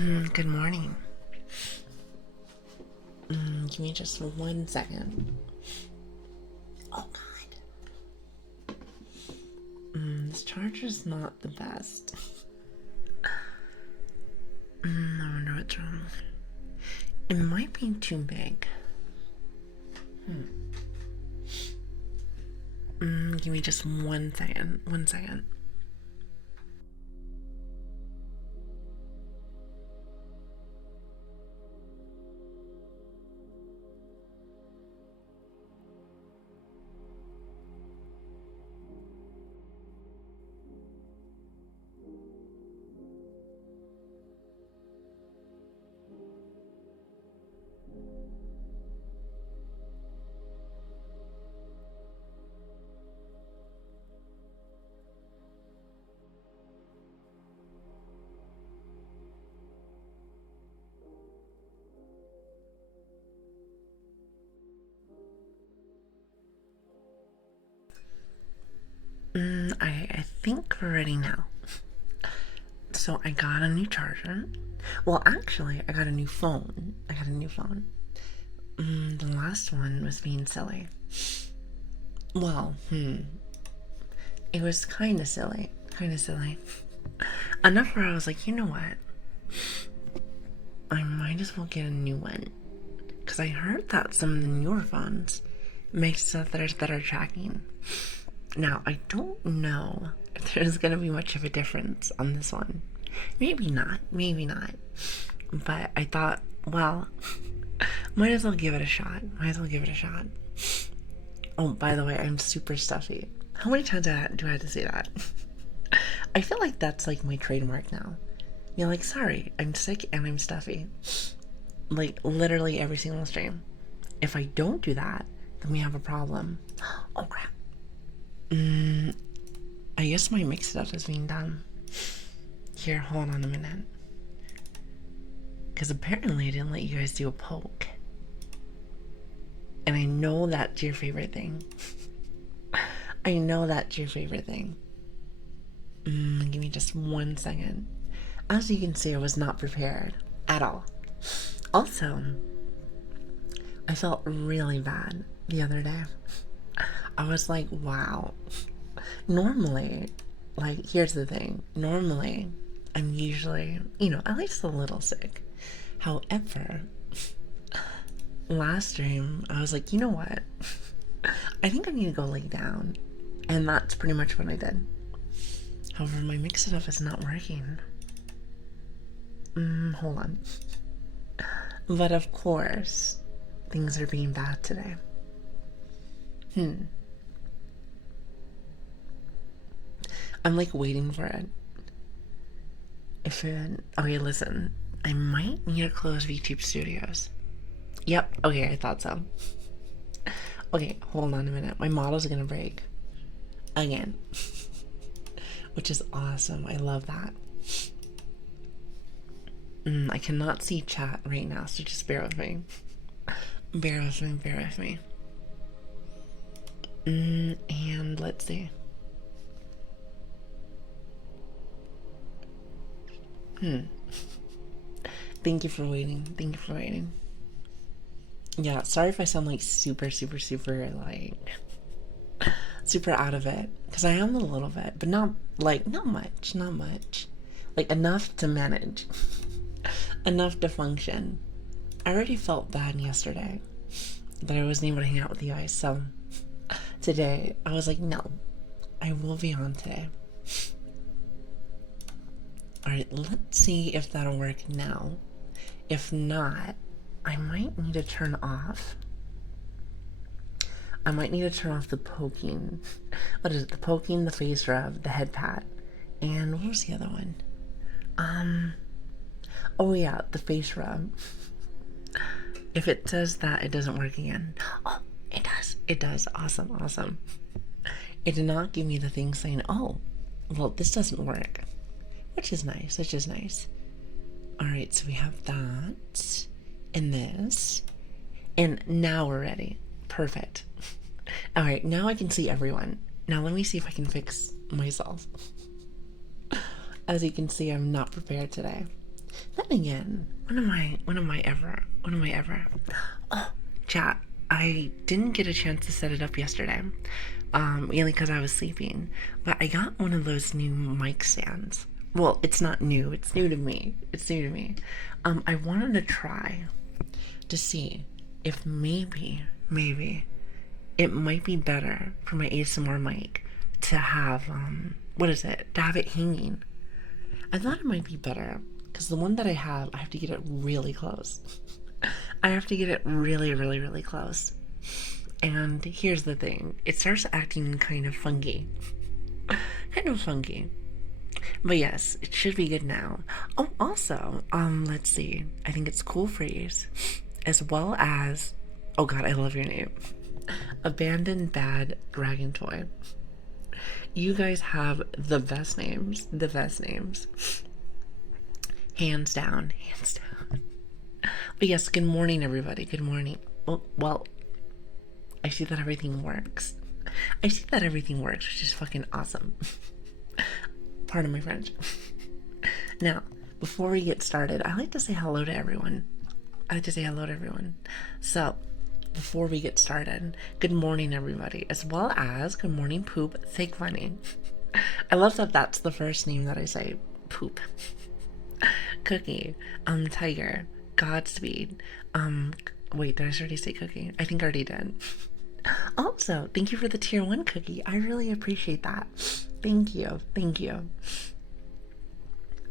Good morning. Give me just 1 second. Oh God. This charger's not the best. I wonder what's wrong. It might be too big. Give me just 1 second. 1 second. I think we're ready now. So I got a new charger. Well, actually, I got a new phone. The last one was being silly. Well, it was kind of silly. Enough where I was like, you know what? I might as well get a new one. Because I heard that some of the newer phones make stuff that is better tracking. Now, I don't know if there's going to be much of a difference on this one. Maybe not. But I thought, well, might as well give it a shot. Oh, by the way, I'm super stuffy. How many times do I have to say that? I feel like that's like my trademark now. You're like, sorry, I'm sick and I'm stuffy. Like, literally every single stream. If I don't do that, then we have a problem. Oh, crap. I guess my mix stuff is being done. Here, hold on a minute. Because apparently I didn't let you guys do a poke. And I know that's your favorite thing. Give me just 1 second. As you can see, I was not prepared at all. Also, I felt really bad the other day. I was like, wow. Normally, like, here's the thing. Normally, I'm usually, at least a little sick. However, last stream, I was like, you know what? I think I need to go lay down. And that's pretty much what I did. However, my mix stuff is not working. Hold on. But of course, things are being bad today. I'm like waiting for it. Okay, listen. I might need to close VTube Studios. Yep, okay, I thought so. Okay, hold on a minute. My model's gonna break. Again. Which is awesome. I love that. I cannot see chat right now, so just bear with me. Bear with me. And let's see. Thank you for waiting. Yeah, sorry if I sound like super like super out of it, because I am a little bit, but not much. Like enough to manage. Enough to function. I already felt bad yesterday that I wasn't able to hang out with you guys, so today I was like, no, I will be on today. Alright, let's see if that'll work now. If not, I might need to turn off. The poking. What is it? The poking, the face rub, the head pat. And what was the other one? Oh yeah, the face rub. If it says that, it doesn't work again. Oh, it does. Awesome. It did not give me the thing saying, oh, well, this doesn't work. Which is nice. Alright, so we have that. And this. And now we're ready. Perfect. Alright, now I can see everyone. Now let me see if I can fix myself. As you can see, I'm not prepared today. then again, when am I ever? Oh, chat. I didn't get a chance to set it up yesterday, mainly because I was sleeping. But I got one of those new mic stands. Well, it's not new. It's new to me. I wanted to try to see if maybe it might be better for my ASMR mic to have to have it hanging. I thought it might be better because the one that I have to get it really close. I have to get it really, really, really close. And here's the thing, it starts acting kind of funky. Kind of funky. But yes, it should be good now. Oh, also, let's see. I think it's cool phrase, as well as, oh god, I love your name. Abandoned Bad Dragon Toy. You guys have the best names. The best names. Hands down. Hands down. But yes, good morning, everybody. Good morning. Well, I see that everything works. Which is fucking awesome. Pardon my French. Now, before we get started, I like to say hello to everyone. So, before we get started, good morning, everybody, as well as good morning, Poop. Fake funny. I love that that's the first name that I say. Poop. Cookie. Tiger. Godspeed. Wait, did I already say Cookie? I think I already did. Also, thank you for the tier 1 cookie. I really appreciate that. Thank you.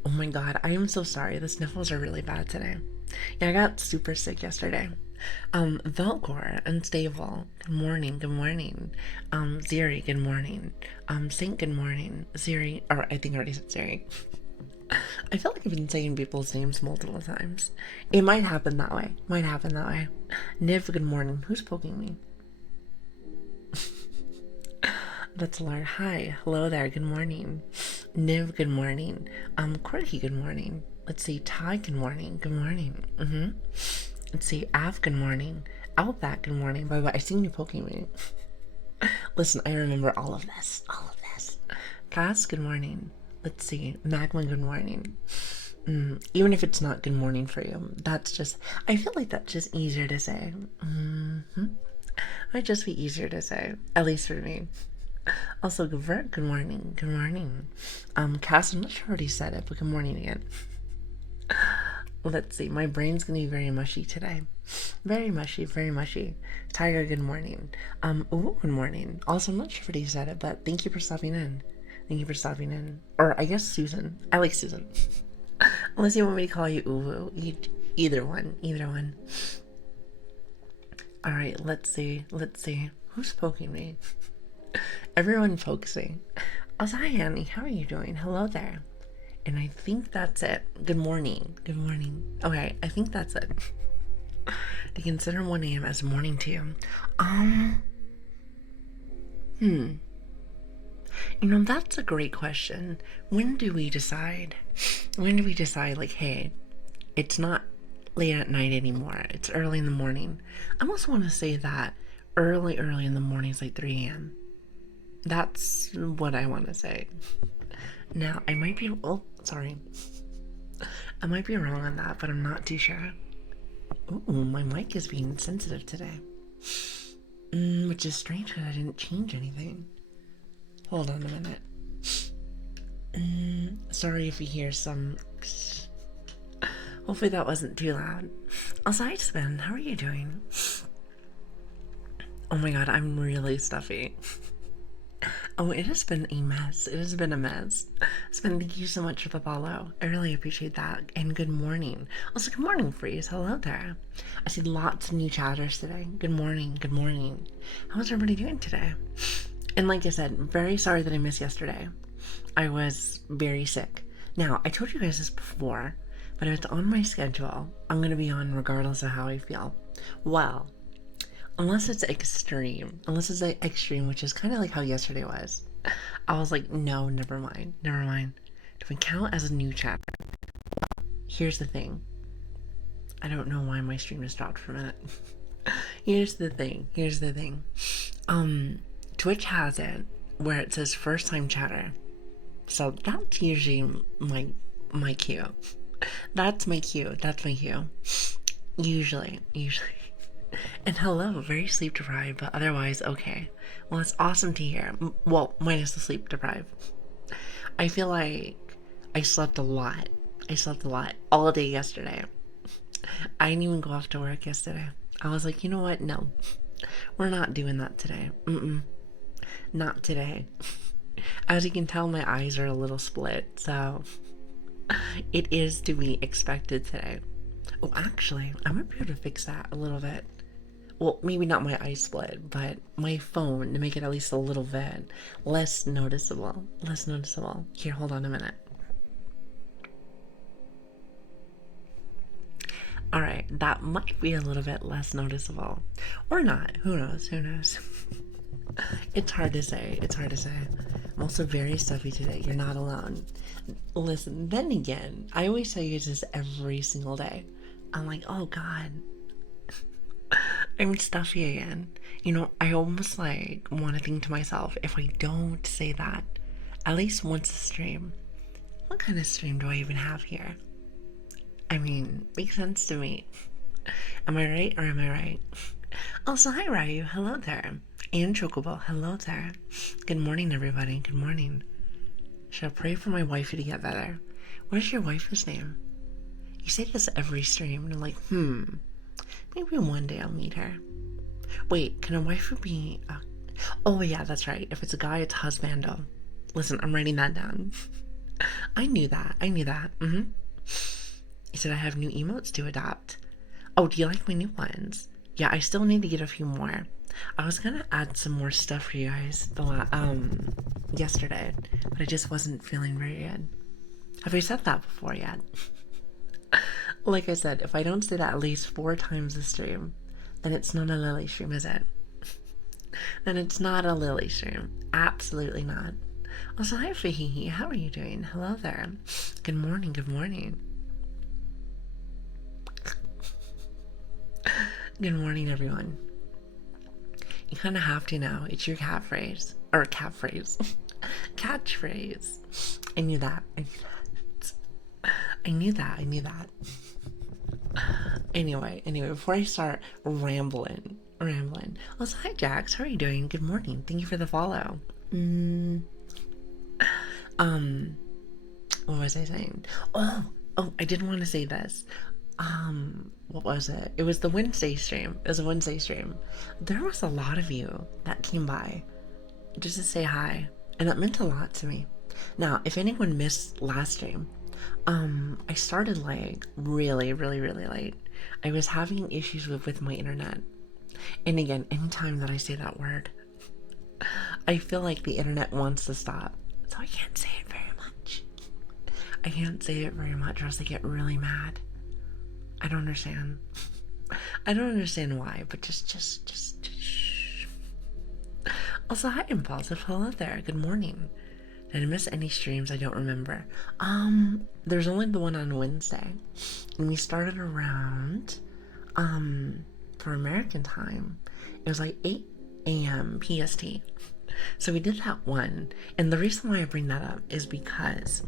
Oh my god, I am so sorry. The sniffles are really bad today. Yeah, I got super sick yesterday. Velcor, Unstable, good morning. Ziri, good morning. Saint, good morning. Ziri, or I think I already said Ziri. I feel like I've been saying people's names multiple times. It might happen that way. Niv, good morning. Who's poking me? That's Laura. Hi. Hello there. Good morning. Niv, good morning. Quirky, good morning. Let's see. Ty, good morning. Let's see. Av, good morning. Outback, good morning. By the way, I seen you poking me. Listen, I remember all of this. Cass, good morning. Let's see. Magma, good morning. Even if it's not good morning for you, I feel like that's just easier to say. Might just be easier to say, at least for me. Also, Gavert, good morning. Cass, I'm not sure what he said it, but good morning again. Let's see, my brain's gonna be very mushy today. Very mushy. Tiger, good morning. Good morning. Also, I'm not sure what he said it, but thank you for stopping in. Or I guess Susan. I like Susan. Unless you want me to call you Uwu. Either one. Alright, let's see. Who's poking me? Everyone focusing. Also, hi Annie, how are you doing? Hello there. And I think that's it. Good morning. Okay, I think that's it. To consider 1 a.m. as morning to you. That's a great question. When do we decide, like, hey, it's not late at night anymore, it's early in the morning? I also want to say that early in the morning is like 3 a.m. That's what I want to say. Now, I might be wrong on that, but I'm not too sure. Ooh, my mic is being sensitive today. Which is strange because I didn't change anything. Hold on a minute. Sorry if you hear some... Hopefully that wasn't too loud. Also, hi Sven, how are you doing? Oh my god, I'm really stuffy. Oh, it has been a mess. Sven, thank you so much for the follow. I really appreciate that. And good morning. Also, good morning, Freeze. Hello there. I see lots of new chatters today. Good morning. How's everybody doing today? And like I said, very sorry that I missed yesterday. I was very sick. Now, I told you guys this before, but if it's on my schedule, I'm going to be on regardless of how I feel. Well, unless it's extreme, which is kind of like how yesterday was. I was like, no, never mind. Do we count as a new chapter? Well, here's the thing. I don't know why my stream just stopped for a minute. Here's the thing. Twitch has it where it says first time chatter. So that's usually my cue. That's my cue. That's my cue. Usually, usually. And hello, very sleep deprived, but otherwise okay. Well, it's awesome to hear. Well, minus the sleep deprived. I feel like I slept a lot. I slept a lot all day yesterday. I didn't even go off to work yesterday. I was like, you know what? No, we're not doing that today. Not today. As you can tell, my eyes are a little split, so it is to be expected today. Oh, actually, I might be able to fix that a little bit. Well, maybe not my eye split, but my phone to make it at least a little bit less noticeable. Less noticeable. Here, hold on a minute. Alright, that might be a little bit less noticeable. Or not. Who knows? Who knows? It's hard to say. It's hard to say. I'm also very stuffy today. You're not alone. Listen, then again, I always tell you this every single day. I'm like, oh god, I'm stuffy again. You know, I almost like want to think to myself, if I don't say that at least once a stream, what kind of stream do I even have here? I mean, makes sense to me. Am I right or am I right? Also, hi Ryu, hello there. And Chocobo, hello there. Good morning, everybody. Good morning. Should I pray for my wifey to get better? What's your wife's name? You say this every stream, and I'm like, maybe one day I'll meet her. Wait, can a waifu be... oh, yeah, that's right. If it's a guy, it's husbando. Listen, I'm writing that down. I knew that. I knew that. He said I have new emotes to adopt. Oh, do you like my new ones? Yeah, I still need to get a few more. I was gonna add some more stuff for you guys yesterday, but I just wasn't feeling very good. Have I said that before yet? Like I said, if I don't say that at least 4 times a stream, then it's not a Lili stream, is it? Then it's not a Lili stream. Absolutely not. Also, hi Fahihi, how are you doing? Hello there. Good morning, good morning. Good morning, everyone. You kind of have to now. It's your cat phrase. Or cat phrase. Catchphrase. I knew that. I knew that. I knew that. I knew that. Anyway, before I start rambling. Also, hi Jax, how are you doing? Good morning. Thank you for the follow. What was I saying? Oh, I did want to say this. What was it? It was the Wednesday stream. It was a Wednesday stream. There was a lot of you that came by just to say hi, and that meant a lot to me. Now, if anyone missed last stream, I started like really late. I was having issues with my internet. And again, anytime that I say that word, I feel like the internet wants to stop. So I can't say it very much. I can't say it very much or else I get really mad. I don't understand. I don't understand why, but just shh. Also, hi Impulsive, hello there, good morning. Did I miss any streams? I don't remember. There's only the one on Wednesday. And we started around, for American time, it was like 8 a.m. PST. So we did that one. And the reason why I bring that up is because,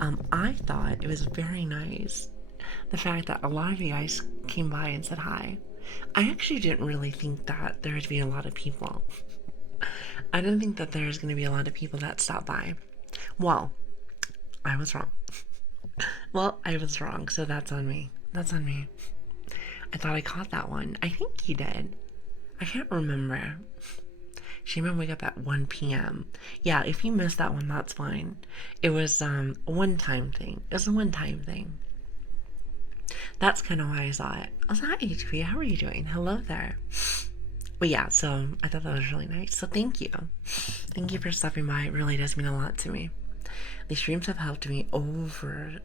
I thought it was very nice the fact that a lot of you guys came by and said hi. I actually didn't really think that there would be a lot of people. I didn't think that there was going to be a lot of people that stopped by. Well, I was wrong. So that's on me. That's on me. I thought I caught that one. I think you did. I can't remember. She made me wake up at 1 p.m. Yeah, if you missed that one, that's fine. It was a one-time thing. It was a one-time thing. That's kind of why I saw it. I was like, hi HP, how are you doing? Hello there. But yeah, so I thought that was really nice. So thank you. Thank you for stopping by. It really does mean a lot to me. These streams have helped me over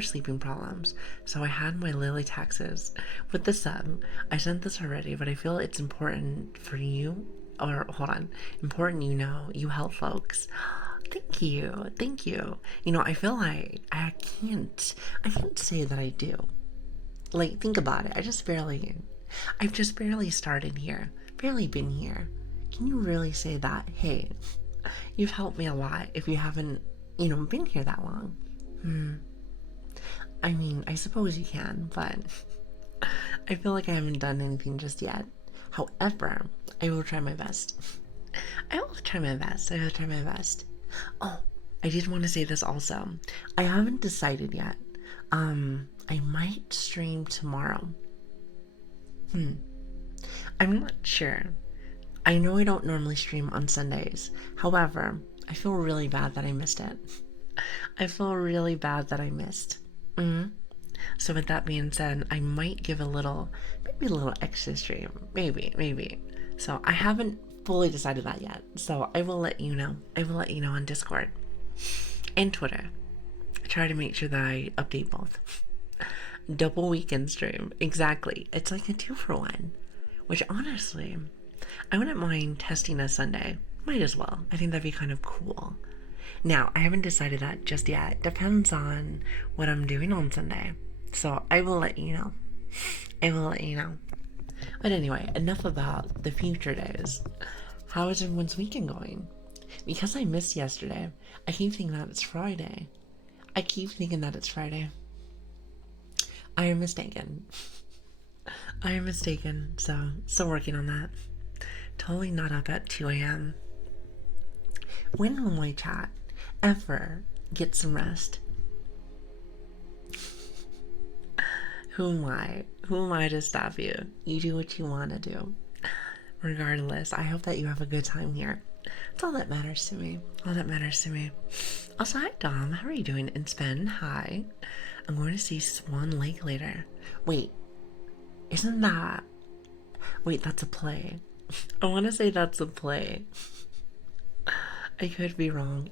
sleeping problems. So I had my Lili taxes with the sub. I sent this already, but I feel it's important for you, or hold on, important you help folks. Thank you. You know, I feel like I can't say that I do. Like, think about it. I've just barely started here. Barely been here. Can you really say that? Hey, you've helped me a lot if you haven't, been here that long. I mean, I suppose you can, but I feel like I haven't done anything just yet. However, I will try my best. I will try my best. I will try my best. Oh, I did want to say this also. I haven't decided yet. I might stream tomorrow. I'm not sure. I know I don't normally stream on Sundays. However, I feel really bad that I missed it. I feel really bad that I missed. So with that being said, I might give maybe a little extra stream. Maybe. So I haven't fully decided that yet. So I will let you know. I will let you know on Discord and Twitter. I try to make sure that I update both. Double weekend stream. Exactly. It's like a 2-for-1. Which honestly, I wouldn't mind testing a Sunday. Might as well. I think that'd be kind of cool. Now, I haven't decided that just yet. Depends on what I'm doing on Sunday. So I will let you know. I will let you know. But anyway, enough about the future days. How is everyone's weekend going? Because I missed yesterday, I keep thinking that it's Friday. I am mistaken. So, still working on that. Totally not up at 2 a.m. When will my chat ever get some rest? Who am I? Who am I to stop you? You do what you want to do. Regardless, I hope that you have a good time here. That's all that matters to me. Also, hi Dom, how are you doing? And Sven, hi. I'm going to see Swan Lake later. Wait, isn't that... Wait, that's a play. I want to say that's a play. I could be wrong.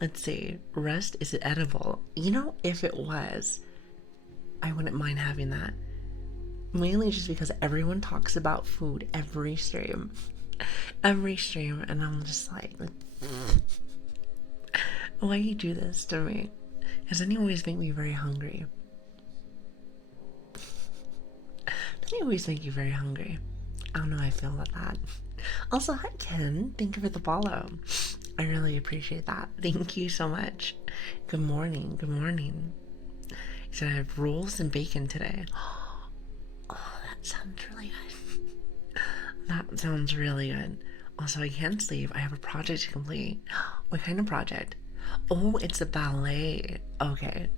Let's see. Rest, is it edible? You know, if it was, I wouldn't mind having that. Mainly just because everyone talks about food every stream. And I'm just like, why you do this to me? Because then you always make me very hungry. I don't know how I feel about that. Also, hi Ken. Thank you for the follow. I really appreciate that. Thank you so much. Good morning. He said I have rolls and bacon today. Oh, that sounds really good. Also, I can't sleep. I have a project to complete. What kind of project? Oh, it's a ballet. Okay.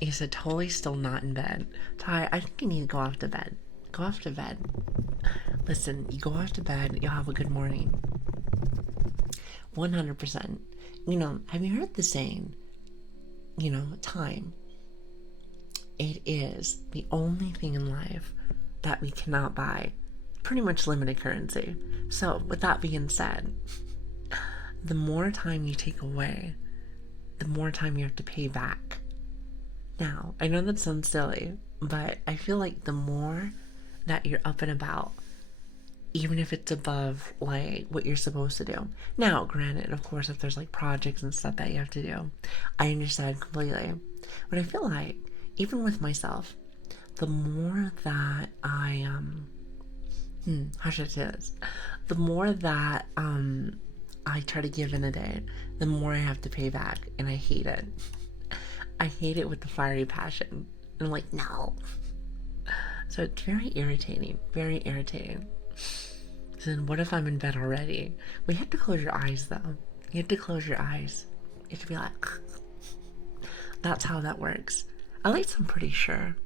He said totally still not in bed. Ty, I think you need to go off to bed. Listen, you go off to bed, you'll have a good morning. 100%. You know, have you heard the saying, time? It is the only thing in life that we cannot buy. Pretty much limited currency. So, with that being said, the more time you take away, the more time you have to pay back. Now, I know that sounds silly, but I feel like the more that you're up and about, even if it's above like what you're supposed to do. Now, granted, of course, if there's like projects and stuff that you have to do, I understand completely. But I feel like even with myself, the more that I how should I say this? The more that I try to give in a day, the more I have to pay back, and I hate it. I hate it with the fiery passion. And I'm like, no. So it's very irritating. So then what if I'm in bed already? Well, you have to close your eyes, though. You have to be like, that's how that works. At least I'm pretty sure.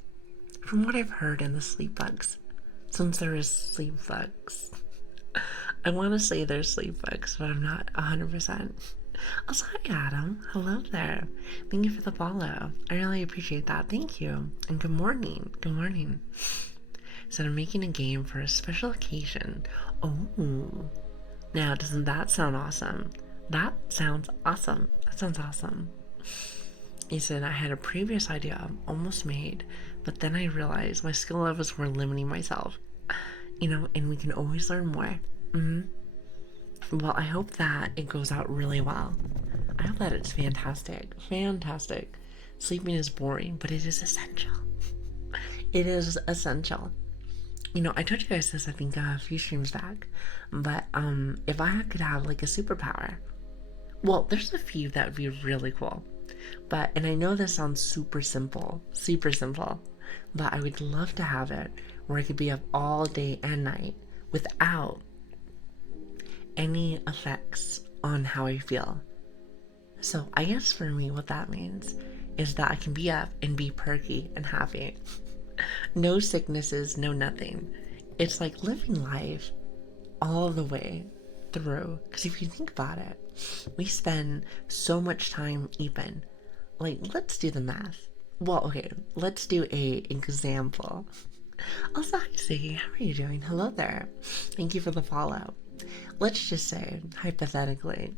From what I've heard in the sleep bugs. Since there is sleep bugs. I want to say there's sleep bugs, but I'm not 100%. Also, hi Adam. Hello there. Thank you for the follow. I really appreciate that. Thank you. And good morning. So I'm making a game for a special occasion. Oh. Now, doesn't that sound awesome? That sounds awesome. He said I had a previous idea almost made, but then I realized my skill levels were limiting myself. And we can always learn more. Well, I hope that it goes out really well. I hope that it's fantastic. Sleeping is boring, but it is essential. I told you guys this, I think, a few streams back, but if I could have like a superpower, Well, there's a few that would be really cool. But, and I know this sounds super simple, but I would love to have it where I could be up all day and night without any effects on how I feel. So I guess for me, what that means is that I can be up and be perky and happy. No sicknesses, no nothing. It's like living life all the way through. Because if you think about it, we spend so much time even. Like, let's do the math. Well, okay, let's do a example. Also, hi Ziggy, how are you doing? Hello there. Thank you for the follow. Let's just say, hypothetically,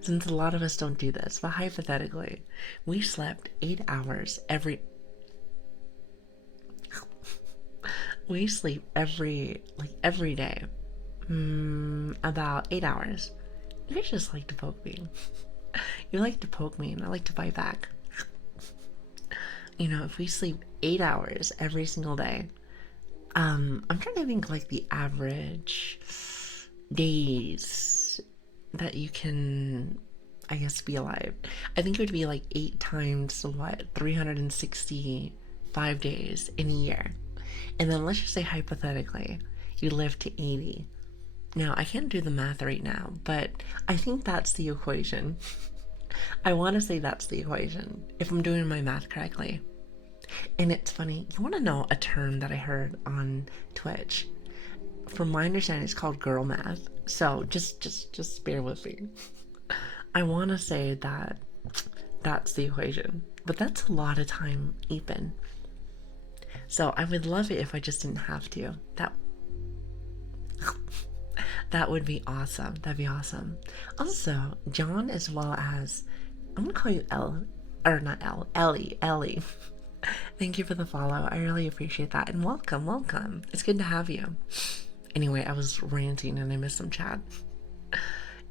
since a lot of us don't do this, but hypothetically, we slept 8 hours every. We sleep every day. About 8 hours. You just like to poke me. You like to poke me, and I like to bite back. You know, if we sleep 8 hours every single day, I'm trying to think like the average days that you can, I guess, be alive. I think it would be like 8 times what, 365 days in a year. And then let's just say hypothetically, you live to 80. Now, I can't do the math right now, but I think that's the equation. I want to say that's the equation, if I'm doing my math correctly. And it's funny, you want to know a term that I heard on Twitch? From my understanding, it's called girl math. So just bear with me. I want to say that that's the equation, but that's a lot of time even. So I would love it if I just didn't have to. That would be awesome. That'd be awesome. Also, John, as well as, I'm gonna call you Ellie. Thank you for the follow. I really appreciate that. And welcome. It's good to have you. Anyway, I was ranting and I missed some chat.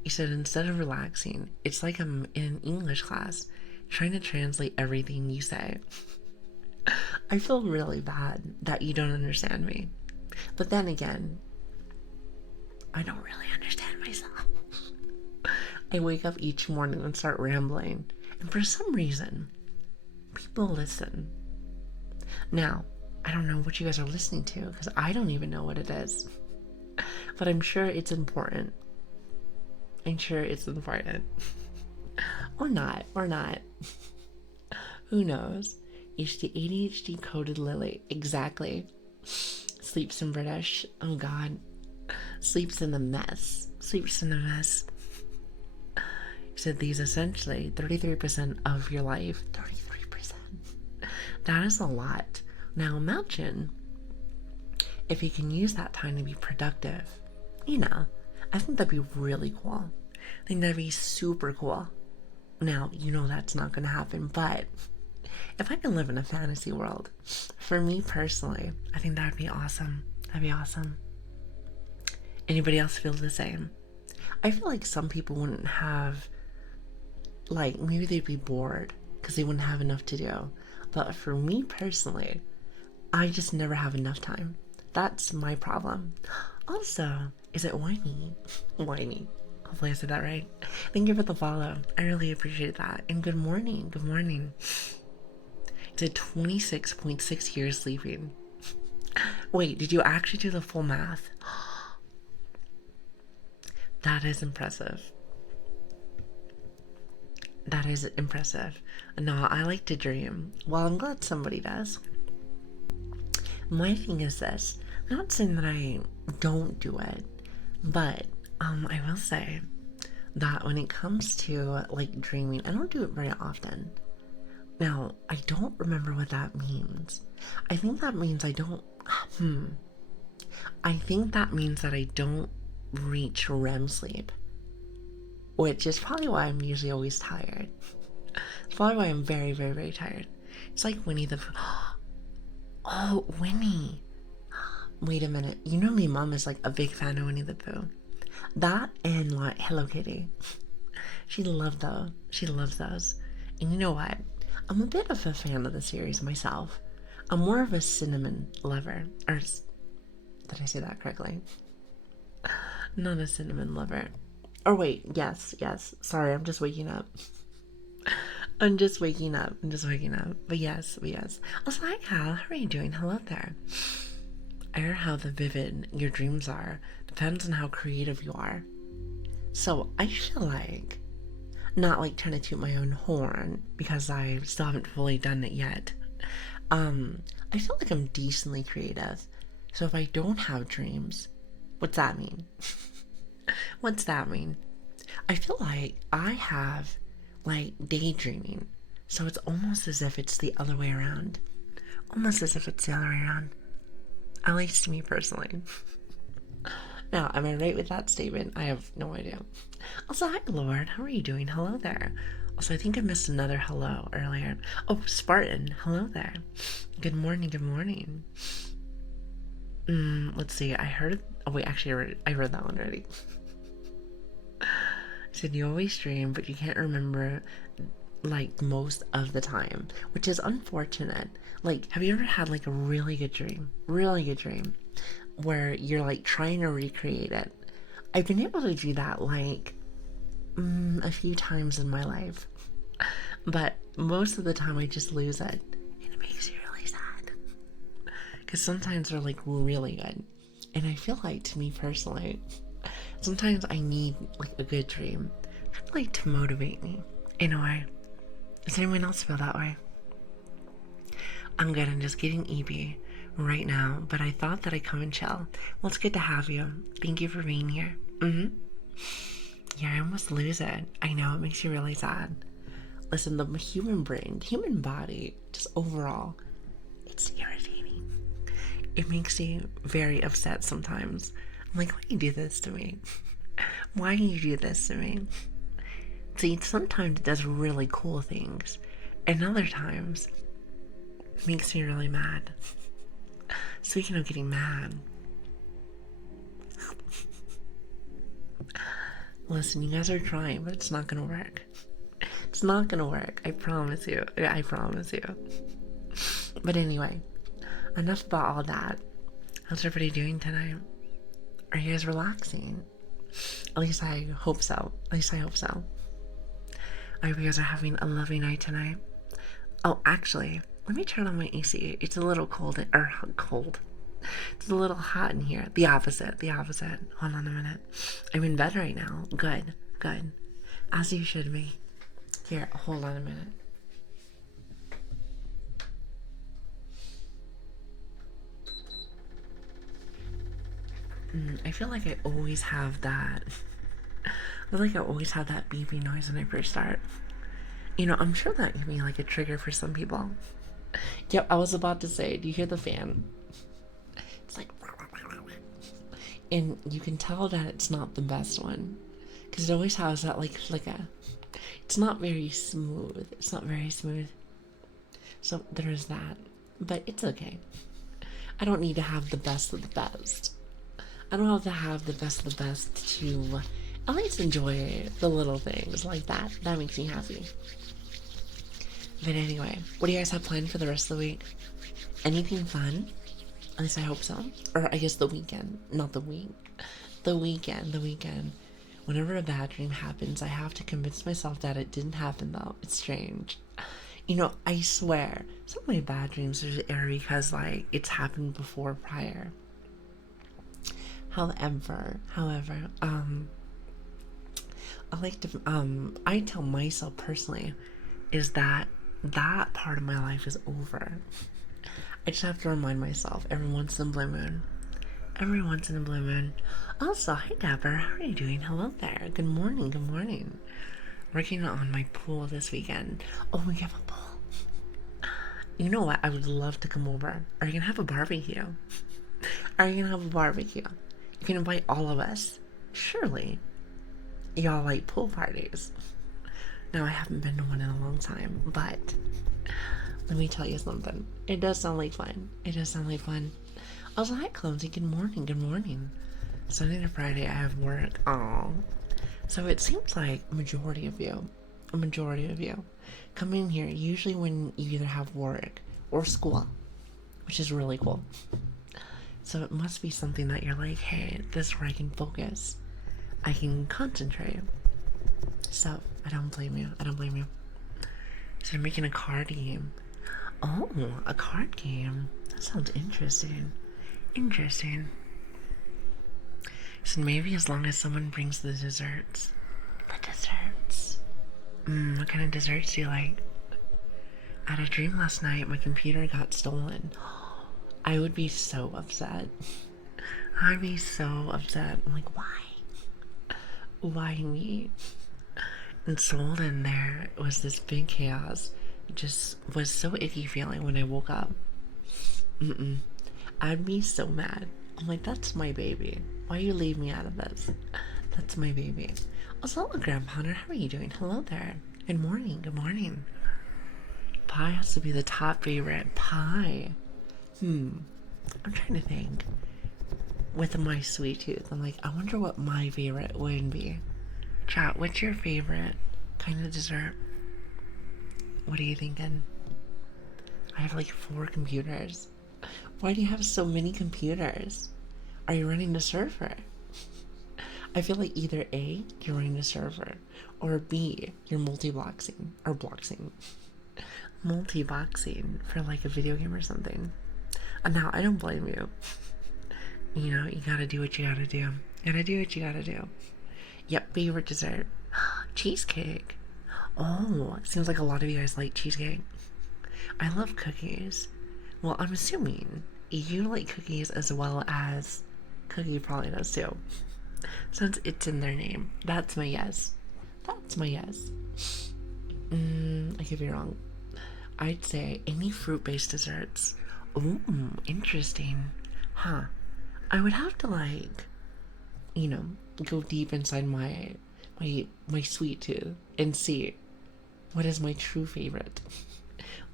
You said instead of relaxing, it's like I'm in an English class trying to translate everything you say. I feel really bad that you don't understand me. But then again, I don't really understand myself. I wake up each morning and start rambling, and for some reason, people listen. Now, I don't know what you guys are listening to, because I don't even know what it is. But I'm sure it's important. Or not. Who knows? It's the ADHD coded Lili. Exactly. Sleeps in British. Oh god. Sleeps in a mess. He said these essentially 33% of your life. 33%. That is a lot. Now imagine if you can use that time to be productive. You know, I think that'd be really cool. I think that'd be super cool. Now, you know that's not going to happen, but if I can live in a fantasy world, for me personally, I think that'd be awesome. Anybody else feel the same? I feel like some people wouldn't have, like, maybe they'd be bored because they wouldn't have enough to do. But for me personally, I just never have enough time. That's my problem. Also, is it whiny? Whiny. Hopefully I said that right. Thank you for the follow. I really appreciate that. And good morning. It's a 26.6 years sleeping. Wait, did you actually do the full math? That is impressive. No, I like to dream. Well, I'm glad somebody does. My thing is this. I'm not saying that I don't do it, but I will say that when it comes to like dreaming, I don't do it very often. Now, I don't remember what that means. I think that means I don't that I don't reach REM sleep, which is probably why I'm usually always tired. It's probably why I'm very, very, very tired. It's like Winnie the Pooh. Oh, Winnie. Wait a minute. You know my mom is like a big fan of Winnie the Pooh. That and like Hello Kitty. She loves those. And you know what? I'm a bit of a fan of the series myself. I'm more of a cinnamon lover. Or, did I say that correctly? Not a cinnamon lover. Or wait, yes, yes. Sorry, I'm just waking up. I'm just waking up. I'm just waking up. But yes, but yes. Also, hi, Cal. How are you doing? Hello there. I heard how the vivid your dreams are. Depends on how creative you are. So I feel like, not like trying to toot my own horn because I still haven't fully done it yet. I feel like I'm decently creative. So if I don't have dreams, what's that mean? What's that mean? I feel like I have like daydreaming. So it's almost as if it's the other way around. Almost as if it's the other way around. At least to me personally. Now, am I right with that statement? I have no idea. Also, hi, Lord. How are you doing? Hello there. Also, I think I missed another hello earlier. Oh, Spartan. Hello there. Good morning. Good morning. Let's see. I heard. Oh, wait. Actually, I read that one already. I said you always dream, but you can't remember like most of the time, which is unfortunate. Like, have you ever had like a really good dream? Really good dream where you're like trying to recreate it. I've been able to do that like a few times in my life, but most of the time I just lose it, and it makes you really sad. Because sometimes they're like really good, and I feel like, to me personally, sometimes I need like a good dream, like to motivate me in a way. Does anyone else feel that way? I'm good. I'm just getting EB right now, but I thought that I'd come and chill. Well, it's good to have you. Thank you for being here. Yeah, I almost lose it. I know, it makes you really sad. Listen, the human brain, the human body, just overall, it's irritating. It makes you very upset sometimes. I'm like, why do you do this to me? Why do you do this to me? See, sometimes it does really cool things, and other times it makes me really mad. Speaking of getting mad, listen, you guys are trying, but it's not gonna work. It's not gonna work. I promise you. I promise you. But anyway, enough about all that. How's everybody doing tonight? Are you guys relaxing? At least I hope so. At least I hope so. I hope you guys are having a lovely night tonight. Oh, actually, let me turn on my AC. It's a little cold, or cold. It's a little hot in here. The opposite, the opposite. Hold on a minute. I'm in bed right now. Good, good. As you should be. Here, hold on a minute. I feel like I always have that. I feel like I always have that beeping noise when I first start. You know, I'm sure that can be like a trigger for some people. Yep, I was about to say, do you hear the fan? It's like, and you can tell that it's not the best one, because it always has that like flicker. It's not very smooth. It's not very smooth. So there's that, but it's okay. I don't need to have the best of the best. I don't have to have the best of the best to at least enjoy the little things like that. That makes me happy. But anyway, what do you guys have planned for the rest of the week? Anything fun? At least I hope so. Or I guess the weekend. Not the week. The weekend. The weekend. Whenever a bad dream happens, I have to convince myself that it didn't happen though. It's strange. You know, I swear, some of my bad dreams are because like it's happened before prior. However, I like to I tell myself personally is that that part of my life is over. I just have to remind myself every once in a blue moon. Every once in a blue moon. Also, hi Dapper, how are you doing? Hello there. Good morning, good morning. Working on my pool this weekend. Oh, we have a pool. You know what? I would love to come over. Are you gonna have a barbecue? Are you gonna have a barbecue? You can invite all of us. Surely. Y'all like pool parties. Now, I haven't been to one in a long time, but let me tell you something. It does sound like fun. It does sound like fun. Also, hi, Clumsy. Good morning. Good morning. Sunday to Friday, I have work. Aww. So it seems like a majority of you come in here usually when you either have work or school, which is really cool. So it must be something that you're like, hey, this is where I can focus. I can concentrate. So, I don't blame you. I don't blame you. So, you're making a card game. Oh, a card game. That sounds interesting. Interesting. So, maybe as long as someone brings the desserts. The desserts. What kind of desserts do you like? I had a dream last night. My computer got stolen. I would be so upset. I'd be so upset. I'm like, why? Why me? And sold in there was this big chaos. It just was so icky feeling when I woke up. I'd be so mad. I'm like, that's my baby. Why you leave me out of this? That's my baby. Also, hello, Grandpa. How are you doing? Hello there. Good morning. Good morning. Pie has to be the top favorite. Pie. I'm trying to think. With my sweet tooth, I'm like, I wonder what my favorite would be. Chat, what's your favorite kind of dessert? What are you thinking? I have like 4 computers. Why do you have so many computers? Are you running a server? I feel like either A, you're running a server, or B, you're multi-boxing, or bloxing. Multi-boxing for like a video game or something. And now, I don't blame you. You know, you gotta do what you gotta do. You gotta do what you gotta do. Yep, favorite dessert. Cheesecake. Oh, seems like a lot of you guys like cheesecake. I love cookies. Well, I'm assuming you like cookies as well as Cookie probably does too. Since it's in their name. That's my yes. That's my yes. I could be wrong. I'd say any fruit-based desserts. Ooh, interesting. Huh. I would have to like, you know, go deep inside my sweet tooth and see what is my true favorite.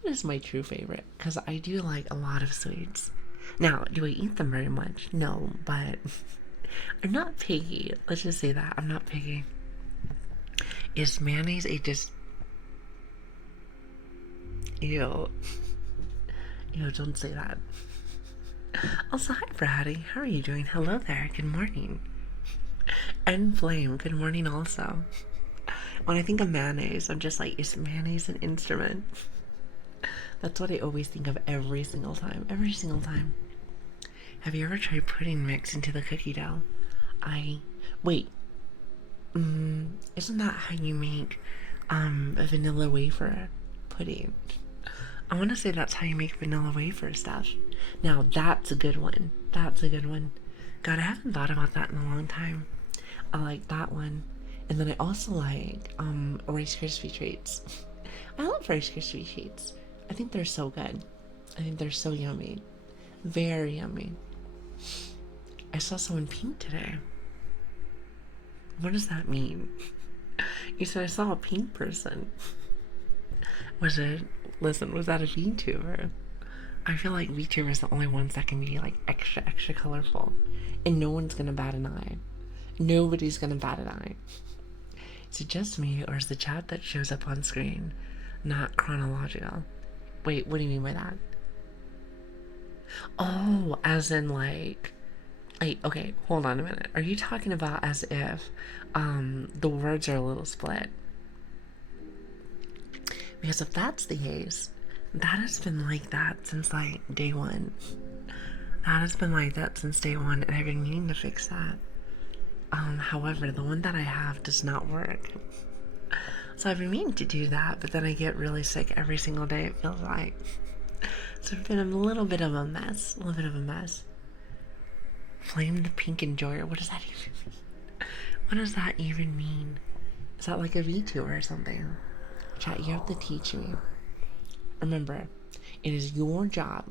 What is my true favorite? Because I do like a lot of sweets. Now, do I eat them very much? No, but I'm not picky. Let's just say that. I'm not picky. Is mayonnaise a just... Ew. Ew, don't say that. Also, hi, Brady. How are you doing? Hello there. Good morning. And Flame, good morning also. When I think of mayonnaise, I'm just like, is mayonnaise an instrument? That's what I always think of every single time. Every single time. Have you ever tried putting mix into the cookie dough? Wait. Isn't that how you make a vanilla wafer pudding? I want to say that's how you make vanilla wafer stuff. Now, that's a good one. That's a good one. God, I haven't thought about that in a long time. I like that one. And then I also like Rice Krispie treats. I love Rice Krispie treats. I think they're so good. I think they're so yummy. Very yummy. I saw someone pink today. What does that mean? You said I saw a pink person. Was that a VTuber? I feel like VTubers are the only ones that can be like extra, extra colorful. And no one's gonna bat an eye. Nobody's gonna bat an eye. Is it just me, or is the chat that shows up on screen not chronological? Wait, what do you mean by that? Oh, as in like... Wait, okay, hold on a minute. Are you talking about as if the words are a little split? Because if that's the case, that has been like that since like day one. That has been like that since day one, and I've been meaning to fix that. However, the one that I have does not work. So I've been meaning to do that, but then I get really sick every single day, it feels like. So it's been a little bit of a mess. A little bit of a mess. Flame the pink enjoyer. What does that even mean? What does that even mean? Is that like a VTuber or something? Chat, you have to teach me. Remember, it is your job.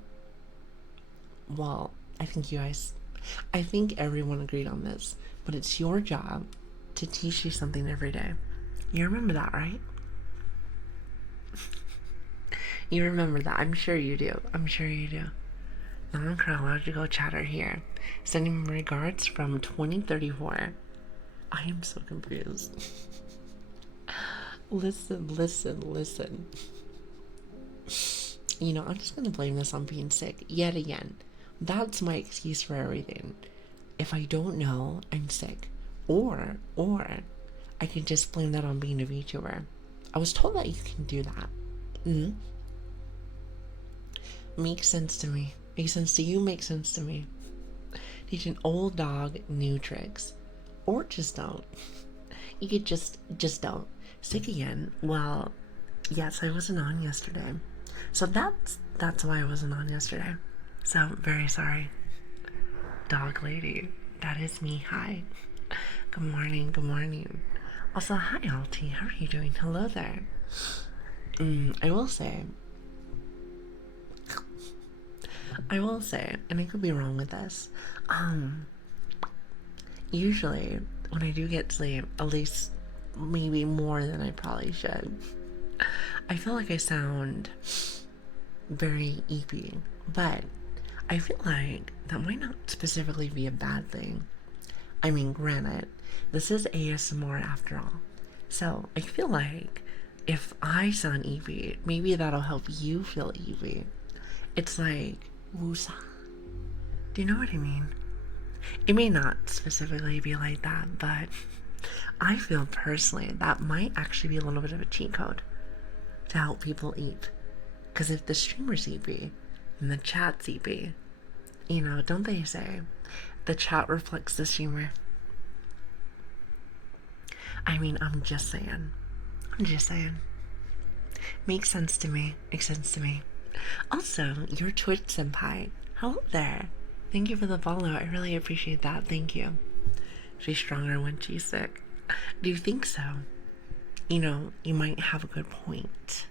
Well, I think everyone agreed on this, but it's your job to teach you something every day. You remember that, right? You remember that. I'm sure you do. I'm sure you do. Non-chronological chatter here. Sending regards from 2034. I am so confused. Listen. You know, I'm just gonna blame this on being sick yet again. That's my excuse for everything. If I don't know I'm sick, Or I could just blame that on being a VTuber. I was told that you can do that. Mm-hmm. Makes sense to me. Makes sense to you, makes sense to me. Teach an old dog new tricks. Or just don't. You could just don't. Sick again. Well, yes, I wasn't on yesterday. So that's why I wasn't on yesterday. So I'm very sorry. Dog lady. That is me. Hi. Good morning, good morning. Also, hi Alti, how are you doing? Hello there. I will say, and I could be wrong with this, usually when I do get sleep, at least maybe more than I probably should, I feel like I sound very eepy, but I feel like that might not specifically be a bad thing. I mean, granted, this is ASMR after all, so I feel like if I sound eepy, maybe that'll help you feel eepy. It's like, woosah. Do you know what I mean? It may not specifically be like that, but I feel personally that might actually be a little bit of a cheat code to help people eat. Because if the streamer's eepy and the chat's eepy, you know, don't they say the chat reflects the streamer? I mean, I'm just saying. Makes sense to me. Makes sense to me. Also, your Twitch senpai. Hello there. Thank you for the follow. I really appreciate that. Thank you. She's stronger when she's sick. Do you think so? You know, you might have a good point.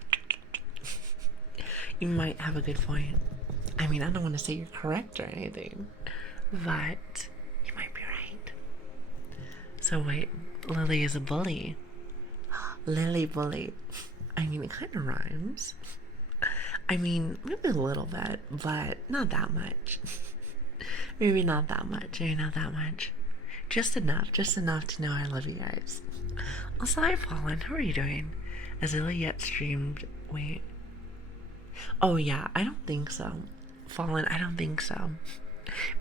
You might have a good point. I mean, I don't want to say you're correct or anything, but you might be right. So wait, Lili is a bully. Lili bully. I mean, it kind of rhymes. I mean, maybe a little bit, but not that much. Maybe not that much. Just enough to know I love you guys. Also, hi Fallen, how are you doing? Has Lili yet streamed? Wait. Oh yeah, I don't think so. Fallen, I don't think so.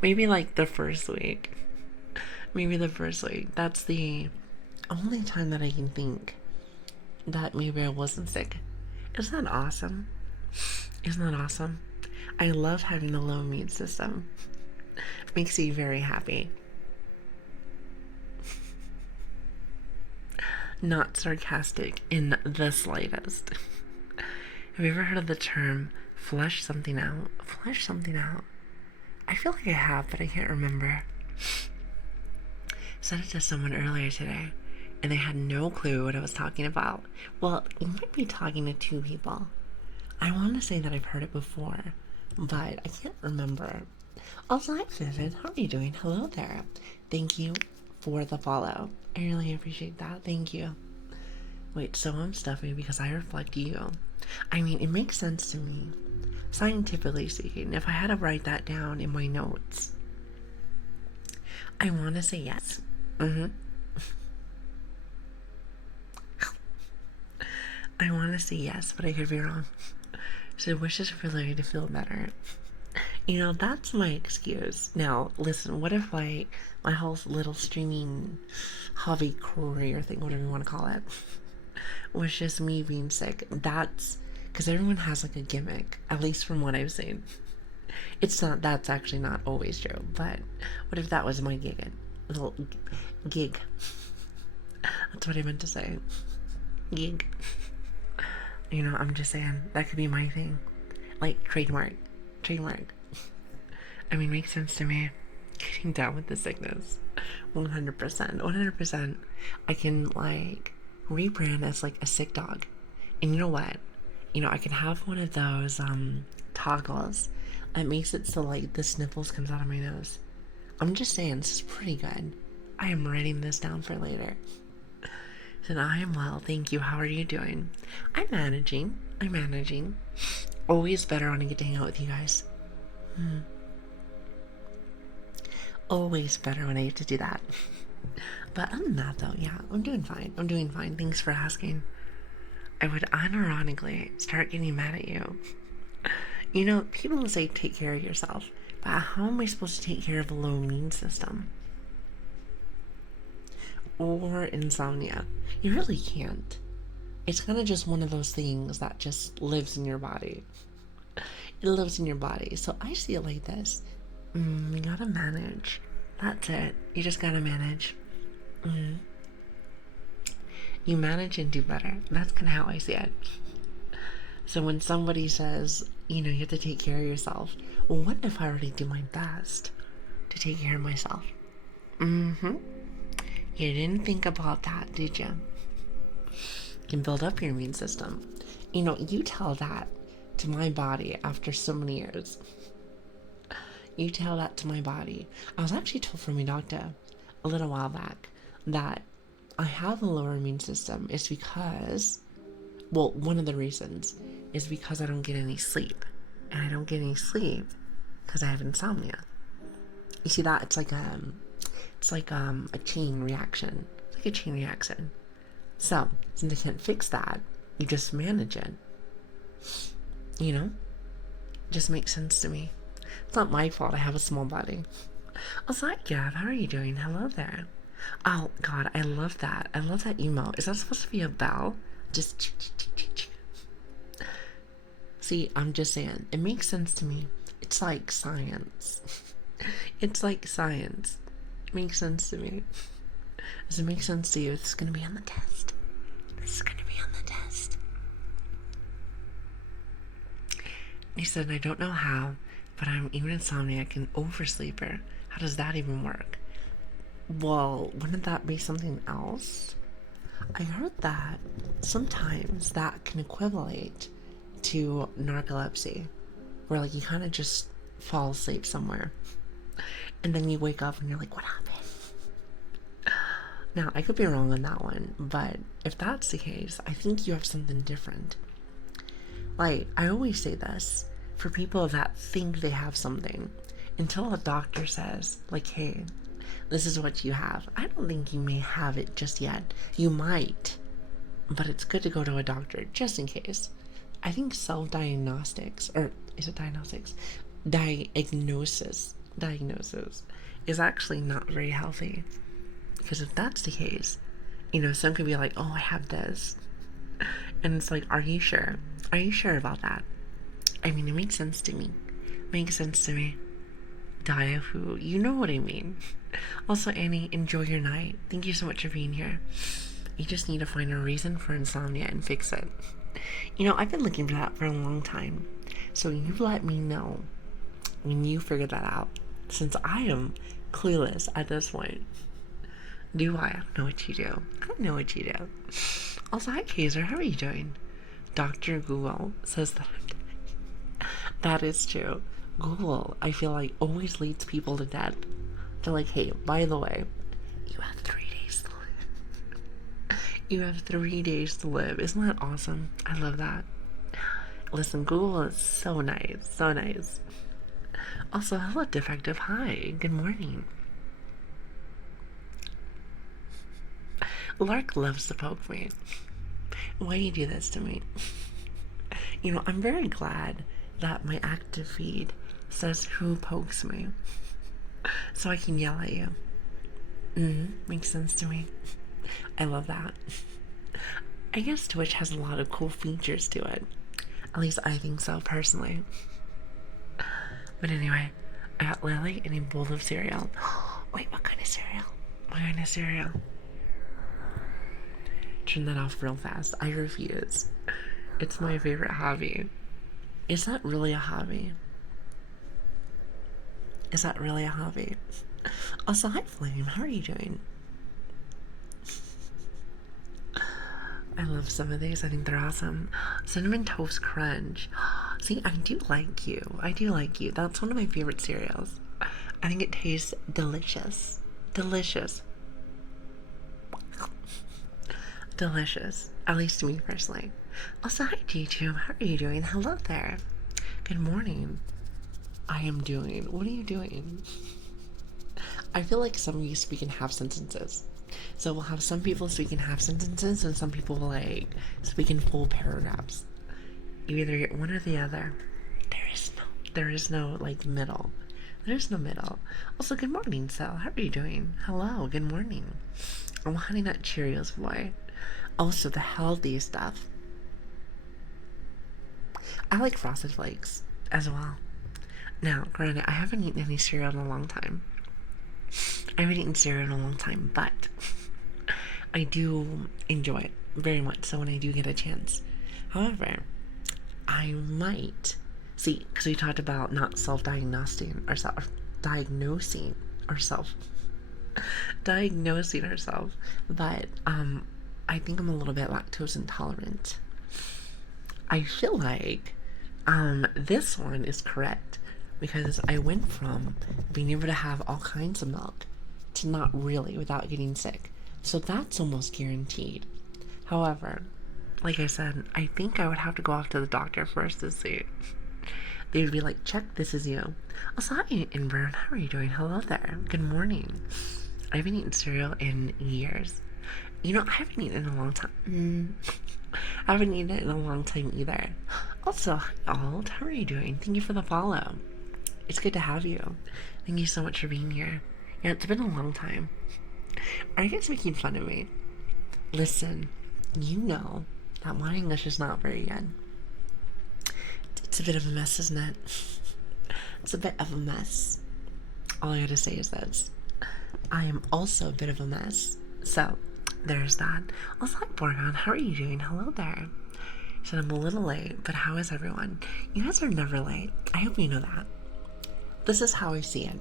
Maybe like the first week. That's the only time that I can think that maybe I wasn't sick. Isn't that awesome? I love having a low immune system. It makes me very happy. Not sarcastic in the slightest. Have you ever heard of the term flush something out? I feel like I have, but I can't remember. Said it to someone earlier today, and they had no clue what I was talking about. Well, you might be talking to two people. I want to say that I've heard it before, but I can't remember. Also, hi Vivid, how are you doing? Hello there. Thank you for the follow. I really appreciate that. Thank you. Wait, so I'm stuffy because I reflect you. I mean, it makes sense to me. Scientifically speaking, if I had to write that down in my notes, I want to say yes. I want to say yes, but I could be wrong. So wishes for Lily to feel better. You know, that's my excuse. Now, listen, what if like my whole little streaming hobby career thing, whatever you want to call it, was just me being sick? That's because everyone has like a gimmick, at least from what I've seen. That's actually not always true, but what if that was my little gig? That's what I meant to say. Gig. You know, I'm just saying, that could be my thing. Like, trademark. I mean, makes sense to me. Getting down with the sickness. 100%. I can, like, rebrand as, like, a sick dog. And you know what? You know, I can have one of those, toggles that makes it so, like, the sniffles comes out of my nose. I'm just saying, this is pretty good. I am writing this down for later. And I am well, thank you. How are you doing? I'm managing. Always better when I get to hang out with you guys. Always better when I get to do that. But other than that, though, yeah, I'm doing fine. Thanks for asking. I would unironically start getting mad at you. You know, people say take care of yourself, but how am I supposed to take care of a low immune system? or insomnia. You really can't. It's kind of just one of those things that just lives in your body. It lives in your body. So I see it like this. You gotta manage. That's it. You just gotta manage. You manage and do better. That's kind of how I see it. So when somebody says, you have to take care of yourself, well, what if I already do my best to take care of myself? You didn't think about that, did you? You can build up your immune system. You tell that to my body after so many years. You tell that to my body. I was actually told from my doctor a little while back that I have a lower immune system. It's because, well, one of the reasons is because I don't get any sleep. And I don't get any sleep because I have insomnia. You see that? It's like a chain reaction. It's like a chain reaction. So, since I can't fix that, you just manage it. Just makes sense to me. It's not my fault I have a small body. Also, hi Gab, how are you doing? Hello there. Oh god, I love that. I love that emote. Is that supposed to be a bell? Just see, I'm just saying, it makes sense to me. It's like science. It's like science. It makes sense to me. Does it make sense to you? This is gonna be on the test. This is gonna be on the test. He said, I don't know how, but I'm even insomniac and oversleeper. How does that even work? Well, wouldn't that be something else? I heard that sometimes that can equivalent to narcolepsy, where like you kind of just fall asleep somewhere and then you wake up and you're like, what happened? Now, I could be wrong on that one, but if that's the case, I think you have something different. Like, I always say this for people that think they have something until a doctor says, like, hey, this is what you have. I don't think you may have it just yet. You might, but it's good to go to a doctor just in case. I think self-diagnostics, or is it diagnostics? Diagnosis is actually not very healthy. Because if that's the case, some could be like, oh, I have this. And it's like, are you sure? Are you sure about that? I mean, it makes sense to me. Makes sense to me. Diafu, you know what I mean. Also, Annie, enjoy your night. Thank you so much for being here. You just need to find a reason for insomnia and fix it. I've been looking for that for a long time. So you let me know when you figure that out. Since I am clueless at this point. Do I? I don't know what you do. I don't know what you do. Also, hi Kaiser, how are you doing? Dr. Google says that that is true. Google, I feel like, always leads people to death. They're like, hey, by the way, you have 3 days to live. You have 3 days to live. Isn't that awesome? I love that. Listen, Google is so nice. So nice. Also, hello, Defective. Hi. Good morning. Lark loves to poke me. Why do you do this to me? I'm very glad that my active feed says who pokes me. So I can yell at you. Makes sense to me. I love that. I guess Twitch has a lot of cool features to it. At least I think so, personally. But anyway, I got Lili and a bowl of cereal. Wait, what kind of cereal? What kind of cereal? Turn that off real fast. I refuse. It's my favorite hobby. Is that really a hobby? Is that really a hobby? Also, hi Flame, how are you doing? I love some of these. I think they're awesome. Cinnamon Toast Crunch. See, I do like you. I do like you. That's one of my favorite cereals. I think it tastes delicious. Delicious. Delicious. At least to me personally. Also, hi G2. How are you doing? Hello there. Good morning. I am doing. What are you doing? I feel like some of you speak in half sentences. So we'll have some people speak in half sentences and some people like speak in full paragraphs. You either get one or the other. There is no like middle. There's no middle. Also, good morning, Sal. How are you doing? Hello, good morning. I'm a Honey Nut Cheerios boy. Also, the healthy stuff. I like Frosted Flakes as well. Now, granted, I haven't eaten any cereal in a long time. I haven't eaten cereal in a long time, but I do enjoy it very much so when I do get a chance. However, I might see, because we talked about not self-diagnosing or self-diagnosing ourselves, diagnosing ourselves, but I think I'm a little bit lactose intolerant. I feel like this one is correct because I went from being able to have all kinds of milk to not really without getting sick. So that's almost guaranteed. However, like I said, I think I would have to go off to the doctor first to see. They would be like, check, this is you. Also, hi, Inbird. How are you doing? Hello there. Good morning. I haven't eaten cereal in years. You know, I haven't eaten it in a long time. I haven't eaten it in a long time either. Also, hi, Alt. How are you doing? Thank you for the follow. It's good to have you. Thank you so much for being here. Yeah, it's been a long time. Are you guys making fun of me? Listen, you know that my English is not very good. It's a bit of a mess, isn't it? It's a bit of a mess. All I gotta say is this. I am also a bit of a mess. So, there's that. Also, hi, Borgon. How are you doing? Hello there. So I'm a little late, but how is everyone? You guys are never late. I hope you know that. This is how I see it.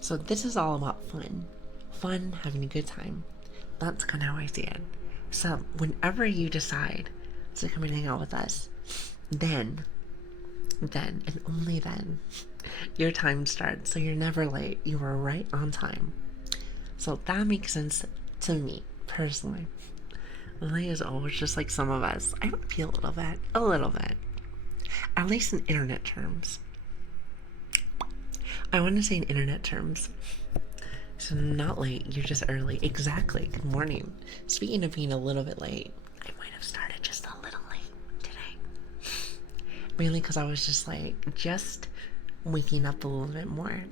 So this is all about fun. Fun, having a good time. That's kind of how I see it. So whenever you decide to come and hang out with us, then, and only then, your time starts. So you're never late. You are right on time. So that makes sense to me, personally. Lili is always just like some of us. I would be a little bit. At least in internet terms. I want to say in internet terms. So not late, you're just early. Exactly. Good morning. Speaking of being a little bit late, I might have started just a little late today. Mainly because I was just waking up a little bit more.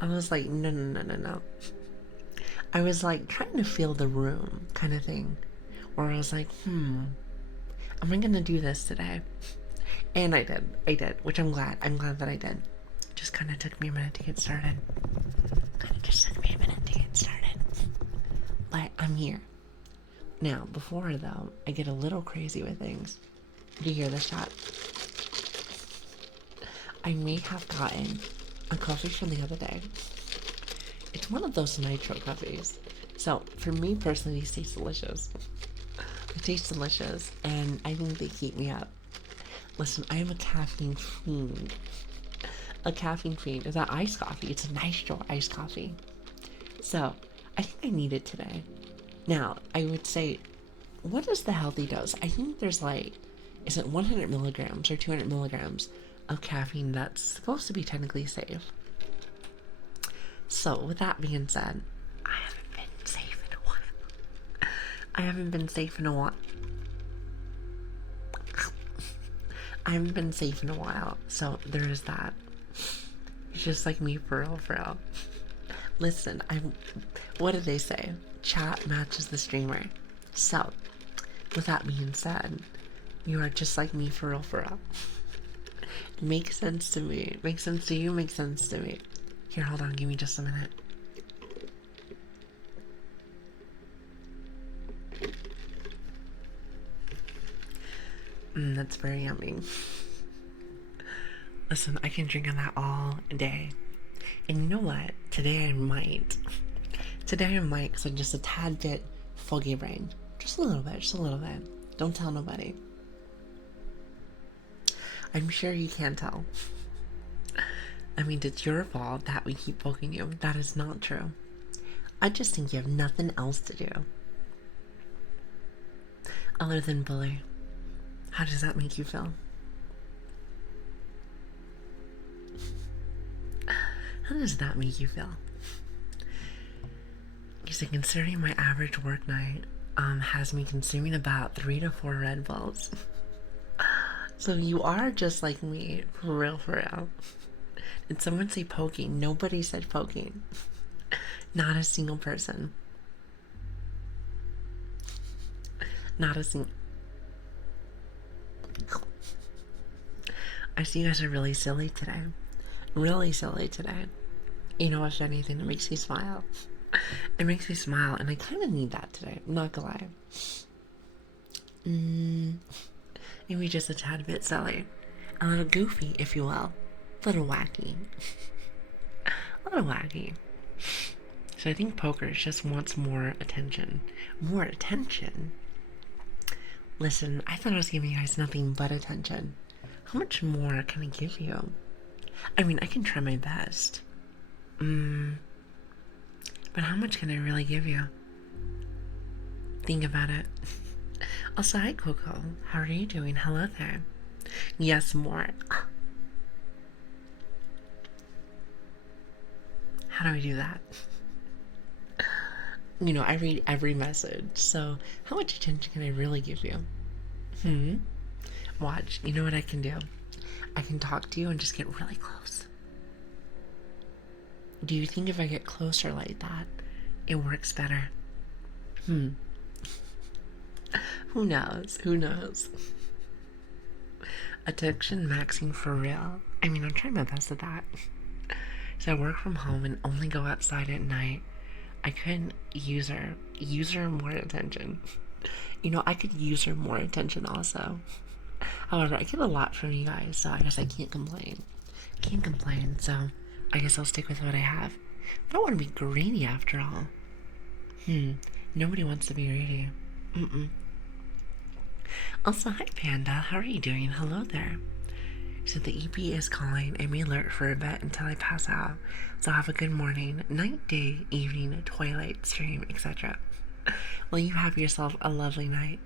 I was like, no. I was like trying to feel the room kind of thing. Where I was like, am I gonna do this today? And I did, which I'm glad that I did. Just kind of took me a minute to get started. But I'm here. Now, before though, I get a little crazy with things. Do you hear the shot? I may have gotten a coffee from the other day. It's one of those nitro coffees. So, for me personally, these taste delicious. They taste delicious, and I think they keep me up. Listen, I am a caffeine fiend. A caffeine fiend. Is that iced coffee? It's a nitro iced coffee. So, I think I need it today. Now, I would say, what is the healthy dose? I think there's is it 100 milligrams or 200 milligrams of caffeine that's supposed to be technically safe? So, with that being said, I haven't been safe in a while. So, there is that. It's just like me, for real. Listen, what did they say? Chat matches the streamer. So, with that being said, you are just like me, for real. It makes sense to me. Makes sense to you, makes sense to me. Here, hold on, give me just a minute. That's very yummy. Listen, I can drink on that all day. And you know what? Today I might, because I'm just a tad bit foggy brain. Just a little bit. Don't tell nobody. I'm sure you can't tell. I mean, it's your fault that we keep poking you. That is not true. I just think you have nothing else to do. Other than bully. How does that make you feel? How does that make you feel? Because considering my average work night has me consuming about 3 to 4 Red Bulls. So you are just like me, for real. Did someone say poking? Nobody said poking. Not a single person. Not a single. I see you guys are really silly today. Really silly today. You know, if anything, it makes me smile. It makes me smile, and I kind of need that today. I'm not gonna lie. Maybe just a tad bit silly. A little goofy, if you will. A little wacky. A little wacky. So I think poker just wants more attention. More attention? Listen, I thought I was giving you guys nothing but attention. How much more can I give you? I mean, I can try my best. But how much can I really give you? Think about it. Also, hi Coco. How are you doing? Hello there. Yes, more. How do I do that? You know, I read every message, so how much attention can I really give you? Watch, you know what I can do? I can talk to you and just get really close. Do you think if I get closer like that, it works better? Who knows? Who knows? Attention maxing for real. I mean, I'm trying my best at that. So I work from home and only go outside at night. I couldn't use her more attention. You know, I could use her more attention also. However, I get a lot from you guys, so I guess I can't complain. Can't complain, so I guess I'll stick with what I have. I don't want to be greedy after all. Nobody wants to be greedy. Also, hi Panda, how are you doing? Hello there. So the EP is calling and me alert for a bit until I pass out. So have a good morning, night, day, evening, twilight, stream, etc. Well, you have yourself a lovely night.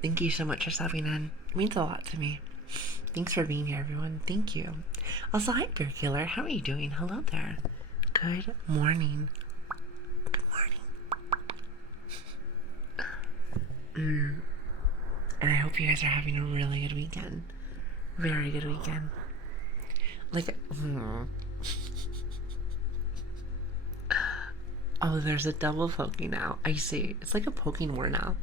Thank you so much for stopping in. It means a lot to me. Thanks for being here, everyone. Thank you. Also, hi Bear Killer, how are you doing? Hello there. Good morning. Good morning. And I hope you guys are having a really good weekend. Very good weekend. Like, oh, there's a double poking now. I see. It's like a poking war now.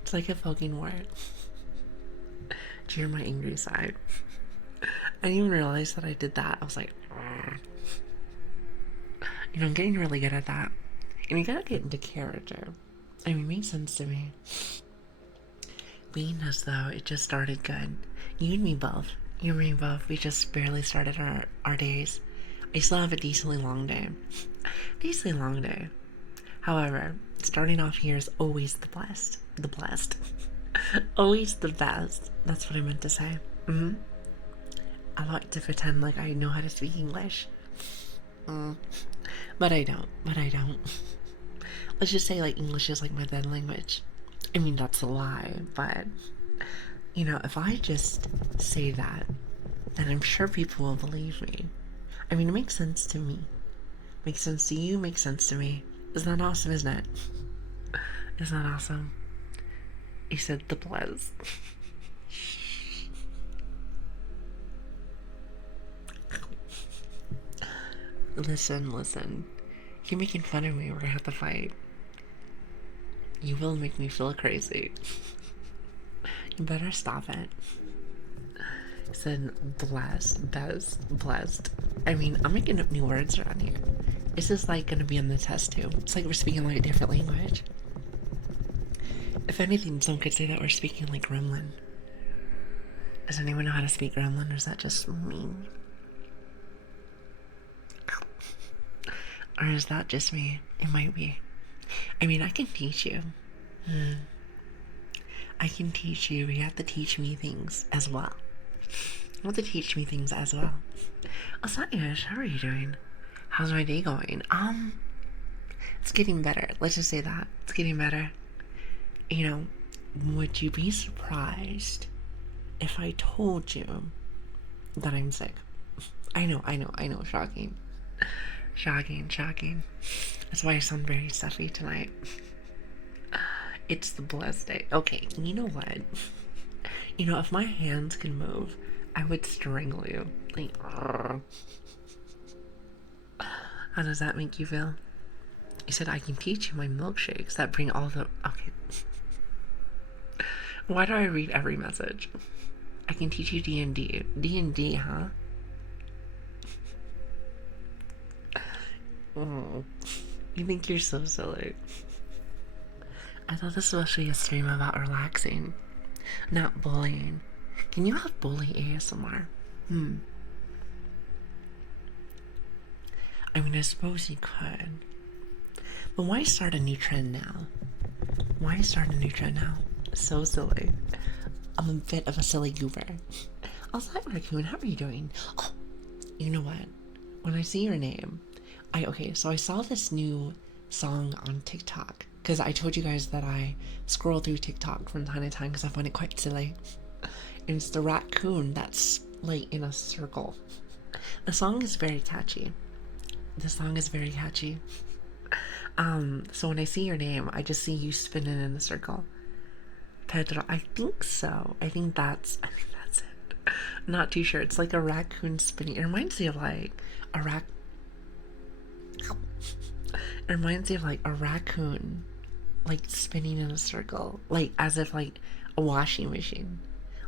It's like a poking war. Do you hear my angry side? I didn't even realize that I did that. I was like, you know, I'm getting really good at that. And you gotta get into character. I mean, it makes sense to me. Being as though it just started good. You and me both. You and me both. We just barely started our days. I still have a decently long day. Decently long day. However, starting off here is always the blessed. The blessed. Always the best. That's what I meant to say. I like to pretend like I know how to speak English. But I don't. Let's just say like English is like my dead language. I mean, that's a lie, but you know, if I just say that, then I'm sure people will believe me. I mean, it makes sense to me. Makes sense to you, makes sense to me. Isn't that awesome, isn't it? Isn't that awesome? He said the bless. Listen. You're making fun of me. We're gonna have to fight. You will make me feel crazy. You better stop it. He said blessed, blessed. I mean, I'm making up new words around here. This is like gonna be on the test too. It's like we're speaking like a different language. If anything, some could say that we're speaking like Gremlin. Does anyone know how to speak Gremlin, or is that just me? Or is that just me? It might be. I mean, I can teach you. I can teach you, but you have to teach me things as well. You have to teach me things as well. Asanish, how are you doing? How's my day going? It's getting better. Let's just say that. It's getting better. You know, would you be surprised if I told you that I'm sick? I know, shocking. Shocking. That's why I sound very stuffy tonight. It's the blessed day. Okay, you know what? You know, if my hands can move, I would strangle you. Like, how does that make you feel? You said I can teach you my milkshakes that bring all the... Okay. Why do I read every message? I can teach you D&D. D&D, huh? Oh, you think you're so silly. I thought this was actually a stream about relaxing, not bullying. Can you have bully ASMR? I mean, I suppose you could. But why start a new trend now? Why start a new trend now? So silly. I'm a bit of a silly goober. Also, hi Raccoon, how are you doing? Oh, you know what? When I see your name, so I saw this new song on TikTok, because I told you guys that I scroll through TikTok from time to time because I find it quite silly. And it's the raccoon that's like in a circle. The song is very catchy. So when I see your name, I just see you spinning in a circle. Pedro, I think so. I think that's it. Not too sure. It's like a raccoon spinning. It reminds me of like a raccoon like spinning in a circle, like as if like a washing machine.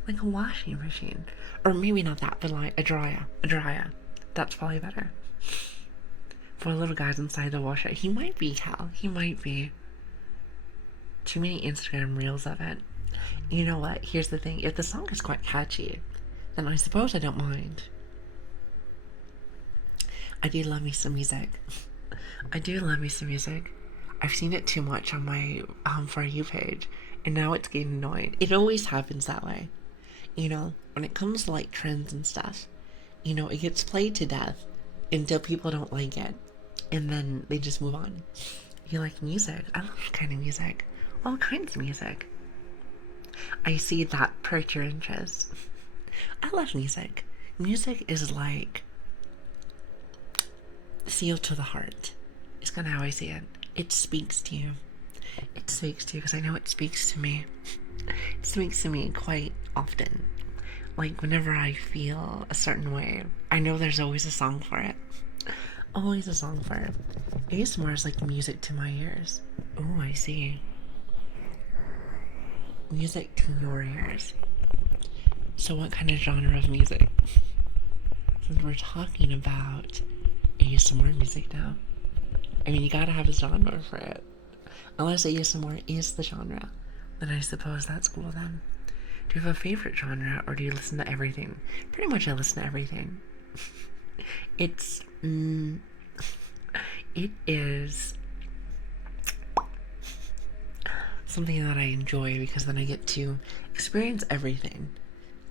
Like a washing machine. Or maybe not that, but like a dryer. That's probably better. For little guys inside the washer. He might be, Cal. He might be. Too many Instagram reels of it. You know what? Here's the thing. If the song is quite catchy, then I suppose I don't mind. I do love me some music. I've seen it too much on my For You page, and now it's getting annoying. It always happens that way. You know, when it comes to like trends and stuff, you know, it gets played to death until people don't like it, and then they just move on. You like music? I love that kind of music. All kinds of music. I see that perked your interest. I love music. Music is like sealed to the heart. It's kind of how I see it. It speaks to you. Because I know it speaks to me. It speaks to me quite often. Like whenever I feel a certain way, I know there's always a song for it. Always a song for it. ASMR is like music to my ears. Oh, I see. Music to your ears. So what kind of genre of music? Since we're talking about ASMR music now, I mean, you gotta have a genre for it. Unless ASMR is the genre, then I suppose that's cool then. Do you have a favorite genre, or do you listen to everything? Pretty much I listen to everything. It is something that I enjoy because then I get to experience everything.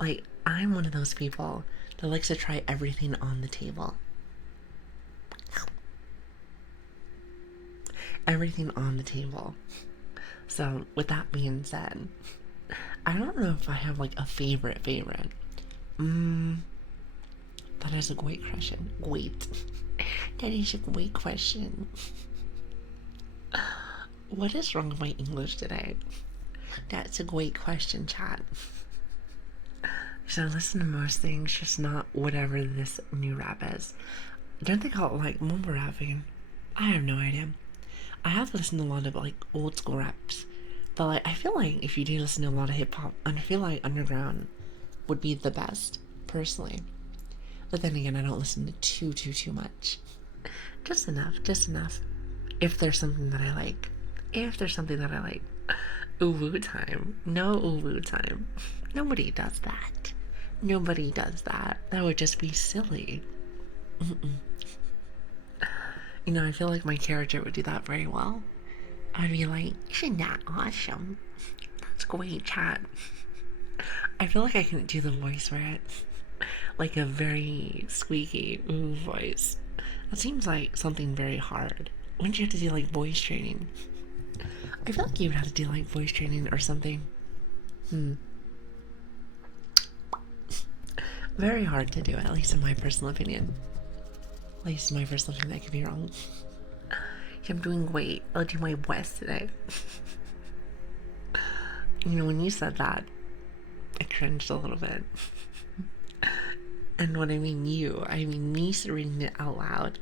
Like, I'm one of those people that likes to try everything on the table. Everything on the table. So, with that being said, I don't know if I have like a favorite. That is a great question. That is a great question. What is wrong with my English today? That's a great question, chat. So I listen to most things, just not whatever this new rap is. Don't they call it like mumble rapping? I have no idea. I have listened to a lot of like old school raps, but like I feel like if you do listen to a lot of hip hop, I feel like underground would be the best, personally. But then again, I don't listen to too much. Just enough. If there's something that I like. Uwu time. No uwu time. Nobody does that. That would just be silly. You know, I feel like my character would do that very well. I'd be like, isn't that awesome? That's great, chat. I feel like I couldn't do the voice for it. Like a very squeaky ooh voice. That seems like something very hard. Wouldn't you have to do like voice training? I feel like you would have to do like voice training or something. Very hard to do, at least in my personal opinion. I could be wrong. I'm doing great. I'll do my best today. You know, when you said that, I cringed a little bit. And when I mean you, I mean me reading it out loud.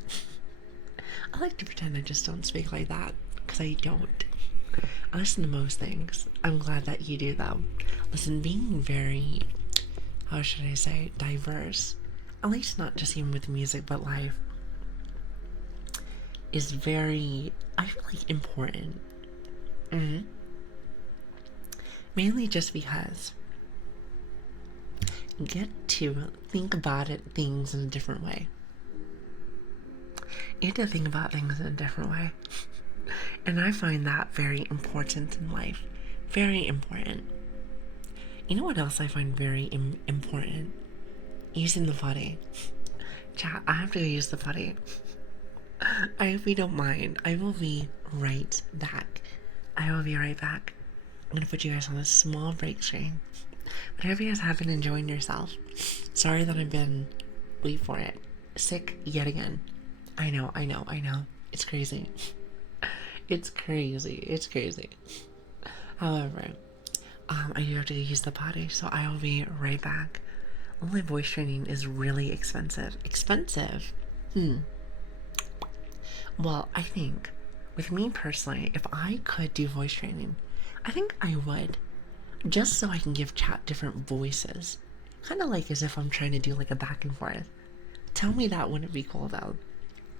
I like to pretend I just don't speak like that, because I don't. I listen to most things. I'm glad that you do, though. Listen, being very, how should I say, diverse, at least not just even with music, but life, is very, I feel like, important. hmm Mainly just because you get to think about things in a different way. You get to think about things in a different way. And I find that very important in life. Very important. You know what else I find very important? Using the potty. Chat, I have to go use the potty. I hope you don't mind. I will be right back. I will be right back. I'm gonna put you guys on a small break screen. But I hope you guys have been enjoying yourself. Sorry that I've been, wait for it, sick yet again. I know, I know, I know. It's crazy. It's crazy. It's crazy. However, I do have to use the potty, so I will be right back. Only voice training is really expensive. Expensive? Well, I think, with me personally, if I could do voice training, I think I would. Just so I can give chat different voices. Kind of like as if I'm trying to do like a back and forth. Tell me that wouldn't be cool though.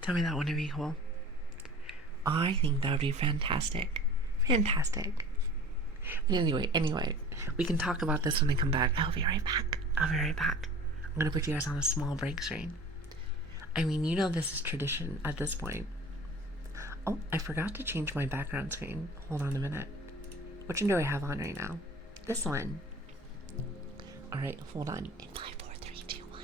Tell me that wouldn't be cool. I think that would be fantastic. Fantastic. But anyway, we can talk about this when I come back. I'll be right back. I'll be right back. I'm gonna put you guys on a small break screen. I mean, you know this is tradition at this point. Oh, I forgot to change my background screen. Hold on a minute. Which one do I have on right now? This one. Alright, hold on. In 5, 4, 3, 2, 1.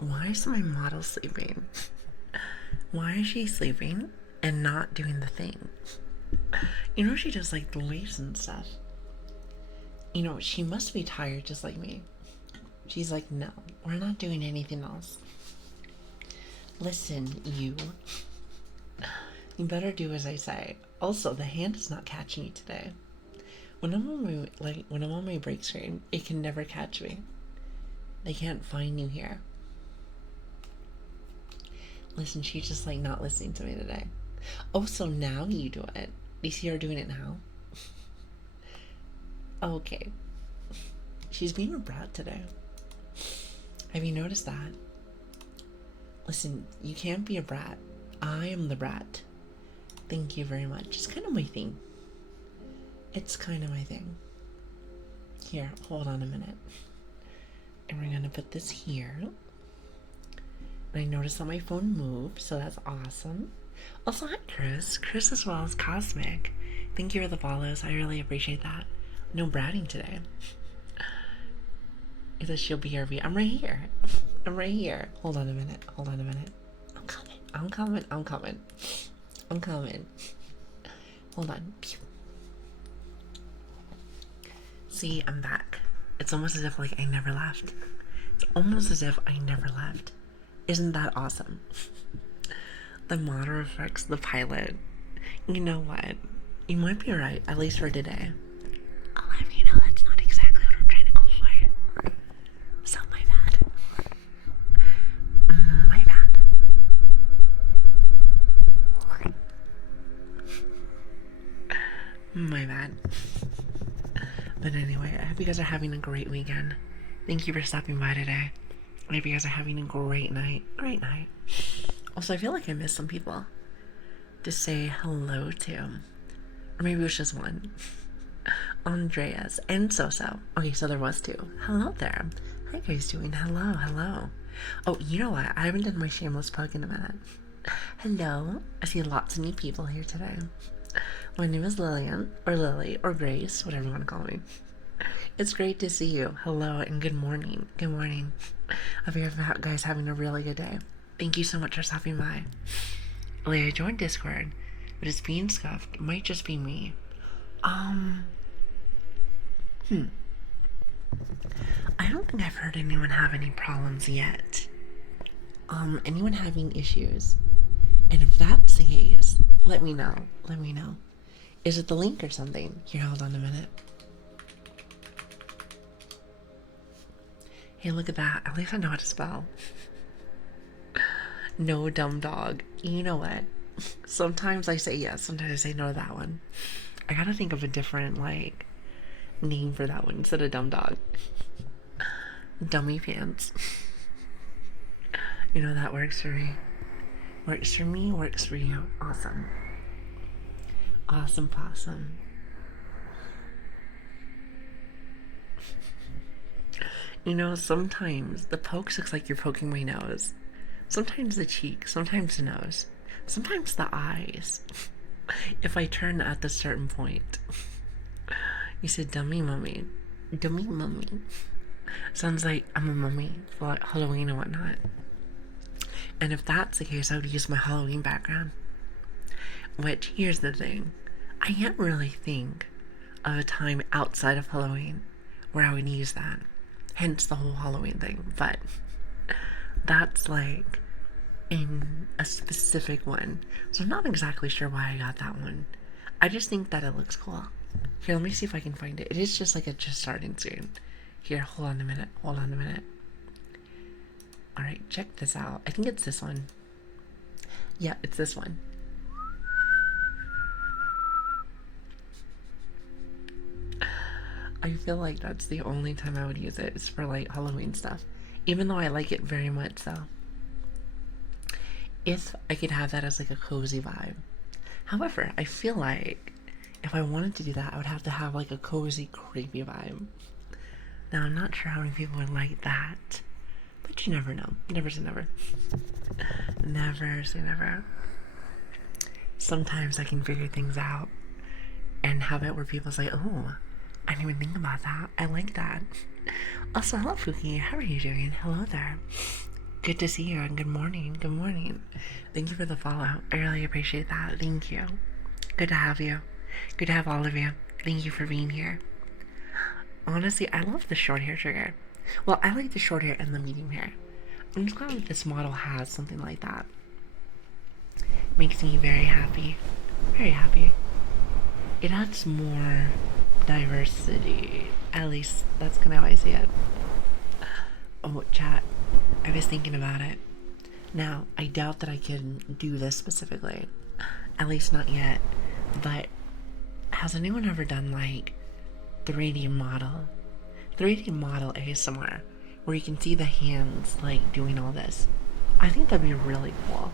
Why is my model sleeping? Why is she sleeping and not doing the thing? You know, she does like the waves and stuff. You know, she must be tired just like me. She's like, no, we're not doing anything else. Listen, you. You better do as I say. Also, the hand is not catching you today. When I'm on my break screen, it can never catch me. They can't find you here. Listen, she's just like not listening to me today. Oh, so now you do it. You see her doing it now? Okay. She's being a brat today. Have you noticed that? Listen, you can't be a brat. I am the brat. Thank you very much. It's kind of my thing. It's kind of my thing. Here, hold on a minute. And we're gonna put this here. And I noticed that my phone moved, so that's awesome. Also, hi Chris. Chris as well as Cosmic. Thank you for the follows. I really appreciate that. No bratting today. It says she'll be here. I'm right here. I'm right here. Hold on a minute. Hold on a minute. I'm coming. I'm coming. I'm coming. I'm coming. Hold on. See, I'm back. It's almost as if like I never left. It's almost as if I never left. Isn't that awesome? The model reflects the pilot. You know what? You might be right, at least for today. I'll have you know that's not exactly what I'm trying to go for. So my bad. My bad. My bad. But anyway, I hope you guys are having a great weekend. Thank you for stopping by today. I hope you guys are having a great night. Great night. Also, I feel like I missed some people to say hello to. Or maybe it was just one. Andreas and Soso. Okay, so there was two. Hello there. How you guys doing? Hello, hello. Oh, you know what? I haven't done my shameless plug in a minute. Hello. I see lots of new people here today. My name is Lilian, or Lili, or Grace, whatever you want to call me. It's great to see you. Hello and good morning. Good morning. I hope you guys having a really good day. Thank you so much for stopping by. I joined Discord, but it's being scuffed. It might just be me. I don't think I've heard anyone have any problems yet. Anyone having issues? And if that's the case, let me know. Let me know. Is it the link or something? Here, hold on a minute. Hey, look at that. At least I know how to spell. No, dumb dog. You know what? Sometimes I say yes, sometimes I say no to that one. I gotta think of a different, like, name for that one instead of dumb dog. Dummy pants. You know, that works for me. Works for me, works for you. Awesome. Awesome possum. You know, sometimes the pokes looks like you're poking my nose. Sometimes the cheek, sometimes the nose, sometimes the eyes. If I turn at the certain point. You said dummy mummy. Dummy mummy. Sounds like I'm a mummy for like Halloween and whatnot. And if that's the case, I would use my Halloween background. Which, here's the thing. I can't really think of a time outside of Halloween where I would use that. Hence the whole Halloween thing. But that's like in a specific one. So I'm not exactly sure why I got that one. I just think that it looks cool. Here, let me see if I can find it. It is just like a just starting soon. Here, hold on a minute. Hold on a minute. Alright, check this out. I think it's this one. Yeah, it's this one. I feel like that's the only time I would use it is for like Halloween stuff. Even though I like it very much so. If I could have that as like a cozy vibe. However, I feel like if I wanted to do that, I would have to have like a cozy, creepy vibe. Now, I'm not sure how many people would like that. But you never know. Never say never. Never say never. Sometimes I can figure things out and have it where people say, oh, I didn't even think about that. I like that. Also, hello, Fuki. How are you doing? Hello there. Good to see you and good morning. Good morning. Thank you for the follow. I really appreciate that. Thank you. Good to have you. Good to have all of you. Thank you for being here. Honestly, I love the short hair trigger. Well, I like the short hair and the medium hair. I'm just glad that this model has something like that. Makes me very happy. Very happy. It adds more diversity. At least that's kind of how I see it. Oh, chat. I was thinking about it. Now, I doubt that I can do this specifically. At least not yet. But has anyone ever done like 3D model? 3D model ASMR, where you can see the hands like doing all this. I think that'd be really cool.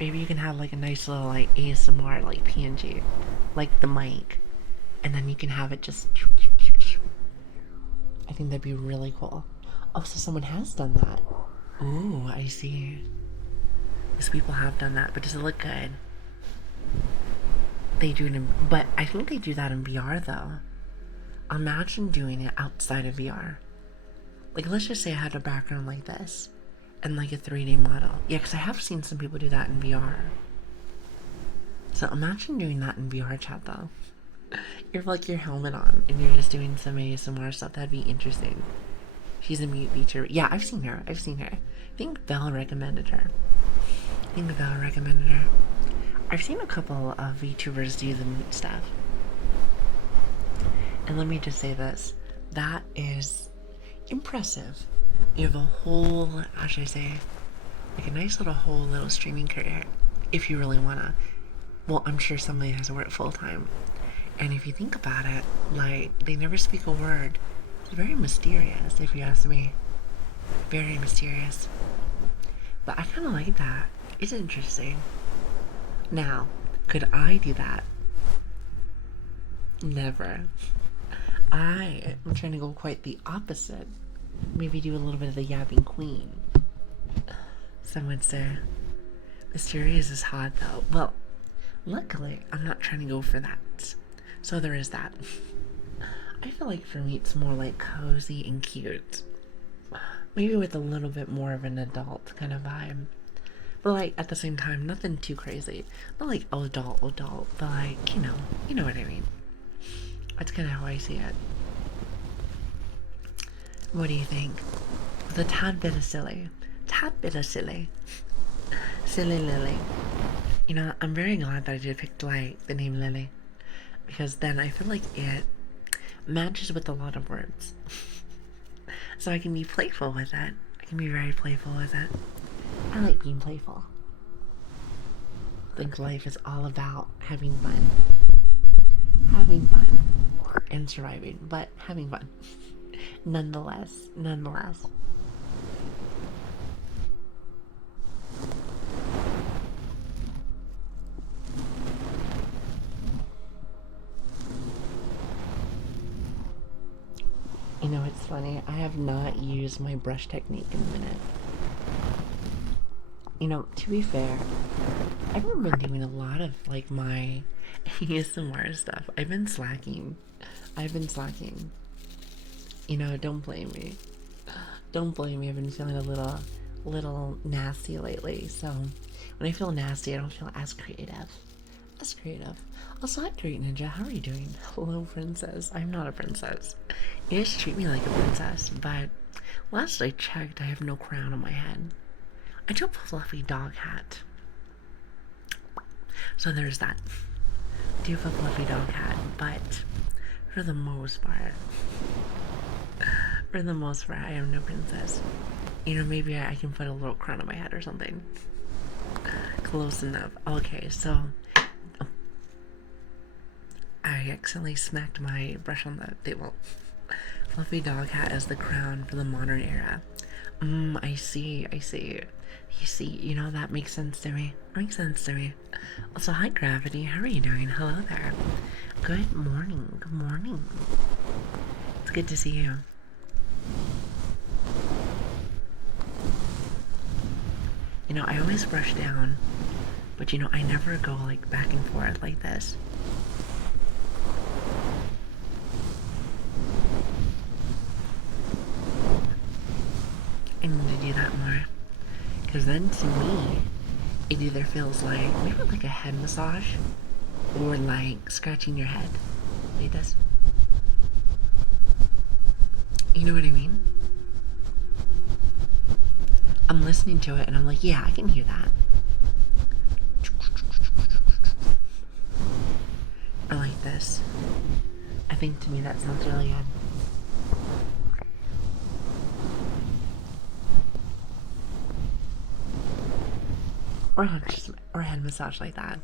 Maybe you can have like a nice little like ASMR like PNG, like the mic, and then you can have it just. I think that'd be really cool. Oh, so someone has done that. Ooh, I see. These people have done that, but does it look good? They do it in, but I think they do that in VR though. Imagine doing it outside of VR. Like, let's just say I had a background like this and like a 3D model. Yeah, because I have seen some people do that in VR. So imagine doing that in VR, chat though. You have like your helmet on and you're just doing some ASMR stuff. That'd be interesting. She's a mute feature. Yeah, I've seen her. I've seen her. I think Belle recommended her. I've seen a couple of VTubers do the mute stuff. And let me just say this. That is impressive. You have a whole, how should I say, like a nice little streaming career. If you really wanna. Well, I'm sure somebody has to work full time. And if you think about it, like, they never speak a word. It's very mysterious, if you ask me. Very mysterious. But I kind of like that. It's interesting. Now, could I do that? Never. I am trying to go quite the opposite. Maybe do a little bit of the yapping queen. Some would say. Mysterious is hot though. Well, luckily, I'm not trying to go for that. So there is that. I feel like for me it's more like cozy and cute. Maybe with a little bit more of an adult kind of vibe. But like at the same time, nothing too crazy. Not like adult, but like, you know what I mean. That's kind of how I see it. What do you think? With a tad bit of silly. Silly Lili. You know, I'm very glad that I did pick like the name Lili. Because then I feel like it matches with a lot of words. So I can be playful with it. I can be very playful with it. I like being playful. I think life is all about having fun. Having fun. And surviving. But having fun. Nonetheless. You know, it's funny. I have not used my brush technique in a minute. You know, to be fair, I haven't been doing a lot of like my ASMR stuff. I've been slacking. You know, don't blame me. I've been feeling a little nasty lately. So when I feel nasty, I don't feel as creative. Also, hi, Great Ninja. How are you doing? Hello, princess. I'm not a princess. You guys treat me like a princess, but last I checked, I have no crown on my head. I do have a fluffy dog hat. So there's that. I do have a fluffy dog hat, but for the most part, I am no princess. You know, maybe I can put a little crown on my head or something. Close enough. Okay, so I accidentally smacked my brush on the table. Fluffy dog hat as the crown for the modern era. I see. You know, that makes sense to me. Also, hi, Gravity. How are you doing? Hello there. Good morning. It's good to see you. You know, I always brush down, but you know, I never go like back and forth like this. Because then to me, it either feels like maybe like a head massage or like scratching your head. Like this. You know what I mean? I'm listening to it and I'm like, yeah, I can hear that. I like this. I think to me that sounds really good. Or head massage like that.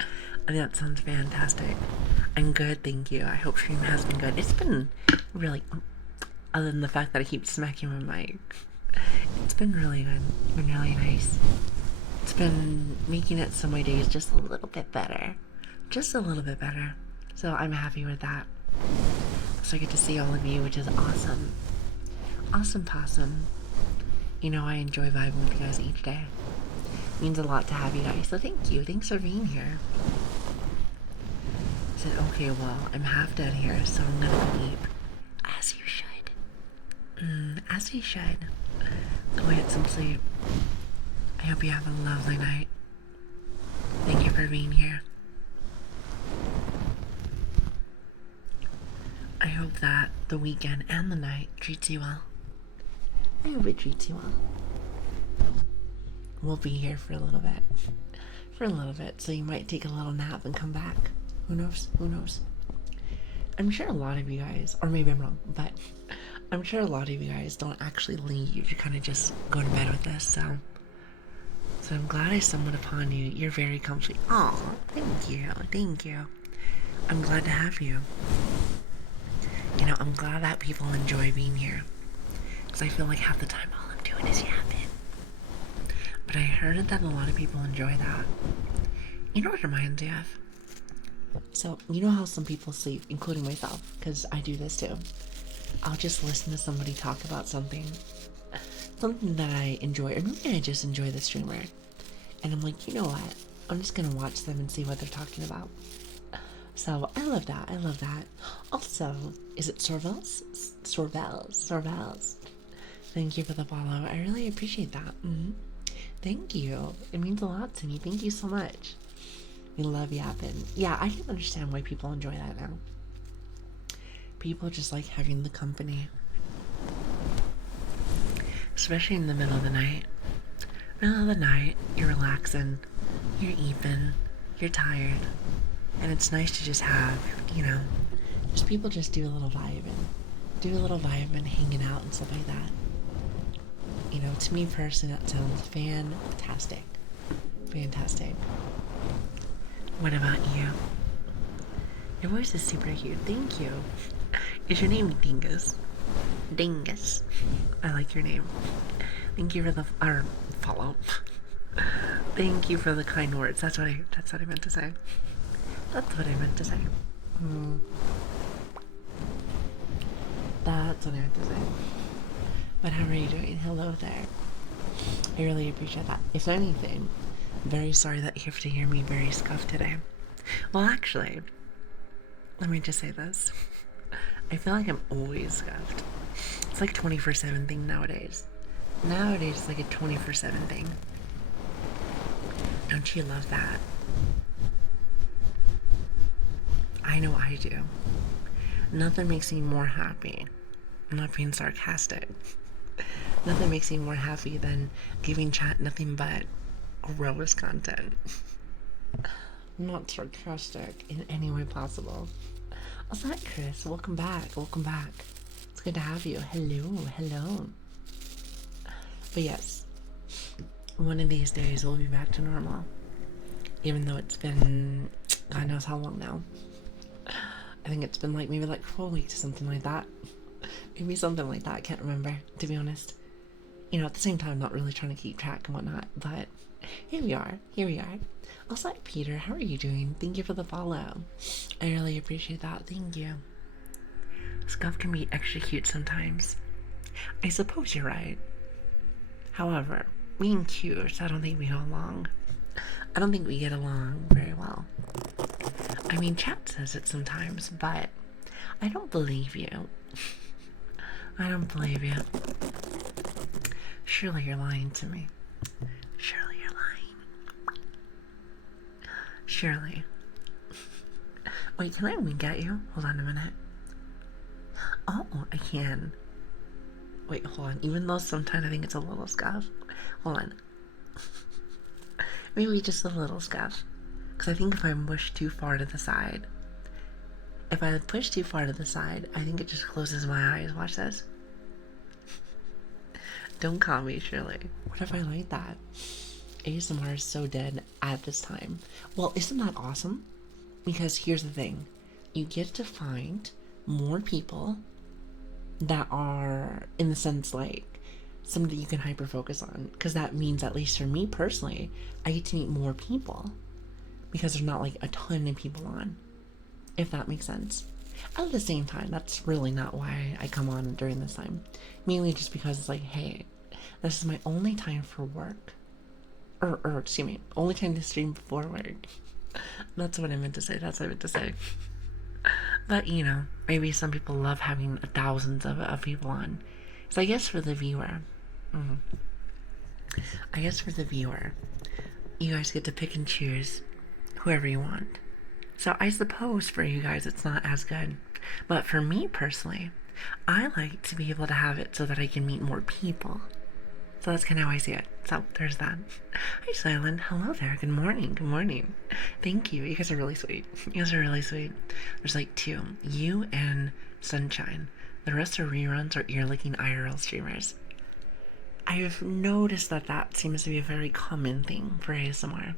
I think that sounds fantastic. I'm good, thank you. I hope stream has been good. It's been really, other than the fact that I keep smacking my mic, it's been really good. It's been really nice. It's been making it some of my days just a little bit better. Just a little bit better. So I'm happy with that. So I get to see all of you, which is awesome. Awesome possum. You know, I enjoy vibing with you guys each day. It means a lot to have you guys, so thank you. Thanks for being here. I said, okay, well, I'm half dead here, so I'm gonna go eat. As you should. As you should. Go get some sleep. I hope you have a lovely night. Thank you for being here. I hope that the weekend and the night treats you well. I hope it treats you well. We'll be here for a little bit. For a little bit, so you might take a little nap and come back. Who knows? Who knows? I'm sure a lot of you guys, or maybe I'm wrong, but I'm sure a lot of you guys don't actually leave. You kind of just go to bed with us, so I'm glad I stumbled upon you. You're very comfy. Oh, thank you. Thank you. I'm glad to have you. You know, I'm glad that people enjoy being here. Because I feel like half the time all I'm doing is yapping. But I heard that a lot of people enjoy that. You know what it reminds me of? So, you know how some people sleep, including myself, because I do this too. I'll just listen to somebody talk about something that I enjoy, or maybe I just enjoy the streamer. And I'm like, you know what? I'm just gonna watch them and see what they're talking about. So, I love that. I love that. Also, is it Sorvels? Sorvels. Thank you for the follow. I really appreciate that. Thank you. It means a lot to me. Thank you so much. We love yapping. Yeah, I can understand why people enjoy that now. People just like having the company. Especially in the middle of the night. Middle of the night, you're relaxing, you're eating, you're tired. And it's nice to just have, you know, just people just do a little vibing, hanging out and stuff like that. You know, to me personally, that sounds fantastic. Fantastic. What about you? Your voice is super cute. Thank you. Is your name Tingles? Dingus. I like your name. Thank you for the follow. Thank you for the kind words. That's what I meant to say. That's what I meant to say. That's what I meant to say. But how are you doing? Hello there. I really appreciate that. If anything, very sorry that you have to hear me very scuffed today. Well, actually, let me just say this. I feel like I'm always scuffed. It's like 24/7 thing nowadays. Nowadays, it's like a 24/7 thing. Don't you love that? I know I do. Nothing makes me more happy. I'm not being sarcastic. Nothing makes me more happy than giving chat nothing but gross content. I'm not sarcastic in any way possible. What's that, Chris? Welcome back. Welcome back. It's good to have you. Hello. But yes, one of these days we'll be back to normal. Even though it's been God knows how long now. I think it's been like maybe like 4 weeks or something like that. Maybe something like that. I can't remember, to be honest. You know, at the same time, not really trying to keep track and whatnot. But here we are. Also, Peter, how are you doing? Thank you for the follow. I really appreciate that. Thank you. Scuff can be extra cute sometimes. I suppose you're right. However, being cute, I don't think we get along. I don't think we get along very well. I mean, chat says it sometimes, but I don't believe you. I don't believe you. Surely you're lying to me. Surely you're lying. Surely. Wait, can I wink at you? Hold on a minute. Oh, I can. Wait, hold on. Even though sometimes I think it's a little scuff. Hold on. Maybe just a little scuff. Because I think if I push too far to the side, if I push too far to the side, I think it just closes my eyes. Watch this. Don't call me, Shirley. What if I like that? ASMR is so dead at this time. Well, isn't that awesome? Because here's the thing. You get to find more people that are, in the sense, like, somebody you can hyper focus on. Because that means, at least for me personally, I get to meet more people. Because there's not, like, a ton of people on. If that makes sense. At the same time, that's really not why I come on during this time. Mainly just because it's like, hey, this is my only time for work. Or excuse me, only time to stream before work. That's what I meant to say. That's what I meant to say. But, you know, maybe some people love having thousands of people on. So I guess for the viewer, you guys get to pick and choose whoever you want. So I suppose for you guys it's not as good. But for me personally, I like to be able to have it so that I can meet more people. So that's kind of how I see it. So there's that. Hi, Silent. Hello there. Good morning. Good morning. Thank you. You guys are really sweet. You guys are really sweet. There's like two. You and Sunshine. The rest are reruns or ear-licking IRL streamers. I've noticed that that seems to be a very common thing for ASMR.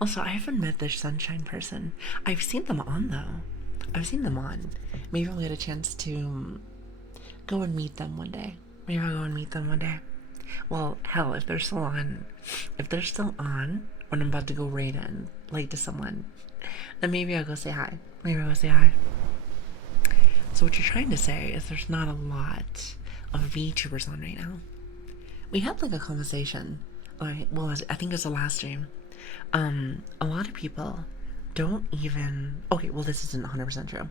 Also, I haven't met this Sunshine person. I've seen them on, though. I've seen them on. Maybe I'll get a chance to go and meet them one day. Maybe I'll go and meet them one day. Well, hell, if they're still on when I'm about to go raid in, late to someone, then maybe I'll go say hi. Maybe I'll go say hi. So what you're trying to say is there's not a lot of VTubers on right now. We had like a conversation, well, I think it's the last stream. A lot of people don't even, okay, well this isn't 100% true.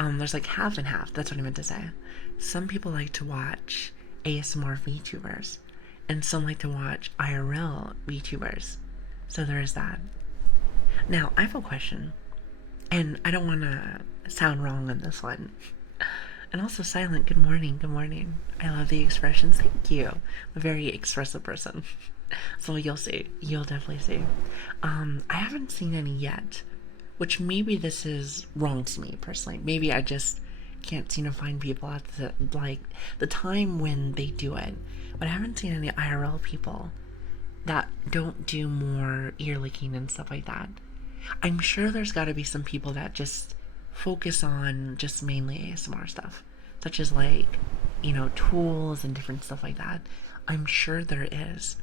There's like half and half, that's what I meant to say. Some people like to watch ASMR VTubers, and some like to watch IRL VTubers. So there is that. Now, I have a question, and I don't want to sound wrong on this one. And also, Silent, good morning, good morning. I love the expressions, thank you. I'm a very expressive person. So you'll see, you'll definitely see. I haven't seen any yet, which maybe this is wrong to me personally. Maybe I just can't seem to find people at the time when they do it. But I haven't seen any IRL people that don't do more ear licking and stuff like that. I'm sure there's got to be some people that just focus on just mainly ASMR stuff, such as like, you know, tools and different stuff like that. I'm sure there is.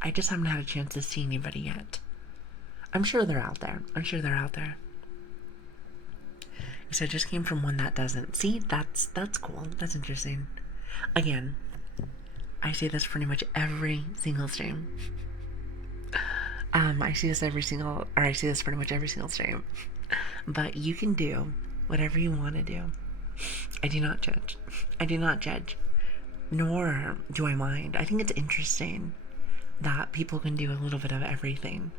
I just haven't had a chance to see anybody yet. I'm sure they're out there. I'm sure they're out there. So I just came from one that doesn't. See, that's cool. That's interesting. Again, I say this pretty much every single stream. I see this pretty much every single stream. But you can do whatever you want to do. I do not judge. I do not judge. Nor do I mind. I think it's interesting that people can do a little bit of everything.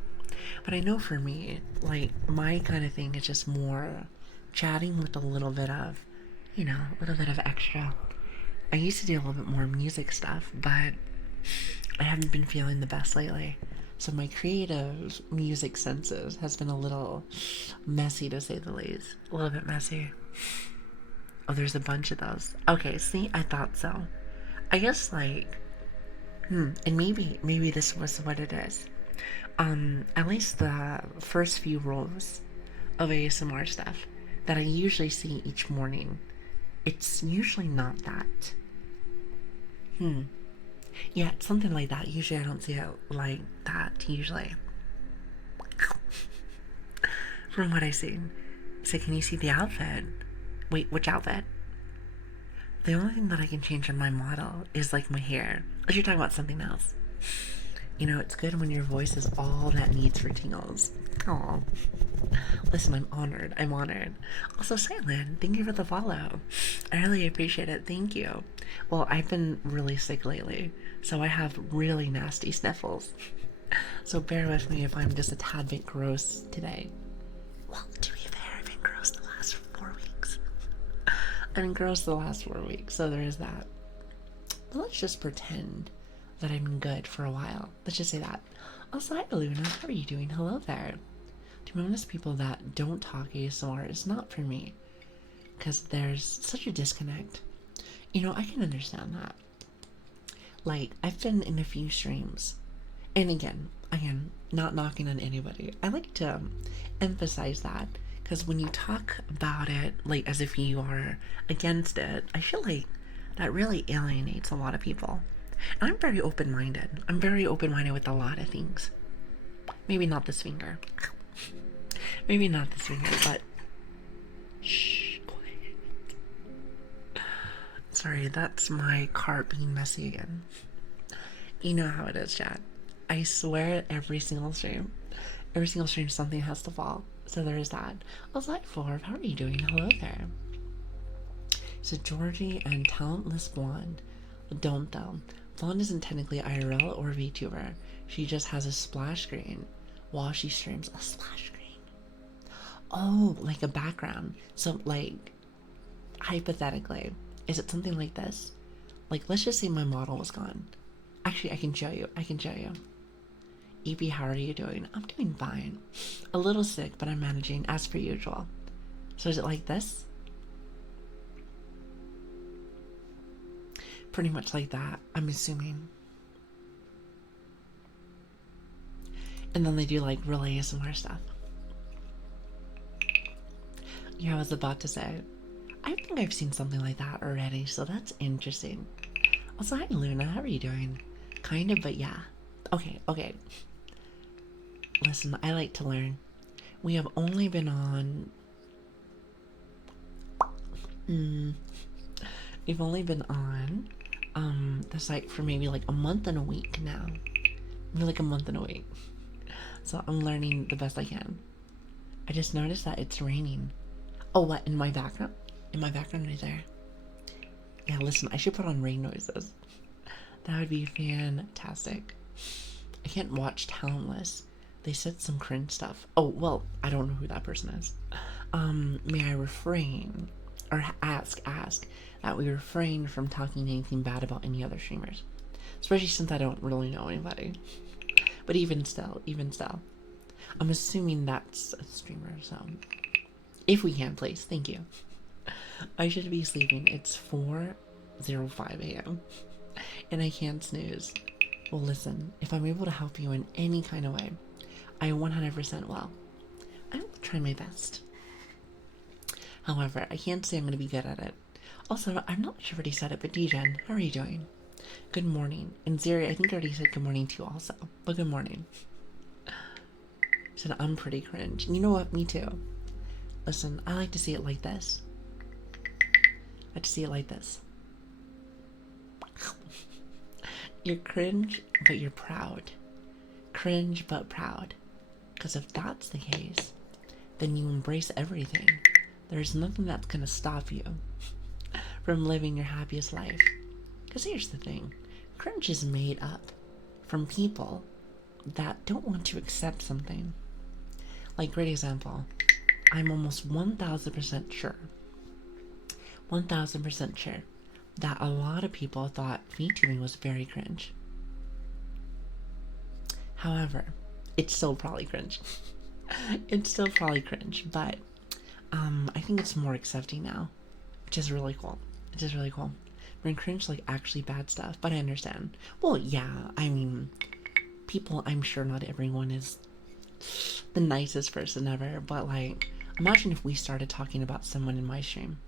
But I know for me, like, my kind of thing is just more chatting with a little bit of, you know, a little bit of extra. I used to do a little bit more music stuff, but I haven't been feeling the best lately. So my creative music senses has been a little messy, to say the least. A little bit messy. Oh, there's a bunch of those. Okay, see, I thought so. I guess, like, and maybe this was what it is. At least the first few rows of ASMR stuff that I usually see each morning, it's usually not that. Yeah, it's something like that. Usually I don't see it like that, usually. From what I see. So can you see the outfit? Wait, which outfit? The only thing that I can change on my model is like my hair. If you're talking about something else. You know, it's good when your voice is all that needs for tingles. Oh, listen, I'm honored. I'm honored. Also, Silent, thank you for the follow. I really appreciate it. Thank you. Well, I've been really sick lately, so I have really nasty sniffles. So bear with me if I'm just a tad bit gross today. Well, to be fair, I've been gross the last 4 weeks. I've been gross the last 4 weeks, so there is that. But let's just pretend that I'm good for a while. Let's just say that. Also, hi, Luna. How are you doing? Hello there. To be honest, people that don't talk ASMR is not for me. Because there's such a disconnect. You know, I can understand that. Like, I've been in a few streams. And again, not knocking on anybody. I like to emphasize that. Because when you talk about it, like, as if you are against it, I feel like that really alienates a lot of people. And I'm very open-minded. I'm very open-minded with a lot of things. Maybe not this finger. Maybe not this finger, but... Shh, quiet. Sorry, that's my cart being messy again. You know how it is, chat. I swear every single stream something has to fall. So there is that. Also, hi, Forbes. How are you doing? Hello there. So Georgie and Talentless Blonde. Don't though. Blonde isn't technically IRL or VTuber. She just has a splash screen while she streams. A splash screen. Oh, like a background. So, like, hypothetically, is it something like this? Like, let's just say my model was gone. Actually, I can show you. EP, how are you doing? I'm doing fine. A little sick, but I'm managing as per usual. So is it like this? Pretty much like that, I'm assuming. And then they do like real ASMR stuff. Yeah, I was about to say, I think I've seen something like that already, so that's interesting. Also, hi Luna, how are you doing? Kind of, but yeah. Okay. Listen, I like to learn. We have only been on... We've only been on the site for maybe like a month and a week now. Maybe like a month and a week. So I'm learning the best I can. I just noticed that it's raining. Oh, what? In my background? In my background right there. Yeah, listen, I should put on rain noises. That would be fantastic. I can't watch Talentless. They said some cringe stuff. Oh, well, I don't know who that person is. May I refrain, or ask that we refrain from talking anything bad about any other streamers. Especially since I don't really know anybody. But even still. I'm assuming that's a streamer, so... If we can, please. Thank you. I should be sleeping. It's 4:05 a.m. And I can't snooze. Well, listen, if I'm able to help you in any kind of way, I 100% will. I will try my best. However, I can't say I'm going to be good at it. Also, I'm not sure if I already said it, but Dijon, how are you doing? Good morning. And Zeri, I think I already said good morning to you also. But good morning. Said I'm pretty cringe. You know what? Me too. Listen, I like to see it like this. I like to see it like this. You're cringe, but you're proud. Cringe, but proud. Because if that's the case, then you embrace everything. There's nothing that's going to stop you from living your happiest life. Because here's the thing. Cringe is made up from people that don't want to accept something. Like, great example. I'm almost 1,000% sure. 1,000% sure that a lot of people thought VTubing was very cringe. However, it's still probably cringe. It's still probably cringe, but I think it's more accepting now, which is really cool. Which is really cool. We're in cringe like actually bad stuff, but I understand. Well, yeah, I mean, people, I'm sure not everyone is the nicest person ever, but like, imagine if we started talking about someone in my stream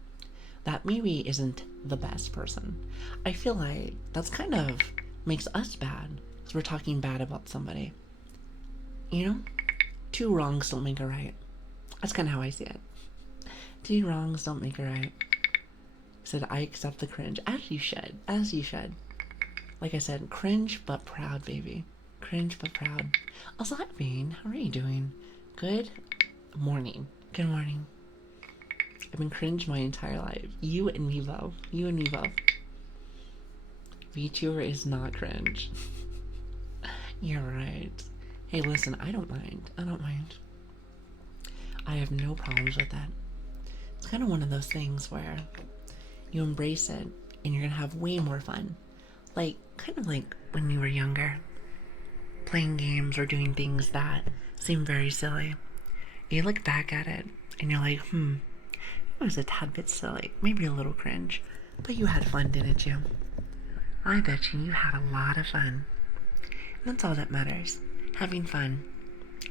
that maybe isn't the best person. I feel like that's kind of makes us bad because we're talking bad about somebody. You know? 2 wrongs don't make a right. That's kind of how I see it. 2 wrongs don't make a right. Said I accept the cringe. As you should. As you should. Like I said, cringe but proud, baby. cringe but proud. Also, hi Bean, how are you doing? Good morning. Good morning. I've been cringe my entire life. You and me both. You and me both. VTuber is not cringe. You're right. Hey, listen, I don't mind. I don't mind. I have no problems with that. It's kind of one of those things where you embrace it and you're gonna have way more fun. Like, kind of like when you were younger, playing games or doing things that seem very silly. You look back at it and you're like, it was a tad bit silly, maybe a little cringe, but you had fun, didn't you? I bet you had a lot of fun. And that's all that matters, having fun,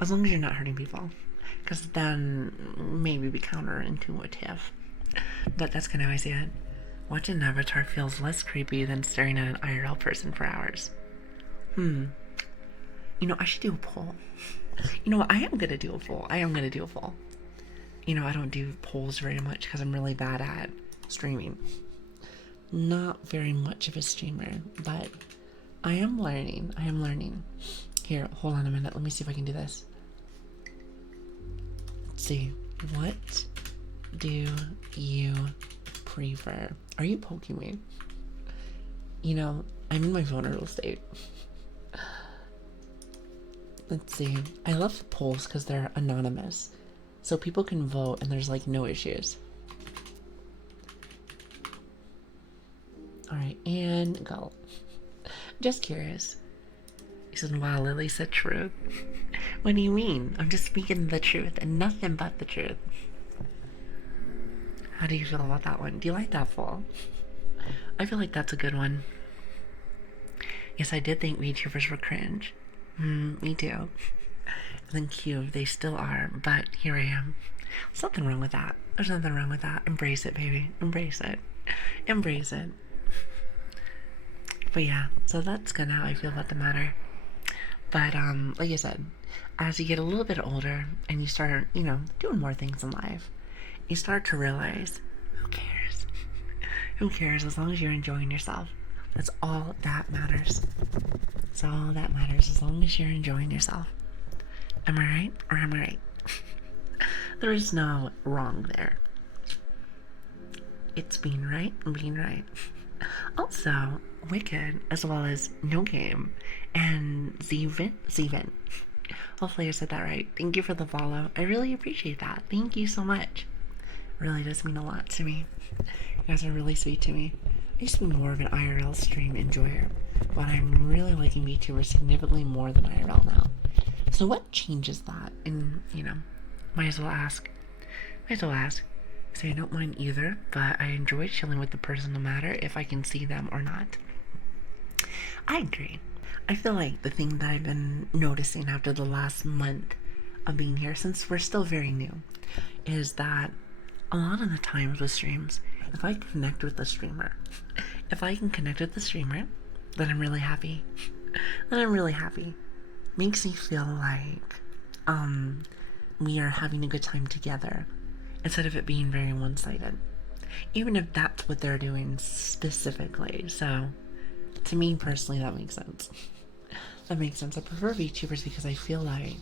as long as you're not hurting people, because then maybe be counterintuitive. But that's kind of how I see it. Watching an avatar feels less creepy than staring at an IRL person for hours. You know, I should do a poll. You know what? I am going to do a poll. You know, I don't do polls very much because I'm really bad at streaming. Not very much of a streamer, but I am learning. Here, hold on a minute. Let me see if I can do this. Let's see. What do you prefer? Are you poking me? You know, I'm in my vulnerable state. Let's see. I love the polls because they're anonymous. So people can vote and there's like no issues. Alright, and go. Just curious. He said, wow, Lili said truth. What do you mean? I'm just speaking the truth and nothing but the truth. How do you feel about that one? Do you like that poll? I feel like that's a good one. Yes, I did think VTubers were cringe. Me too. Thank you, they still are, but here I am. There's nothing wrong with that. There's nothing wrong with that. Embrace it, baby. Embrace it. Embrace it. But yeah, so that's kind of how I feel about the matter. But like I said, as you get a little bit older and you start, you know, doing more things in life, you start to realize, who cares? Who cares as long as you're enjoying yourself? That's all that matters. That's all that matters as long as you're enjoying yourself. Am I right or am I right? There is no wrong there. It's being right and being right. Also, Wicked, as well as No Game, and Zevin. Hopefully I said that right. Thank you for the follow. I really appreciate that. Thank you so much. It really does mean a lot to me. You guys are really sweet to me. I used to be more of an IRL stream enjoyer, but I'm really liking VTuber significantly more than IRL now. So what changes that? And, you know, might as well ask. So I don't mind either, but I enjoy chilling with the person no matter if I can see them or not. I agree. I feel like the thing that I've been noticing after the last month of being here, since we're still very new, is that a lot of the times with streams, if I connect with the streamer, then I'm really happy. Makes me feel like we are having a good time together instead of it being very one-sided, even if that's what they're doing specifically. So to me personally, that makes sense. I prefer VTubers because I feel like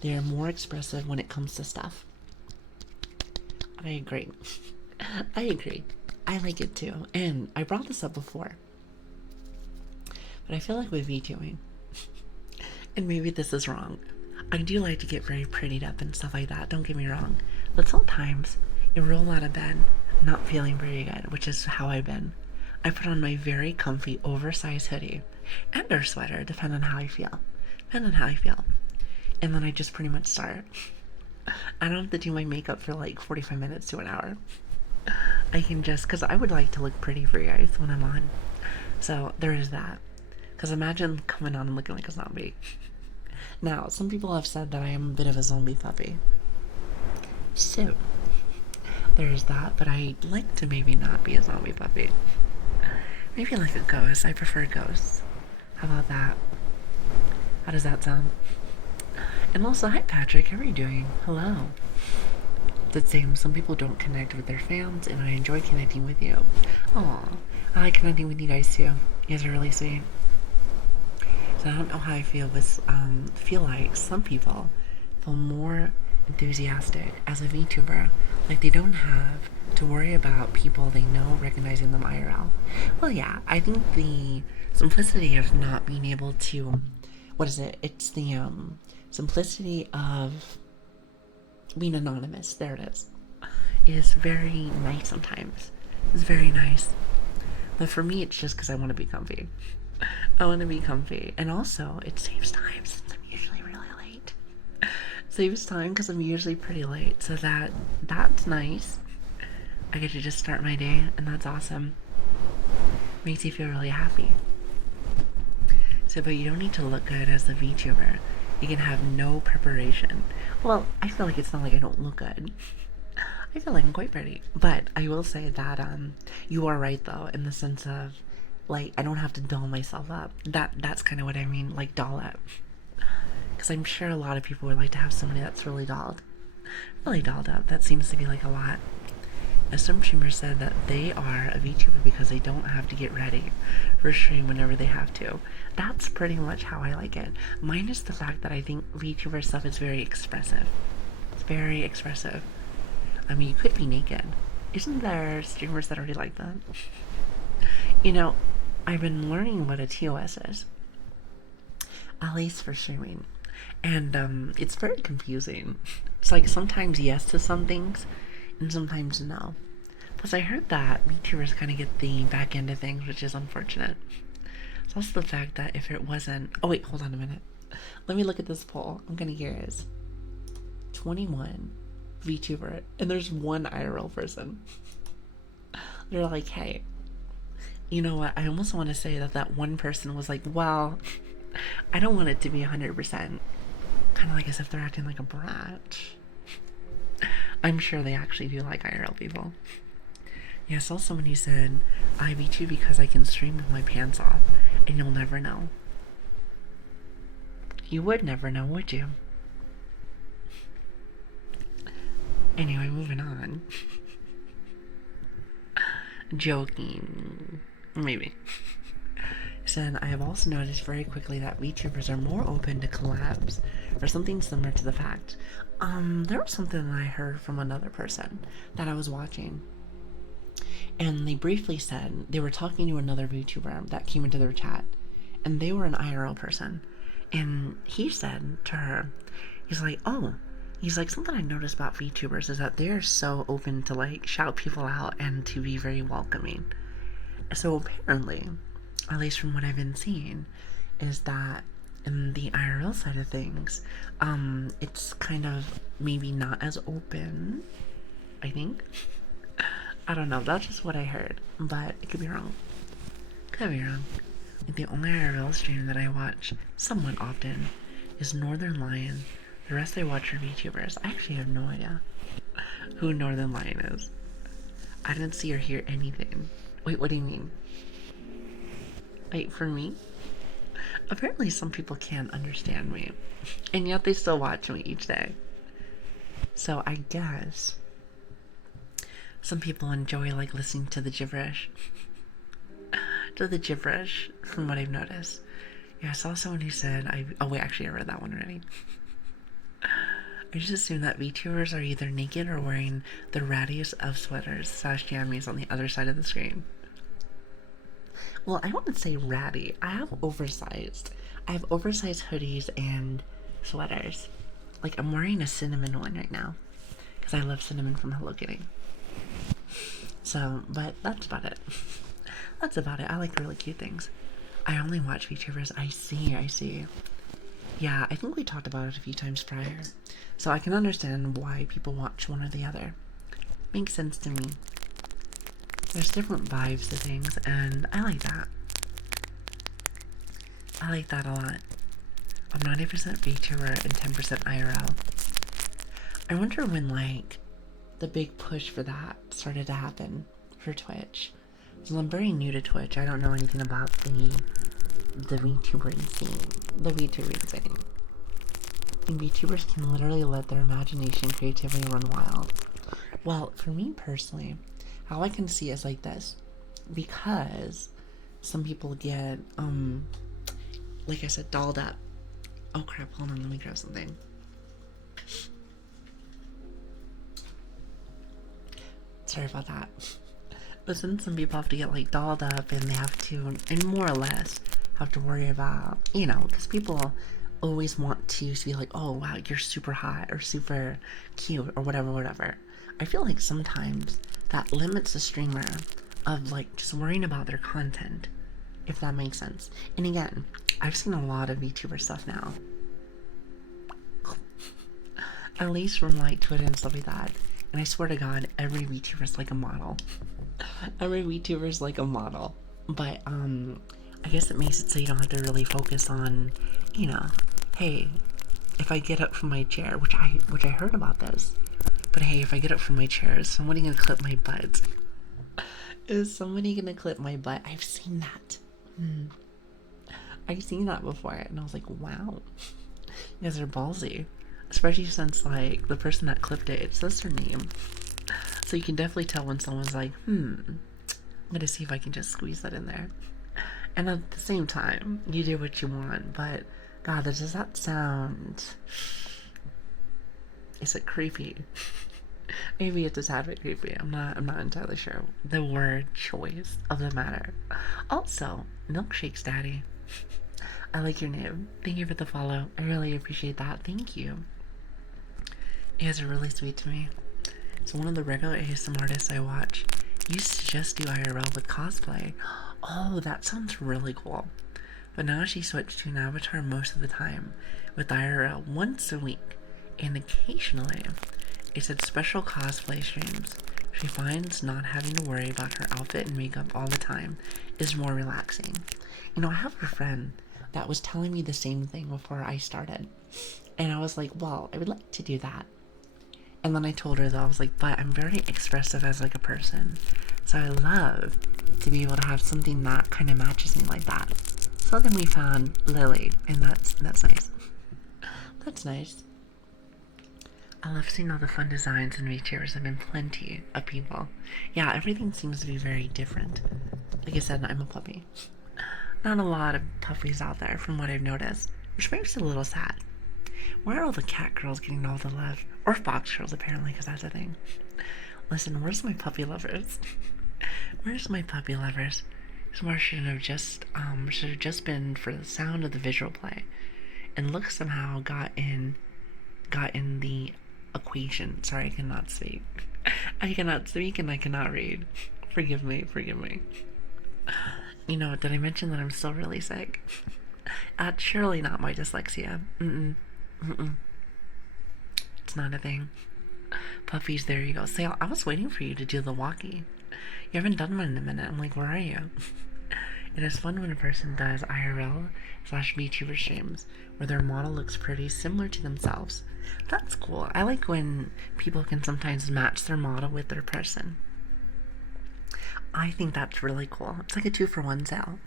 they're more expressive when it comes to stuff. I agree. I like it too, and I brought this up before, but I feel like with VTubing, and maybe this is wrong, I do like to get very prettied up and stuff like that, don't get me wrong, but sometimes you roll out of bed not feeling very good, which is how I've been. I put on my very comfy oversized hoodie and or sweater, depending on how I feel, and then I just pretty much start. I don't have to do my makeup for like 45 minutes to an hour. I can just, because I would like to look pretty for you guys when I'm on. So there is that. Because imagine coming on and looking like a zombie. Now, some people have said that I am a bit of a zombie puppy. So, there's that, but I'd like to maybe not be a zombie puppy. Maybe like a ghost. I prefer ghosts. How about that? How does that sound? And also, hi Patrick, how are you doing? Hello. The same, some people don't connect with their fans, and I enjoy connecting with you. Aw, I like connecting with you guys too. You guys are really sweet. So I don't know how I feel like some people feel more enthusiastic as a VTuber. Like they don't have to worry about people they know recognizing them IRL. Well, yeah, I think the simplicity of not being able to, what is it? It's the simplicity of being anonymous. There it is very nice sometimes. It's very nice. But for me, it's just because I want to be comfy. I want to be comfy. And also, it saves time since I'm usually really late. Saves time because I'm usually pretty late. So that's nice. I get to just start my day, and that's awesome. Makes you feel really happy. So, but you don't need to look good as a VTuber. You can have no preparation. Well, I feel like it's not like I don't look good. I feel like I'm quite pretty. But I will say that you are right though, in the sense of like I don't have to doll myself up. That's kind of what I mean, like doll up. Because I'm sure a lot of people would like to have somebody that's really dolled up. That seems to be like a lot. Some streamers said that they are a VTuber because they don't have to get ready for stream whenever they have to. That's pretty much how I like it. Minus the fact that I think VTuber stuff is very expressive. It's very expressive. I mean, you could be naked. Isn't there streamers that already like that? You know, I've been learning what a TOS is. At least for streaming. And it's very confusing. It's like sometimes yes to some things, and sometimes no. Plus, I heard that VTubers kind of get the back end of things, which is unfortunate. It's also the fact that if it wasn't. Oh, wait, hold on a minute. Let me look at this poll. I'm gonna hear is 21 VTuber, and there's one IRL person. They're like, hey, you know what? I almost want to say that one person was like, well, I don't want it to be 100%. Kind of like as if they're acting like a brat. I'm sure they actually do like IRL people. Yeah, I saw someone who said, I VTube because I can stream with my pants off, and you'll never know. You would never know, would you? Anyway, moving on. Joking. Maybe. Said, I have also noticed very quickly that VTubers are more open to collabs or something similar to the fact. There was something that I heard from another person that I was watching. And they briefly said they were talking to another VTuber that came into their chat. And they were an IRL person. And he said to her, he's like, something I noticed about VTubers is that they're so open to like shout people out and to be very welcoming. So apparently, at least from what I've been seeing, is that in the IRL side of things, it's kind of maybe not as open, I think. I don't know, that's just what I heard, but it could be wrong. Could be wrong. Like the only IRL stream that I watch somewhat often is Northern Lion. The rest I watch are VTubers. I actually have no idea who Northern Lion is. I didn't see or hear anything. Wait, what do you mean? Wait, for me? Apparently some people can't understand me, and yet they still watch me each day. So I guess some people enjoy like listening to the gibberish. From what I've noticed. Yeah, I saw someone who said oh wait, actually I read that one already. I just assume that VTubers are either naked or wearing the rattiest of sweaters / jammies on the other side of the screen. Well, I wouldn't say ratty. I have oversized hoodies and sweaters. Like, I'm wearing a cinnamon one right now. Because I love cinnamon from Hello Kitty. So, but that's about it. That's about it. I like really cute things. I only watch VTubers. I see. Yeah, I think we talked about it a few times prior. So I can understand why people watch one or the other. Makes sense to me. There's different vibes to things, and I like that. I like that a lot. I'm 90% VTuber and 10% IRL. I wonder when, like, the big push for that started to happen for Twitch. So I'm very new to Twitch. I don't know anything about the VTubering scene. And VTubers can literally let their imagination and creativity run wild. Well, for me personally, how I can see it is like this. Because some people get like I said, dolled up. Oh crap, hold on, let me grab something. Sorry about that. Listen, some people have to get like dolled up and they have to, and more or less, have to worry about, you know, because people always want to be like, oh wow, you're super hot or super cute or whatever, whatever. I feel like sometimes that limits the streamer of like just worrying about their content, if that makes sense. And again, I've seen a lot of VTuber stuff now. At least from like Twitter and stuff like that. And I swear to God, every VTuber is like a model. Every VTuber is like a model. But I guess it makes it so you don't have to really focus on, you know, hey, if I get up from my chair, which I heard about this. But hey, if I get up from my chair, is somebody gonna clip my butt? Is somebody gonna clip my butt? I've seen that. I've seen that before, and I was like, wow, you guys are ballsy. Especially since, like, the person that clipped it, it says her name. So you can definitely tell when someone's like, I'm gonna see if I can just squeeze that in there. And at the same time, you do what you want, but God, does that sound... Is it creepy? Maybe it's a tad bit creepy. I'm not entirely sure. The word choice of the matter. Also, Milkshake's daddy. I like your name. Thank you for the follow. I really appreciate that. Thank you. You guys are really sweet to me. So one of the regular ASM artists I watch used to just do IRL with cosplay. Oh, that sounds really cool. But now she switched to an avatar most of the time, with IRL once a week, and occasionally it's at special cosplay streams. She finds not having to worry about her outfit and makeup all the time is more relaxing. You know, I have a friend that was telling me the same thing before I started. And I was like, well, I would like to do that. And then I told her that I was like, but I'm very expressive as like a person. So I love to be able to have something that kind of matches me like that. So then we found Lili, and that's nice. That's nice. I love seeing all the fun designs and VTubers. I've been plenty of people. Yeah, everything seems to be very different. Like I said, I'm a puppy. Not a lot of puppies out there from what I've noticed, which makes it a little sad. Where are all the cat girls getting all the love? Or fox girls, apparently, because that's a thing. Listen, where's my puppy lovers? Where's my puppy lovers? Somewhere should have just been for the sound of the visual play. And look somehow got in the equation. Sorry, I cannot speak. I cannot speak and I cannot read. Forgive me. You know, did I mention that I'm still really sick? Surely not my dyslexia. It's not a thing. Puppies, there you go. Say, I was waiting for you to do the walkie. You haven't done one in a minute. I'm like, where are you? It is fun when a person does IRL/VTuber streams where their model looks pretty similar to themselves. That's cool. I like when people can sometimes match their model with their person. I think that's really cool. It's like a 2-for-1 sale.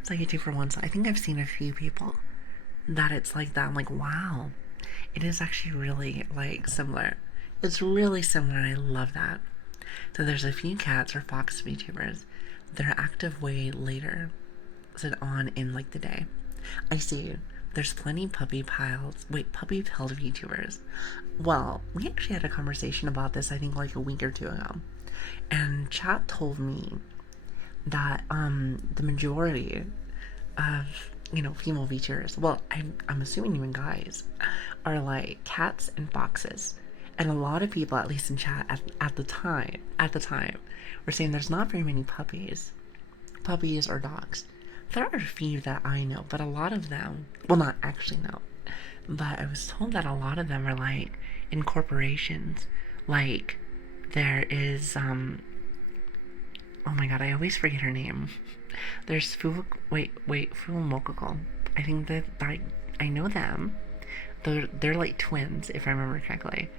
It's like a 2-for-1 sale. I think I've seen a few people that it's like that. I'm like, wow. It is actually really, like, similar. It's really similar, and I love that. So there's a few cats or fox VTubers that are active way later on in, like, the day. I see. There's plenty puppy pilled VTubers. Well, we actually had a conversation about this, I think, like a week or two ago. And chat told me that the majority of, you know, female VTubers, well, I'm assuming even guys, are like cats and foxes. And a lot of people, at least in chat at the time, were saying there's not very many puppies or dogs. There are a few that I know, but a lot of them, well, not actually know, but I was told that a lot of them are like in corporations. Like there is oh my god, I always forget her name. There's Fulmokoko. I think that I know them. They're like twins, if I remember correctly.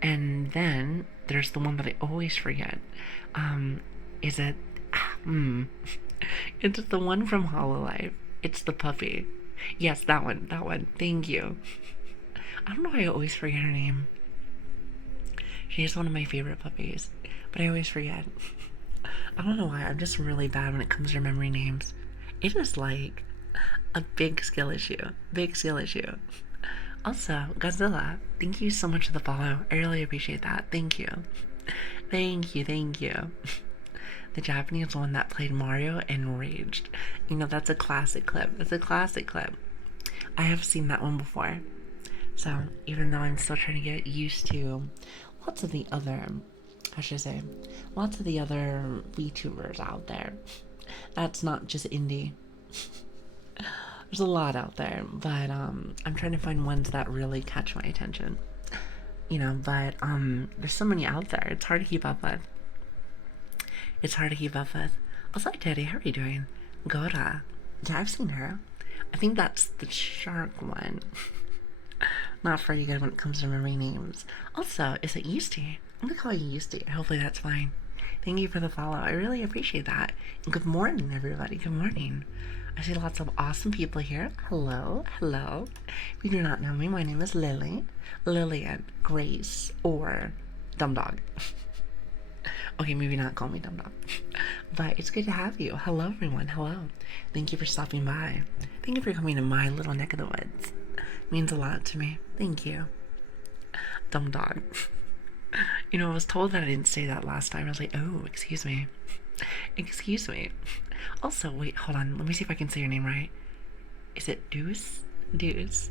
And then there's the one that I always forget. Is it? It's the one from Hololive. It's the puppy. Yes, that one. Thank you. I don't know why I always forget her name. She is one of my favorite puppies, but I always forget. I don't know why. I'm just really bad when it comes to remembering names. It is like A big skill issue. Big skill issue. Also, Godzilla, thank you so much for the follow. I really appreciate that. Thank you. Thank you, thank you. The Japanese one that played Mario and raged. You know, that's a classic clip. That's a classic clip. I have seen that one before. So, even though I'm still trying to get used to lots of the other, how should I say, lots of the other VTubers out there. That's not just indie. There's a lot out there, but I'm trying to find ones that really catch my attention. You know, but there's so many out there. It's hard to keep up with. It's hard to keep up with. Also, Teddy, how are you doing? Gora. Yeah, I've seen her. I think that's the shark one. Not very good when it comes to marine names. Also, is it Yeasty? I'm gonna call you Yeasty. Hopefully that's fine. Thank you for the follow. I really appreciate that. And good morning, everybody. Good morning. I see lots of awesome people here. Hello, hello. If you do not know me, my name is Lili, Lilian, Grace, or Dumb Dog. Okay, maybe not call me Dumb Dog. But it's good to have you. Hello, everyone. Hello. Thank you for stopping by. Thank you for coming to my little neck of the woods. It means a lot to me. Thank you. Dumb Dog. You know, I was told that I didn't say that last time. I was like, oh, excuse me. Excuse me. Also, wait, hold on. Let me see if I can say your name right. Is it Deuce? Deuce.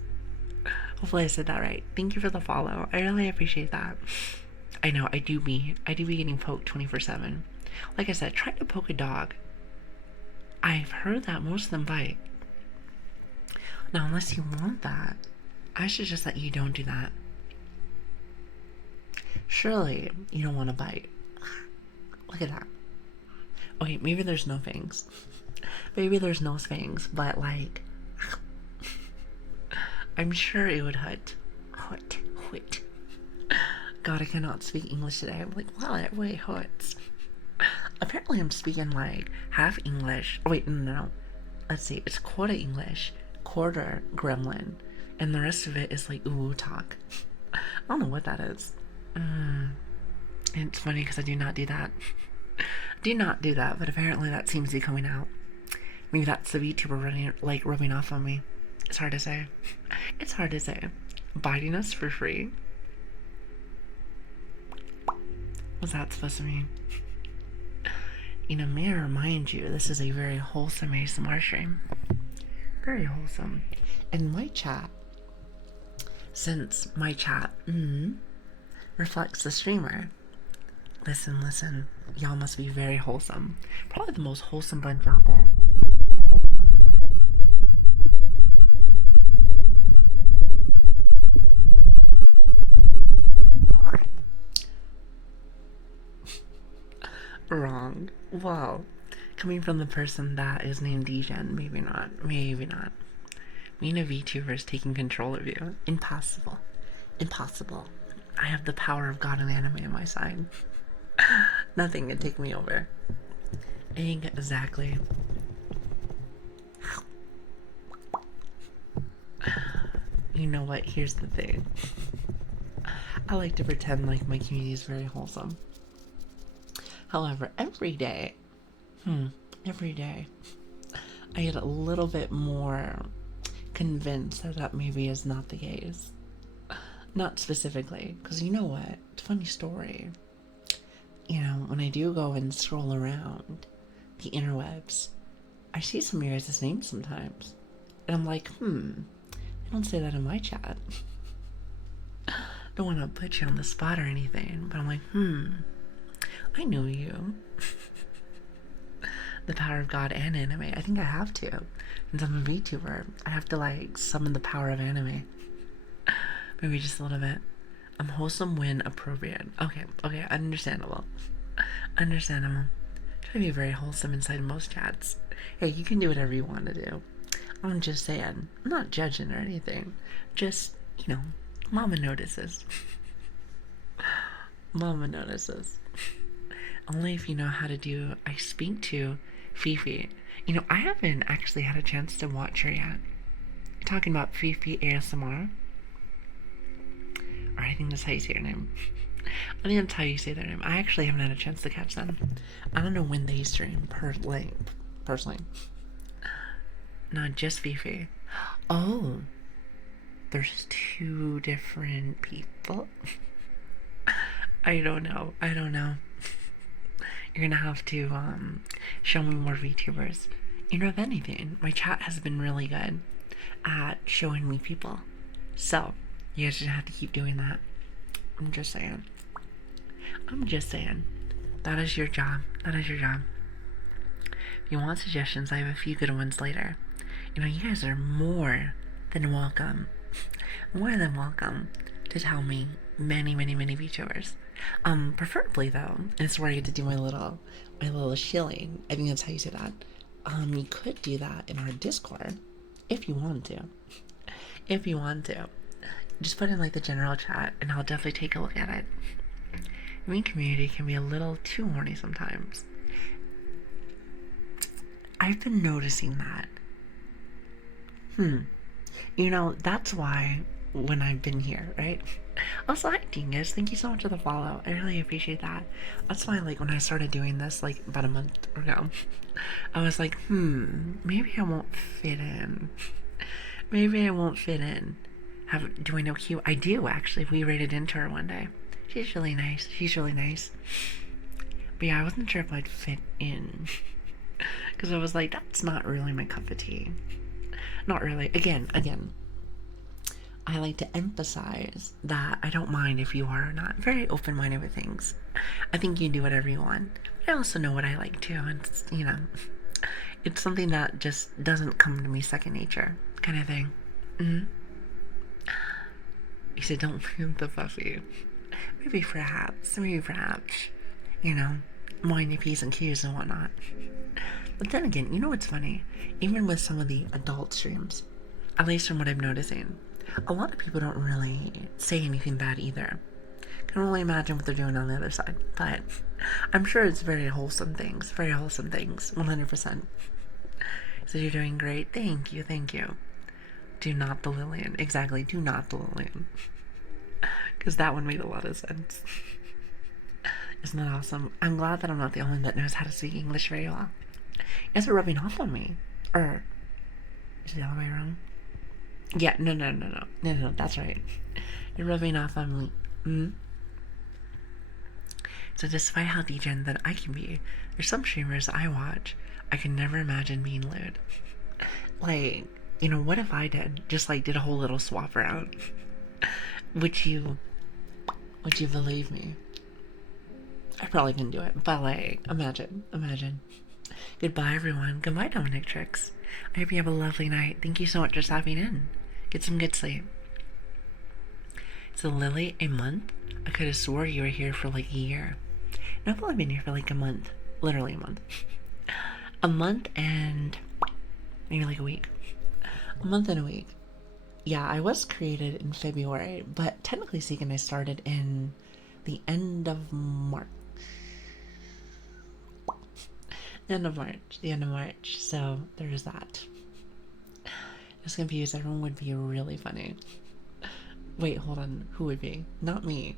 Hopefully I said that right. Thank you for the follow. I really appreciate that. I know, I do be getting poked 24/7. Like I said, try to poke a dog. I've heard that most of them bite. Now, unless you want that, I suggest that you don't do that. Surely you don't want to bite. Look at that. Okay, maybe there's no fangs. Maybe there's no fangs, but like, I'm sure it would hurt. Hurt. God, I cannot speak English today. I'm like, wow, that really hurts. Apparently I'm speaking like half English. Oh wait, no. Let's see, it's quarter English, quarter Gremlin, and the rest of it is like ooh talk. I don't know what that is. And it's funny because I do not do that. Do not do that, but apparently that seems to be coming out. Maybe that's the VTuber rubbing off on me. It's hard to say. It's hard to say. Biting us for free? What's that supposed to mean? You know, may I remind you, this is a very wholesome ASMR stream. Very wholesome. And my chat, since my chat reflects the streamer, listen, y'all must be very wholesome. Probably the most wholesome bunch out there. Wrong. Well, coming from the person that is named Degen, maybe not. Maybe not. Me and a VTuber is taking control of you. Impossible. Impossible. I have the power of God and anime on my side. Nothing can take me over. Exactly. You know what? Here's the thing. I like to pretend like my community is very wholesome. However, every day, I get a little bit more convinced that that maybe is not the case. Not specifically, because you know what? It's a funny story. You know, when I do go and scroll around the interwebs, I see some of your guys' names sometimes. And I'm like, I don't say that in my chat. Don't want to put you on the spot or anything, but I'm like, I know you. The power of God and anime. I think I have to. Since I'm a VTuber, I have to like summon the power of anime. Maybe just a little bit. I'm wholesome when appropriate. Okay, understandable. Understandable. Try to be very wholesome inside most chats. Hey, you can do whatever you want to do. I'm just saying, I'm not judging or anything. Just, you know, Mama notices. Mama notices. Only if you know how to do. I speak to Fifi. You know, I haven't actually had a chance to watch her yet. You're talking about Fifi ASMR? Or I think that's how you say her name. I think that's how you say their name. I actually haven't had a chance to catch them. I don't know when they stream personally. Not just Fifi. Oh, there's two different people. I don't know. I don't know. You're gonna have to show me more VTubers. You know, if anything, my chat has been really good at showing me people. So, you guys just have to keep doing that. I'm just saying. I'm just saying. That is your job. That is your job. If you want suggestions, I have a few good ones later. You know, you guys are more than welcome. More than welcome to tell me many, many, many VTubers. Preferably though, and it's where I get to do my little shilling. I think that's how you say that. You could do that in our Discord if you want to. If you want to, just put in like the general chat, and I'll definitely take a look at it. I mean, community can be a little too horny sometimes. I've been noticing that. You know, that's why when I've been here, right? Also, hi Tingles, thank you so much for the follow. I really appreciate that. That's why, like, when I started doing this, like, about a month ago, I was like, maybe I won't fit in. Maybe I won't fit in. Do I know Q? I do, actually. We raided into her one day. She's really nice. She's really nice. But yeah, I wasn't sure if I'd fit in. Because I was like, that's not really my cup of tea. Not really. Again, I like to emphasize that I don't mind if you are not very open-minded with things. I think you can do whatever you want. I also know what I like too, and it's, you know, it's something that just doesn't come to me second nature, kind of thing. You said don't feel the fussy. Maybe perhaps, you know, mind your P's and Q's and whatnot. But then again, you know what's funny? Even with some of the adult streams, at least from what I'm noticing, a lot of people don't really say anything bad either. Can only imagine what they're doing on the other side. But I'm sure it's very wholesome things. 100%. So you're doing great. Thank you. Do not the Lilian. Exactly, do not the Lilian. Because that one made a lot of sense. Isn't that awesome? I'm glad that I'm not the only one that knows how to speak English very well. You guys are rubbing off on me. Or, is it the other way around? Yeah, no, that's right. You're rubbing off on me. So despite how degen that I can be, there's some streamers I watch I can never imagine being lewd. Like, you know, what if I did a whole little swap around? Would you believe me? I probably couldn't do it, but like, imagine. Goodbye, everyone. Goodbye, Dominic Tricks. I hope you have a lovely night. Thank you so much for stopping in. Get some good sleep. So, Lili, a month? I could have swore you were here for like a year. No, I've only been here for like a month. Literally a month. A month and maybe like a week. A month and a week. Yeah, I was created in February, but technically speaking, I started in the end of March. The end of March. So there's that. Just confused. Everyone would be really funny. Wait, hold on. Who would be? Not me.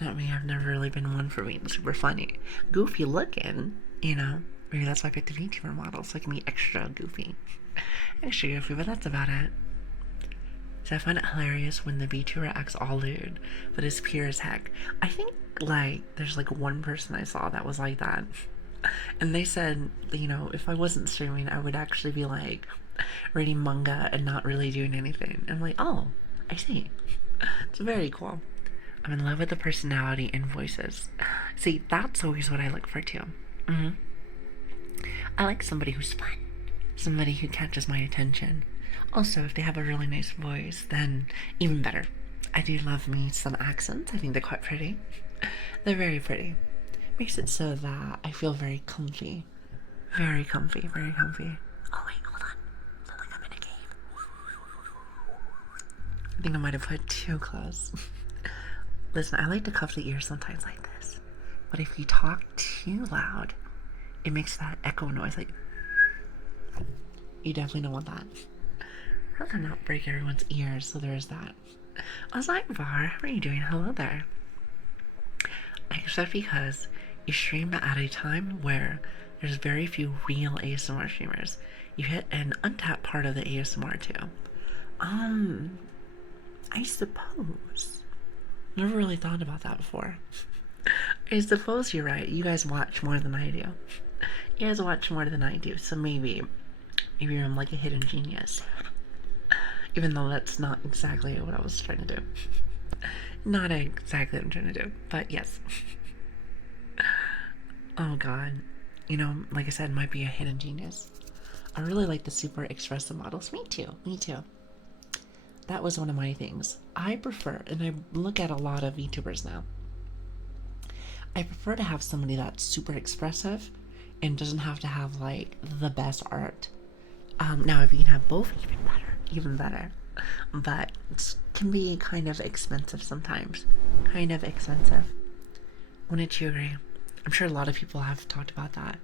Not me. I've never really been one for being super funny. Goofy looking, you know. Maybe that's why I picked a VTuber model, so I can be extra goofy. But that's about it. So I find it hilarious when the VTuber acts all lewd, but is pure as heck. I think, like, there's like one person I saw that was like that. And they said, you know, if I wasn't streaming, I would actually be like reading manga and not really doing anything. I'm like, oh, I see. It's very cool. I'm in love with the personality and voices. See, that's always what I look for too. I like somebody who's fun. Somebody who catches my attention. Also, if they have a really nice voice, then even better. I do love me some accents. I think they're quite pretty. They're very pretty. Makes it so that I feel very comfy. Very comfy. Oh wait, hold on. Sounds like I'm in a cave. I think I might have put too close. Listen, I like to cuff the ears sometimes like this. But if you talk too loud, it makes that echo noise like... You definitely don't want that. I'd rather not break everyone's ears, so there's that. I was like, Var, how are you doing? Hello there. Except because you stream at a time where there's very few real ASMR streamers. You hit an untapped part of the ASMR too. I suppose. Never really thought about that before. I suppose you're right. You guys watch more than I do. You guys watch more than I do, so maybe I'm like a hidden genius. Even though that's not exactly what I was trying to do. Not exactly what I'm trying to do, but yes. Oh god. You know, like I said, might be a hidden genius. I really like the super expressive models. Me too. Me too. That was one of my things. I prefer, and I look at a lot of YouTubers now, I prefer to have somebody that's super expressive and doesn't have to have like the best art. Now if you can have both, even better, even better. But it can be kind of expensive sometimes. Kind of expensive. Wouldn't you agree? I'm sure a lot of people have talked about that.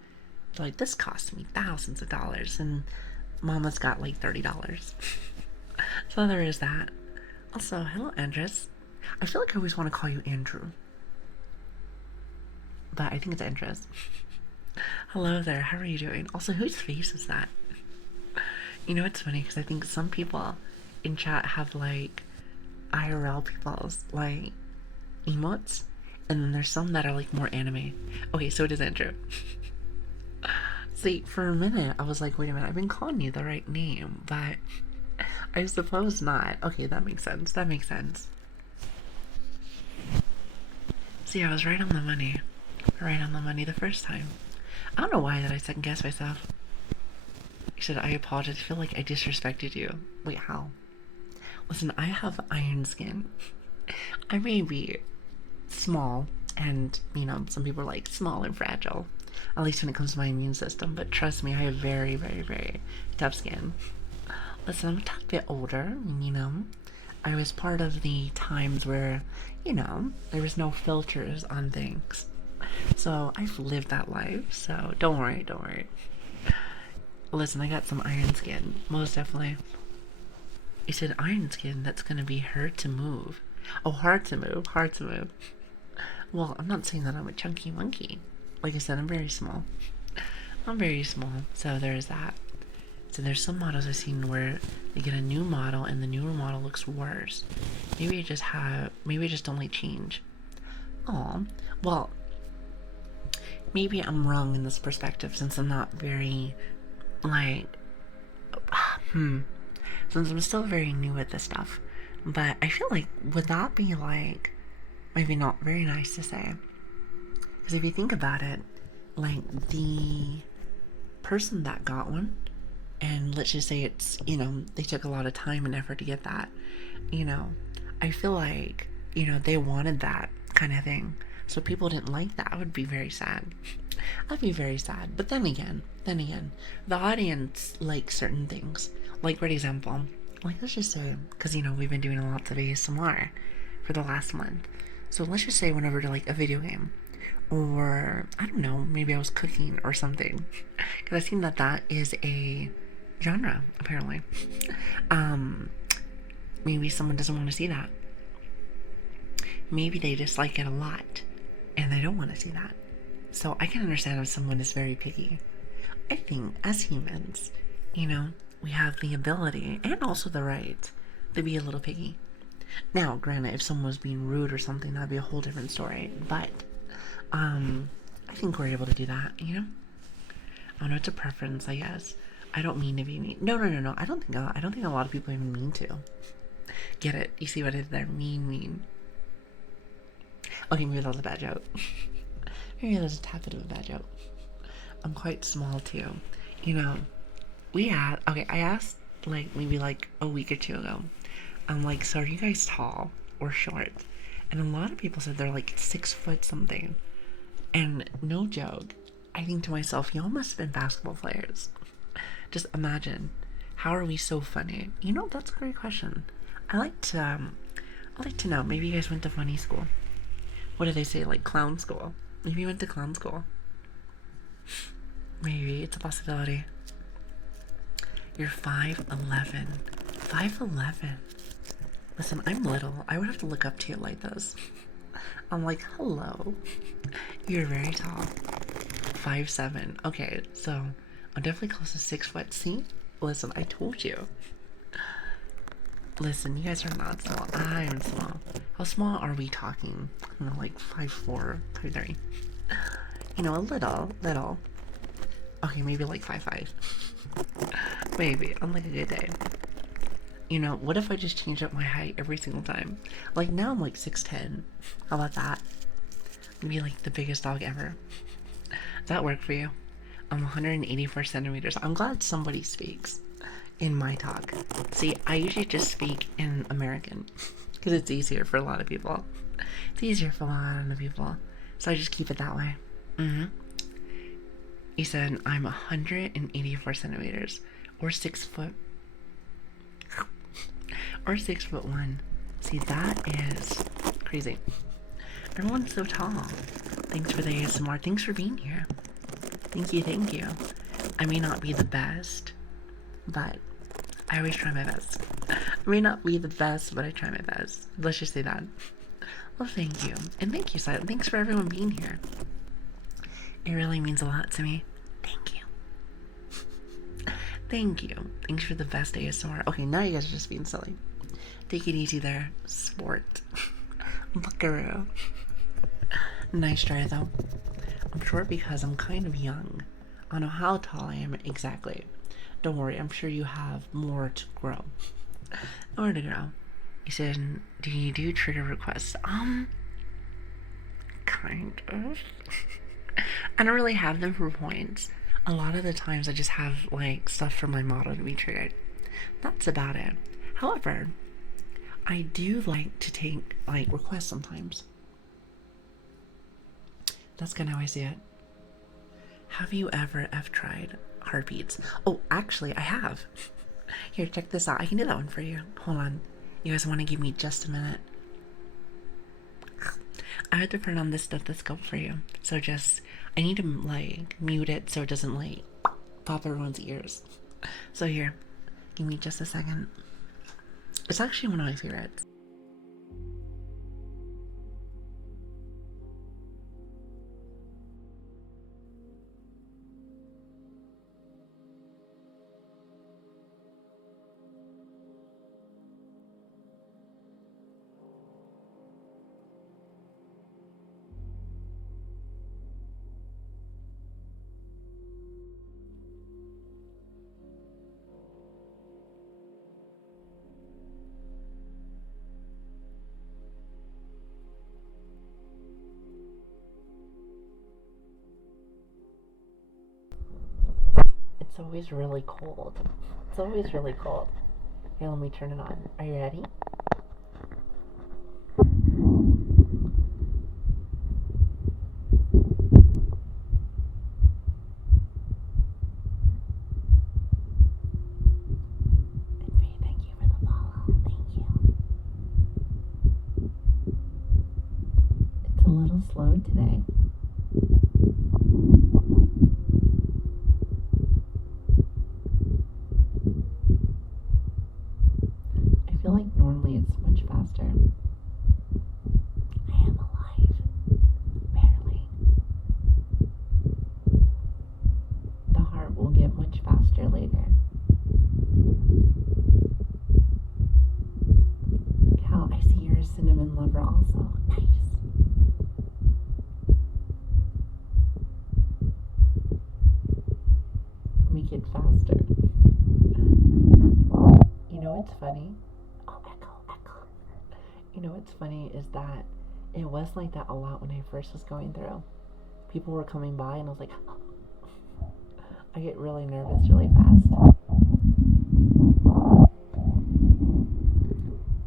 They're like, this cost me thousands of dollars, and Mama's got like $30. So there is that. Also, hello, Andres. I feel like I always want to call you Andrew, but I think it's Andres. Hello there, how are you doing? Also, whose face is that? You know, it's funny because I think some people in chat have like IRL people's like emotes, and then there's some that are like more anime. Okay, so it is Andrew. See, for a minute I was like, wait a minute, I've been calling you the right name, but I suppose not. Okay, that makes sense. That makes sense. See, I was right on the money. Right on the money the first time. I don't know why that I second guessed myself. You said, I apologize. I feel like I disrespected you. Wait, how? Listen, I have iron skin. I may be small, and, you know, some people are like small and fragile. At least when it comes to my immune system. But trust me, I have very, very, very tough skin. Listen, I'm a tad bit older, you know. I was part of the times where, you know, there was no filters on things. So I've lived that life, so don't worry, don't worry. Listen, I got some iron skin, most definitely. You said iron skin, that's gonna be hard to move. Oh, hard to move, hard to move. Well, I'm not saying that I'm a chunky monkey. Like I said, I'm very small. I'm very small, so there's that. So there's some models I've seen where they get a new model and the newer model looks worse. Maybe I just don't like change. Oh, well, maybe I'm wrong in this perspective since I'm not very, like, since I'm still very new at this stuff. But I feel like, would that be like, maybe not very nice to say? Because if you think about it, like, the person that got one, and let's just say it's, you know, they took a lot of time and effort to get that, you know, I feel like, you know, they wanted that kind of thing. So people didn't like that. I would be very sad. I'd be very sad. But then again, the audience likes certain things. Like, for example, like, let's just say, because, you know, we've been doing lots of ASMR for the last month. So let's just say whenever to like a video game, or I don't know, maybe I was cooking or something, because I've seen that that is a genre apparently. Maybe someone doesn't want to see that. Maybe they dislike it a lot and they don't want to see that. So I can understand if someone is very picky. I think as humans, you know, we have the ability and also the right to be a little picky. Now, granted, if someone was being rude or something, that'd be a whole different story. But I think we're able to do that, you know? I don't know, it's a preference, I guess. I don't mean to be mean. No. I don't think a lot of people even mean to. Get it? You see what I did there? Mean. Okay, maybe that was a bad joke. Maybe that was a tad bit of a bad joke. I'm quite small too. You know, I asked like maybe like a week or two ago. I'm like, so are you guys tall or short? And a lot of people said they're like 6 foot something. And no joke, I think to myself, y'all must have been basketball players. Just imagine, how are we so funny? You know, that's a great question. I like to know. Maybe you guys went to funny school. What do they say, like clown school? Maybe you went to clown school. Maybe it's a possibility. You're 5'11". 5'11". Listen, I'm little. I would have to look up to you like this. I'm like, hello. You're very tall. 5'7". Okay, so I'm definitely close to 6 foot. See? Listen, I told you. Listen, you guys are not small. I am small. How small are we talking? You know, like 5'4", 5'3". You know, a little. Okay, maybe like 5'5". Maybe, on like a good day. You know, what if I just change up my height every single time? Like now I'm like 6'10". How about that? Be like the biggest dog ever. Does that work for you? I'm 184 centimeters. I'm glad somebody speaks in my talk. See, I usually just speak in American because it's easier for a lot of people. It's easier for a lot of people. So I just keep it that way. He said I'm 184 centimeters or 6 foot or 6'1". See, that is crazy. Everyone's so tall. Thanks for the ASMR. Thanks for being here. Thank you. I may not be the best, but I always try my best. I may not be the best, but I try my best. Let's just say that. Well, thank you. And thank you, Silent. Thanks for everyone being here. It really means a lot to me. Thank you. Thank you. Thanks for the best ASMR. Okay, now you guys are just being silly. Take it easy there, sport. Buckaroo. Nice try, though. I'm short because I'm kind of young. I don't know how tall I am exactly. Don't worry, I'm sure you have more to grow. More to grow. He said, do you do trigger requests? Kind of. I don't really have them for points. A lot of the times I just have, like, stuff for my model to be triggered. That's about it. However, I do like to take, like, requests sometimes. That's kind of how I see it. Have you ever tried heartbeats? Oh, actually, I have. Here, check this out. I can do that one for you. Hold on. You guys want to give me just a minute? I had to turn on this stethoscope for you. So just, I need to, like, mute it so it doesn't, like, pop everyone's ears. So here, give me just a second. It's actually one of my favorites. It's always really cold. It's always really cold. Here, let me turn it on. Are you ready? Thank you for the follow. Thank you. It's a little slow today. I feel like normally it's much faster. I am alive. Barely. The heart will get much faster later. Cal, I see you're a cinnamon lover also. Nice. Make it faster. You know what's funny? Oh, echo. You know what's funny is that it was like that a lot when I first was going through. People were coming by and I was like, I get really nervous really fast.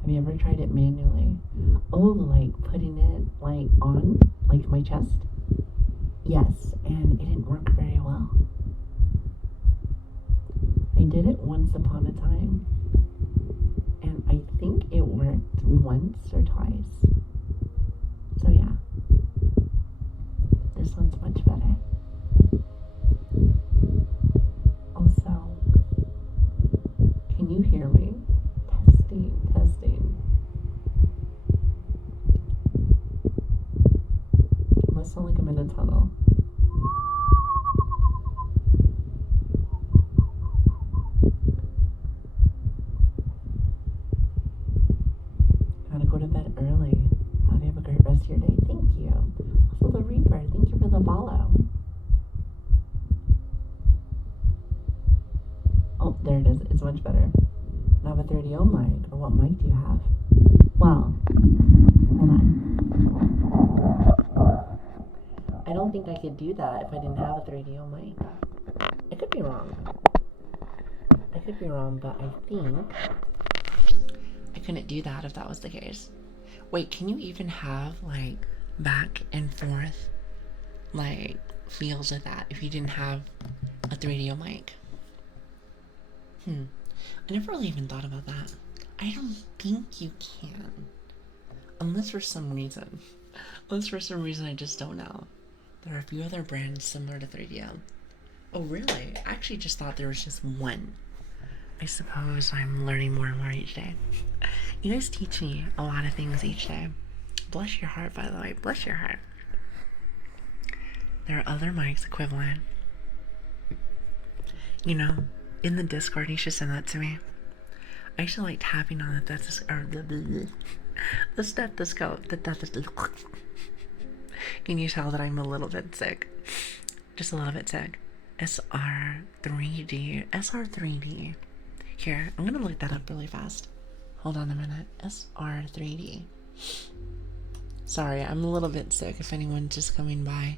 Have you ever tried it manually? Oh, like putting it like on, like my chest? Yes, and it didn't work very well. I did it once upon a time, and I think it worked once or twice. So yeah, this one's much better. Also, can you hear me? Testing. It must sound like I'm in a tunnel. There it is. It's much better. I have a 30O mic. Or what mic do you have? Well, hold on. I don't think I could do that if I didn't have a 30O mic. I could be wrong. I could be wrong, but I think I couldn't do that if that was the case. Wait, can you even have like back and forth like feels with that if you didn't have a 3DO mic? I never really even thought about that. I don't think you can. Unless for some reason. Unless for some reason I just don't know. There are a few other brands similar to 3DO. Oh really? I actually just thought there was just one. I suppose I'm learning more and more each day. You guys teach me a lot of things each day. Bless your heart, by the way. Bless your heart. There are other mics equivalent. You know, in the Discord, you should send that to me. I actually like tapping on the stethoscope. Can you tell that I'm a little bit sick? Just a little bit sick. SR3D. SR3D. Here, I'm gonna look that up really fast. Hold on a minute. SR3D. Sorry, I'm a little bit sick if anyone's just coming by.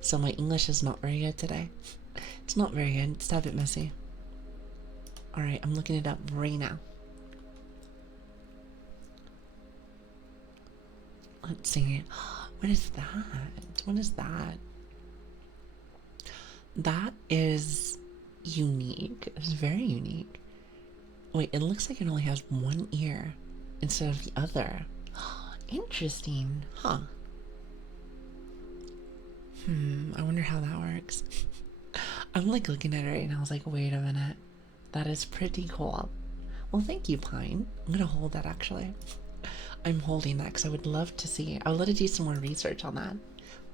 So my English is not very good today. It's not very good. It's a bit messy. Alright, I'm looking it up right now. Let's see. What is that? What is that? That is unique. It's very unique. Wait, it looks like it only has one ear instead of the other. Interesting. Huh. I wonder how that works. I'm like looking at it right now. I was like, wait a minute. That is pretty cool. Well, thank you, Pine. I'm gonna hold that actually. I'm holding that because I would love to see. I would love to do some more research on that.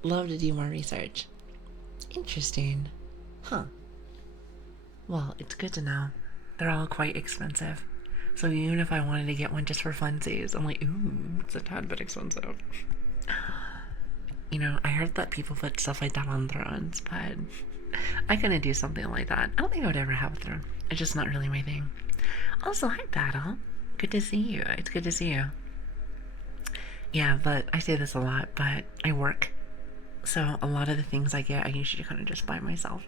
Love to do more research. Interesting. Huh. Well, it's good to know. They're all quite expensive. So even if I wanted to get one just for funsies, I'm like, ooh, it's a tad bit expensive. You know, I heard that people put stuff like that on thrones, but I couldn't do something like that. I don't think I would ever have a throne. It's just not really my thing. Also, hi, Battle. Good to see you. It's good to see you. Yeah, but I say this a lot, but I work. So a lot of the things I get, I usually kind of just buy myself.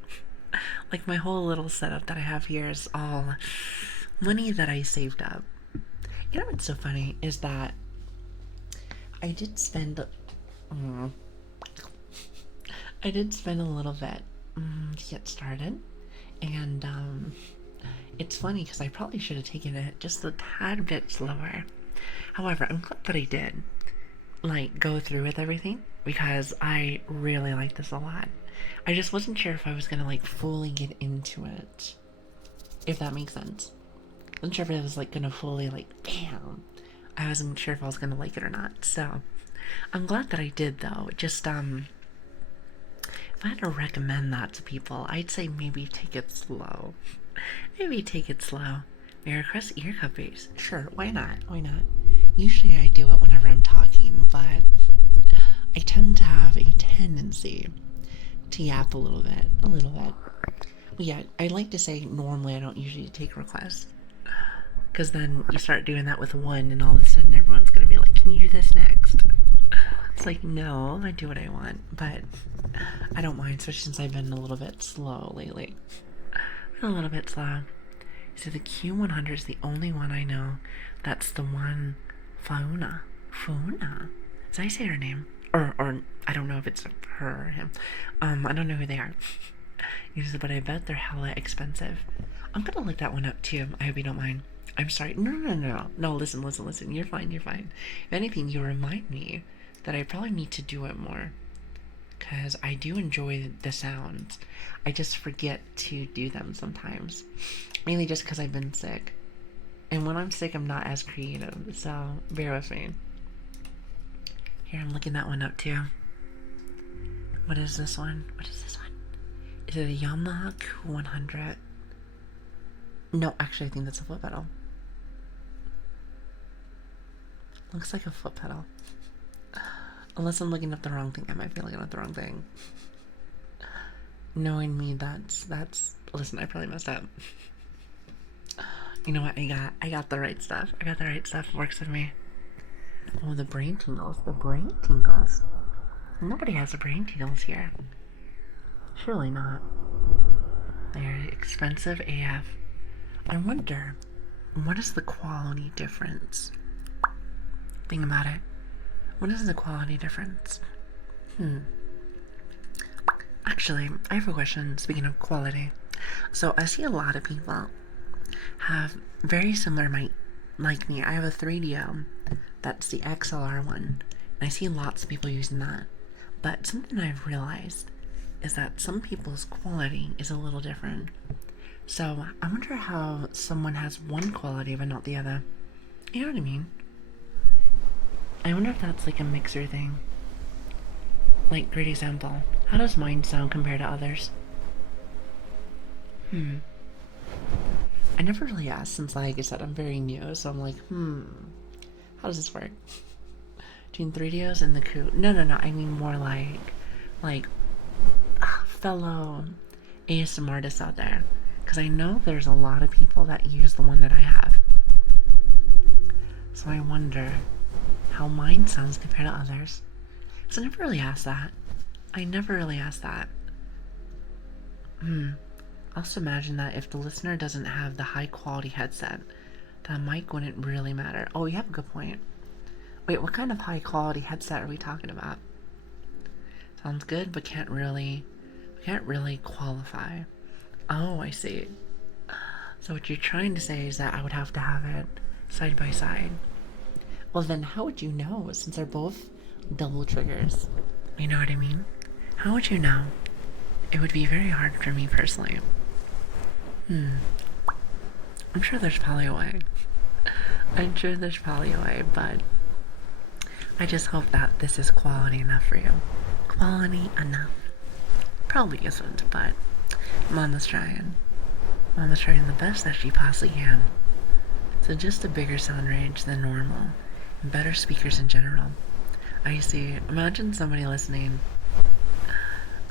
Like my whole little setup that I have here is all money that I saved up. You know what's so funny is that I did spend a little bit to get started, and it's funny because I probably should have taken it just a tad bit slower. However, I'm glad that I did like go through with everything because I really like this a lot. I just wasn't sure if I was gonna like fully get into it, if that makes sense. I wasn't sure if I was like gonna fully like bam. I wasn't sure if I was gonna like it or not. So I'm glad that I did though. Just if I had to recommend that to people, I'd say maybe take it slow. Maybe take it slow. May I request ear cuppies? Sure, why not? Why not? Usually I do it whenever I'm talking, but I tend to have a tendency to yap a little bit. Well, yeah, I like to say normally I don't usually take requests. Because then you start doing that with one and all of a sudden everyone's going to be like, can you do this next? It's like, no, I do what I want, but I don't mind, especially since I've been a little bit slow lately. A little bit slow. So the Q100 is the only one I know. That's the one, Fauna. Did I say her name? Or I don't know if it's her or him. I don't know who they are. But I bet they're hella expensive. I'm gonna look that one up too. I hope you don't mind. I'm sorry. No, listen. You're fine. If anything, you remind me that I probably need to do it more. Because I do enjoy the sounds. I just forget to do them sometimes. Mainly just because I've been sick. And when I'm sick, I'm not as creative. So, bear with me. Here, I'm looking that one up too. What is this one? Is it a Yamaha Q100? No, actually, I think that's a foot pedal. Looks like a foot pedal. Unless I'm looking up the wrong thing. I might be looking up the wrong thing. Knowing me, that's listen, I probably messed up. You know what? I got the right stuff. I got the right stuff. Works with me. Oh, the brain tingles. The brain tingles. Nobody has the brain tingles here. Surely not. They're expensive AF. I wonder, what is the quality difference? Think about it. What is the quality difference? Actually, I have a question, speaking of quality. So I see a lot of people have very similar mic like me. I have a 3DO. That's the XLR one. And I see lots of people using that. But something I've realized is that some people's quality is a little different. So I wonder how someone has one quality but not the other. You know what I mean? I wonder if that's like a mixer thing. Like, great example. How does mine sound compared to others? I never really asked since, like I said, I'm very new, so I'm like, how does this work? Between 3DOs and the coup. No, I mean more like, fellow ASMR artists out there. Because I know there's a lot of people that use the one that I have. So I wonder how mine sounds compared to others. Because I never really asked that. I also imagine that if the listener doesn't have the high quality headset, that mic wouldn't really matter. Oh, you have a good point. Wait, what kind of high quality headset are we talking about? Sounds good, but can't really qualify. Oh, I see. So what you're trying to say is that I would have to have it side by side. Well, then how would you know, since they're both double triggers? You know what I mean? How would you know? It would be very hard for me personally. I'm sure there's probably a way. But I just hope that this is quality enough for you. Quality enough. Probably isn't, but Mama's trying. Mama's trying the best that she possibly can. So just a bigger sound range than normal, and better speakers in general. I see. Imagine somebody listening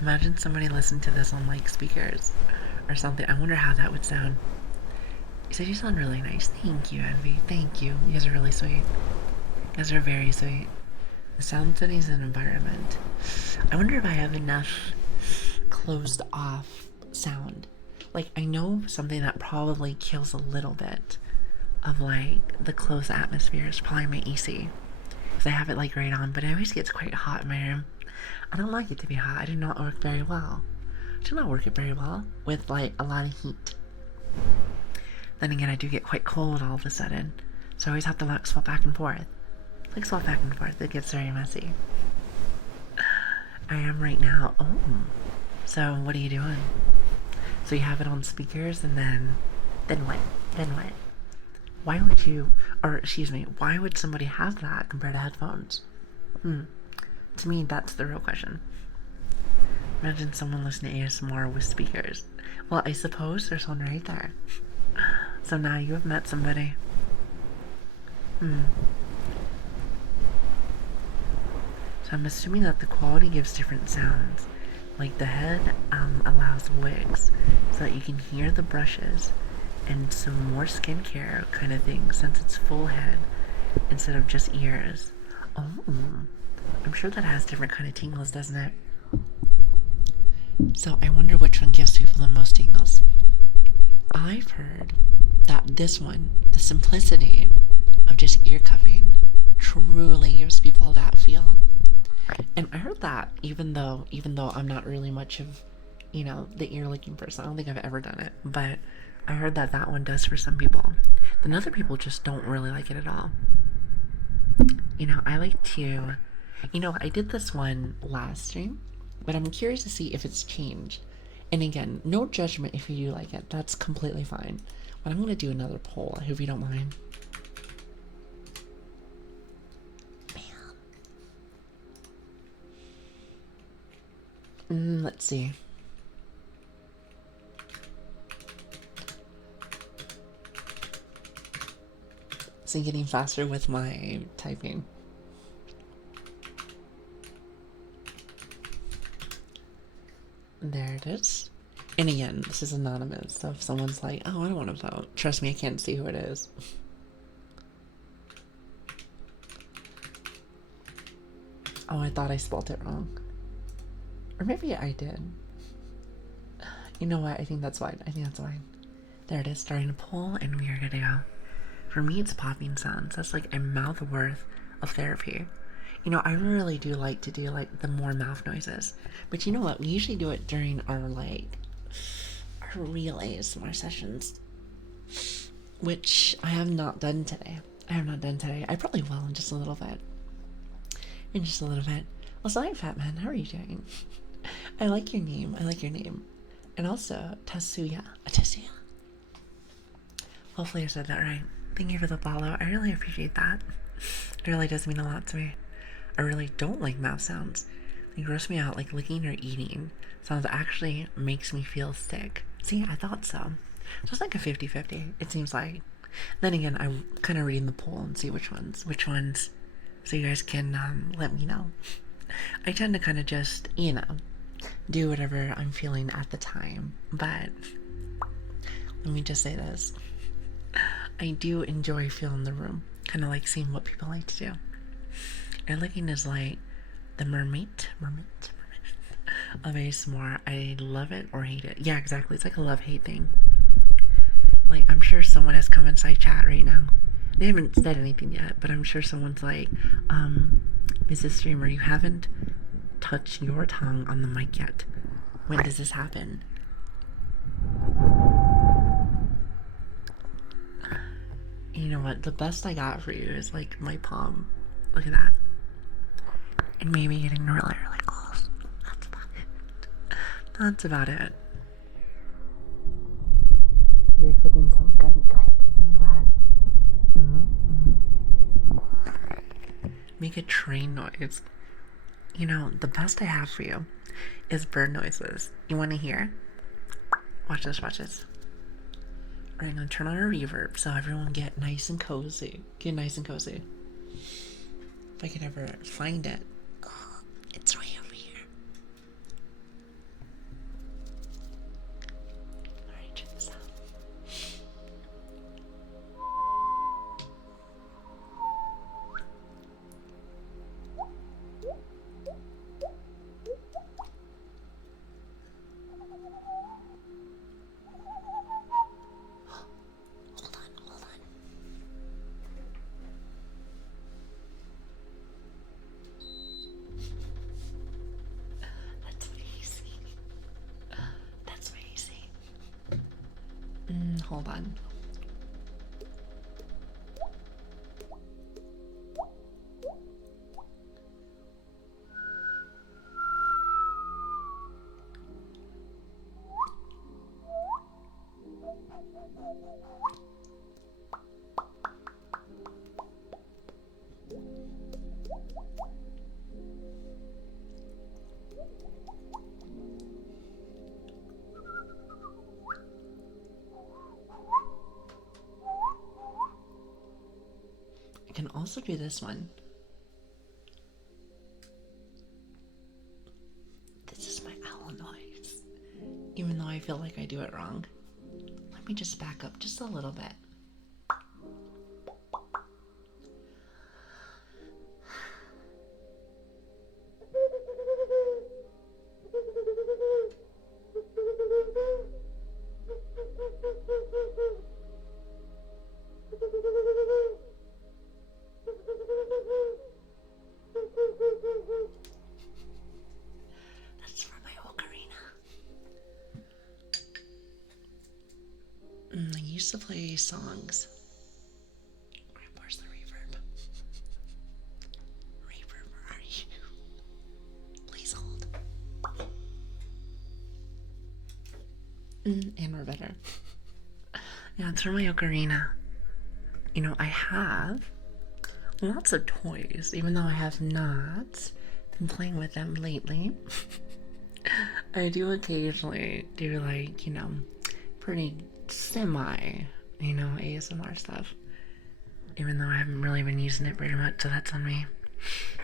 to this on like speakers or something. I wonder how that would sound. You said you sound really nice. Thank you, Envy. Thank you. You guys are really sweet. You guys are very sweet. The sound studies and environment. I wonder if I have enough closed off sound. Like, I know something that probably kills a little bit of like the closed atmosphere is probably my AC. Because I have it like right on, but it always gets quite hot in my room. I don't like it to be hot. I do not work very well. I do not work it very well with like a lot of heat. Then again, I do get quite cold all of a sudden. So I always have to like swap back and forth. Like swap back and forth. It gets very messy. I am right now. Oh. So what are you doing? So you have it on speakers and then what? Why would you, or excuse me, why would somebody have that compared to headphones? To me, that's the real question. Imagine someone listening to ASMR with speakers. Well, I suppose there's one right there. So now you have met somebody. So I'm assuming that the quality gives different sounds. Like the head allows wigs so that you can hear the brushes and some more skincare kind of thing since it's full head instead of just ears. Oh, I'm sure that has different kind of tingles, doesn't it? So I wonder which one gives people the most tingles. I've heard that this one, the simplicity of just ear cupping, truly gives people that feel. And I heard that even though I'm not really much of, the ear licking person. I don't think I've ever done it, but I heard that one does for some people. Then other people just don't really like it at all. I like to, I did this one last stream, but I'm curious to see if it's changed. And again, no judgment if you do like it. That's completely fine. But I'm going to do another poll. I hope you don't mind. Let's see. So I'm getting faster with my typing. There it is. And again, this is anonymous, so if someone's like, oh, I don't want to vote, trust me, I can't see who it is. Oh, I thought I spelled it wrong. Or maybe I did. You know what? I think that's fine. I think that's fine. There it is, starting to pull, and we are good to go. For me, it's popping sounds. That's like a mouth worth of therapy. You know, I really do like to do like the more mouth noises. But you know what? We usually do it during our real ASMR sessions, which I have not done today. I probably will in just a little bit. In just a little bit. Well, sorry, Fat Man. How are you doing? I like your name. And also, Tatsuya. Tatsuya. Hopefully I said that right. Thank you for the follow. I really appreciate that. It really does mean a lot to me. I really don't like mouth sounds. They gross me out, like licking or eating. Sounds actually makes me feel sick. See, I thought so. So it's like a 50-50, it seems like. Then again, I'm kind of reading the poll and see which ones, so you guys can let me know. I tend to kind of just, do whatever I'm feeling at the time. But let me just say this. I do enjoy feeling the room. Kind of like seeing what people like to do. And licking is like the mermaid of ASMR. I love it or hate it. Yeah, exactly. It's like a love-hate thing. Like, I'm sure someone has come inside chat right now. They haven't said anything yet, but I'm sure someone's like, Mrs. Streamer, you haven't touched your tongue on the mic yet. When does this happen? You know what? The best I got for you is like my palm. Look at that. And maybe getting really, really close. That's about it. That's about it. Your clipping sounds good. I'm glad. Make a train noise. You know, the best I have for you is bird noises. You want to hear? Watch this. Alright, I'm gonna turn on a reverb so everyone get nice and cozy. If I could ever find it. Oh, it's right over here. Alright, check this out. Hold on. That's amazing. Hold on. I can also do this one. This is my owl noise. Even though I feel like I do it wrong. Let me just back up just a little bit. That's from my ocarina. I used to play songs. Where's the reverb? Reverb, where are you? Please hold. And we're better. Yeah, it's from my ocarina. You know, I have lots of toys, even though I have not been playing with them lately. I do occasionally do, like, you know, pretty semi, you know, ASMR stuff. Even though I haven't really been using it very much, so that's on me.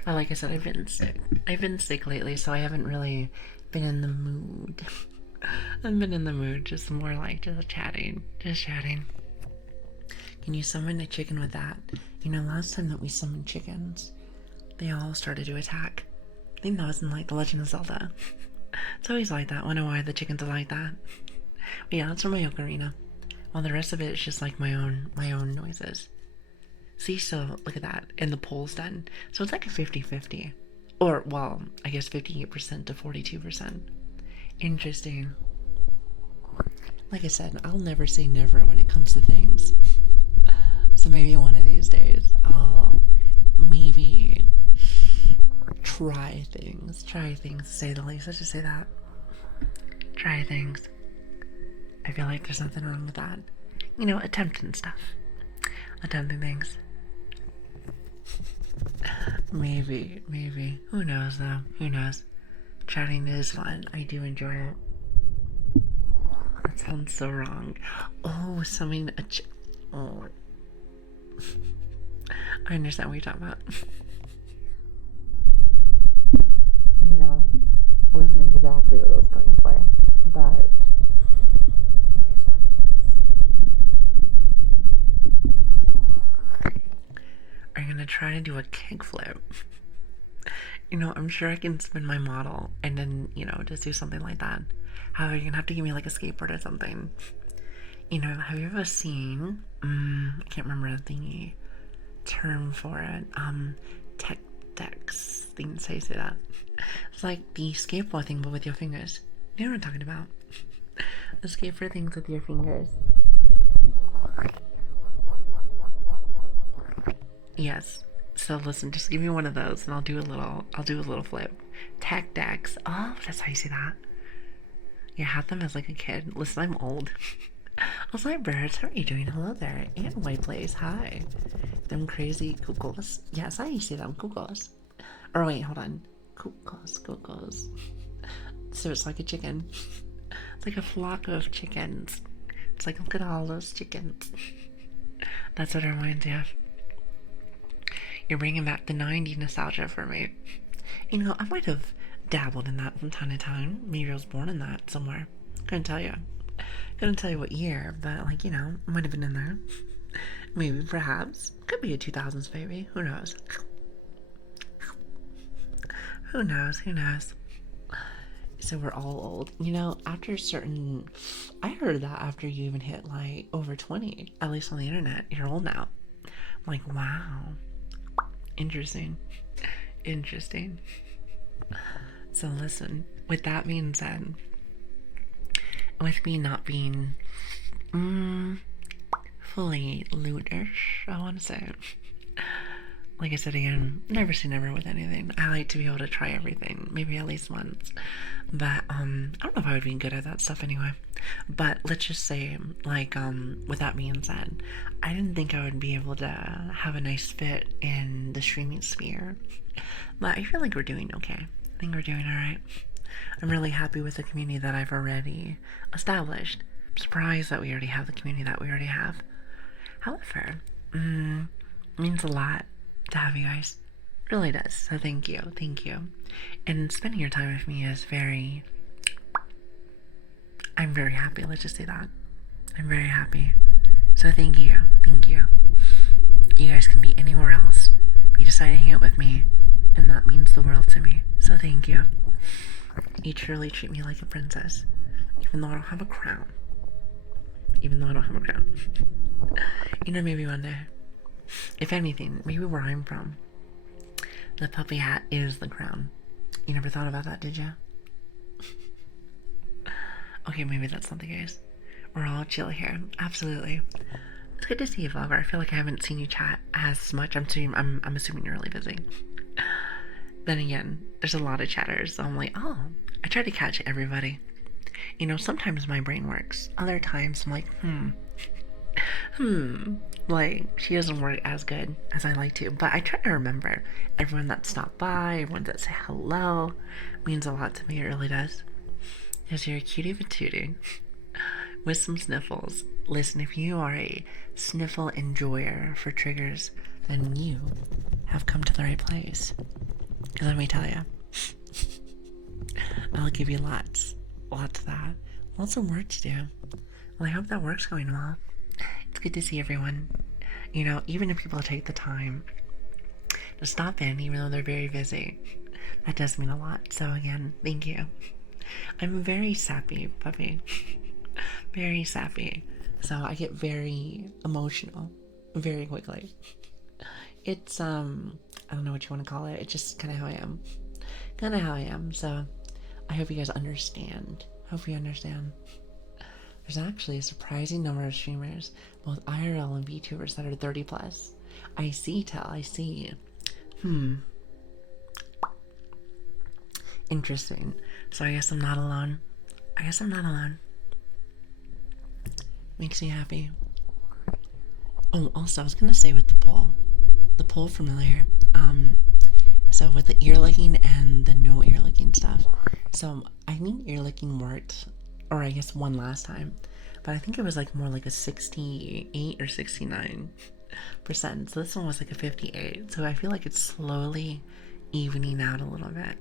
But like I said, I've been sick. I've been sick lately, so I haven't really been in the mood I've been in the mood, just more like just chatting. Just chatting. Can you summon a chicken with that? You know, last time that we summoned chickens, they all started to attack. I think that was in like The Legend of Zelda. It's always like that. I wonder why the chickens are like that. But yeah, that's from my ocarina. While the rest of it is just like my own noises. See, so look at that. And the poll's done. So it's like a 50-50. Or, well, I guess 58% to 42%. Interesting. Like I said, I'll never say never when it comes to things. So maybe one of these days I'll maybe try things. Try things, to say the least. Let's just say that. Try things. I feel like there's nothing wrong with that. You know, attempting stuff. Attempting things. Maybe. Who knows though? Who knows? Chatting is fun. I do enjoy it. That sounds so wrong. Oh, something. Oh. I understand what you're talking about. You know, wasn't exactly what I was going for, but it is what it is. Are you gonna try to do a kickflip? You know, I'm sure I can spin my model and then, you know, just do something like that. However, you're gonna have to give me like a skateboard or something. You know, have you ever seen, I can't remember the term for it, tech decks, things, how you say that? It's like the skateboard thing, but with your fingers. You know what I'm talking about? The skateboard things with your fingers. Yes. So listen, just give me one of those and I'll do a little flip. Tech decks. Oh, that's how you say that. Yeah, I had them as like a kid. Listen, I'm old. I was like, birds, how are you doing? Hello there. And White Blaze, hi. Them crazy cuckoos. Yes, how you say them, cuckoos. Or wait, hold on. Cuckoos. So it's like a chicken. It's like a flock of chickens. It's like, look at all those chickens. That's what it reminds me of. You're bringing back the 90s nostalgia for me. You know, I might have dabbled in that from time to time. Maybe I was born in that somewhere. Couldn't tell you. Couldn't tell you what year, but like, you know, might have been in there. Maybe, perhaps. Could be a 2000s baby. Who knows? Who knows? So we're all old. You know, after certain... I heard that after you even hit like over 20, at least on the internet, you're old now. I'm like, wow. Interesting. So listen, with that being said, with me not being fully loot-ish, I want to say, like I said again, never say never with anything. I like to be able to try everything, maybe at least once, but I don't know if I would be good at that stuff anyway. But let's just say, like, with that being said, I didn't think I would be able to have a nice fit in the streaming sphere, but I feel like we're doing okay. I think we're doing alright. I'm really happy with the community that I've already established. I'm surprised that we already have the community that we already have. However, it means a lot to have you guys. It really does. So thank you. And spending your time with me is I'm very happy. Let's just say that. I'm very happy. So thank you. You guys can be anywhere else. You decide to hang out with me, and that means the world to me. So thank you. You truly treat me like a princess, even though I don't have a crown. You know, maybe one day, if anything, maybe where I'm from, the puppy hat is the crown. You never thought about that, did you? Okay, maybe that's not the case. We're all chill here. Absolutely. It's good to see you, vlogger. I feel like I haven't seen you chat as much. I'm assuming you're really busy. Then again, there's a lot of chatters, so I'm like, oh, I try to catch everybody. You know, sometimes my brain works. Other times I'm like, like, she doesn't work as good as I like to. But I try to remember everyone that stopped by, everyone that said hello. It means a lot to me, it really does. Because you're a cutie patootie with some sniffles. Listen, if you are a sniffle enjoyer for triggers, then you have come to the right place. Because let me tell you, I'll give you lots of that. lots of work to do. Well, I hope that work's going well. It's good to see everyone. You know, even if people take the time to stop in, even though they're very busy, that does mean a lot. So again, thank you. I'm a very sappy puppy. Very sappy. So I get very emotional very quickly. It's I don't know what you want to call it. It's just kind of how I am. Kind of how I am. So I hope you guys understand. Hope you understand. There's actually a surprising number of streamers, both IRL and VTubers, that are 30 plus. I see, I see. Interesting. So I guess I'm not alone. I guess I'm not alone. Makes me happy. Oh, also, I was gonna say with the poll familiar. So with the ear licking and the no ear licking stuff. So I think ear licking worked, or I guess one last time, but I think it was like more like a 68 or 69%. So this one was like a 58. So I feel like it's slowly evening out a little bit.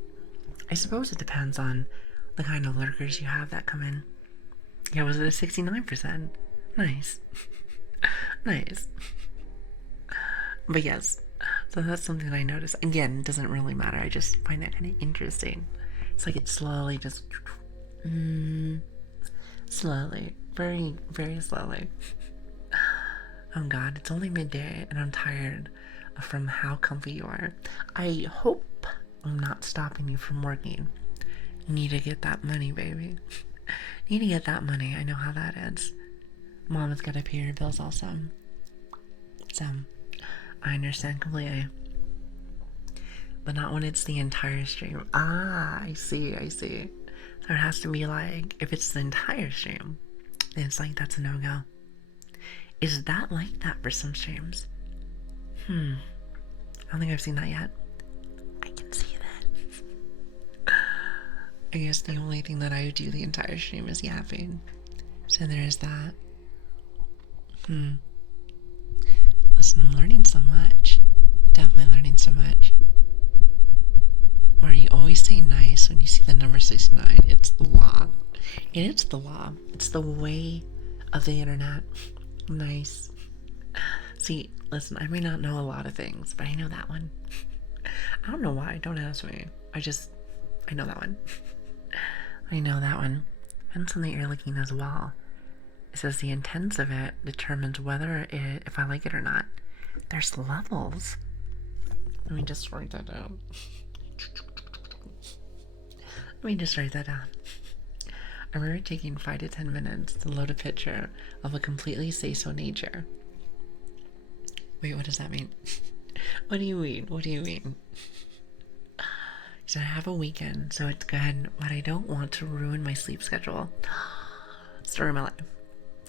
I suppose it depends on the kind of lurkers you have that come in. Yeah, was it a 69%? Nice. Nice. But yes, so that's something that I noticed. Again, it doesn't really matter. I just find that kind of interesting. It's like it slowly just... slowly. Very, very slowly. Oh God, it's only midday and I'm tired from how comfy you are. I hope I'm not stopping you from working. You need to get that money, baby. You need to get that money. I know how that is. Mama's got to pay your bills also. So, I understand completely. But not when it's the entire stream. Ah, I see. So it has to be like, if it's the entire stream, then it's like, that's a no-go. Is that like that for some streams? I don't think I've seen that yet. I can see that. I guess the only thing that I would do the entire stream is yapping. So there is that. Listen, I'm learning so much. Definitely learning so much. Why you always say nice when you see the number 69? It's the law. And it's the law. It's the way of the internet. Nice. See, listen, I may not know a lot of things, but I know that one. I don't know why. Don't ask me. I know that one. I know that one. Depends on the ear licking as well. It says the intents of it determines whether if I like it or not. There's levels. Let me just write that down. I remember taking 5 to 10 minutes to load a picture of a completely say-so nature. Wait, what does that mean? What do you mean? So I have a weekend, so it's good, but I don't want to ruin my sleep schedule. Story of my life.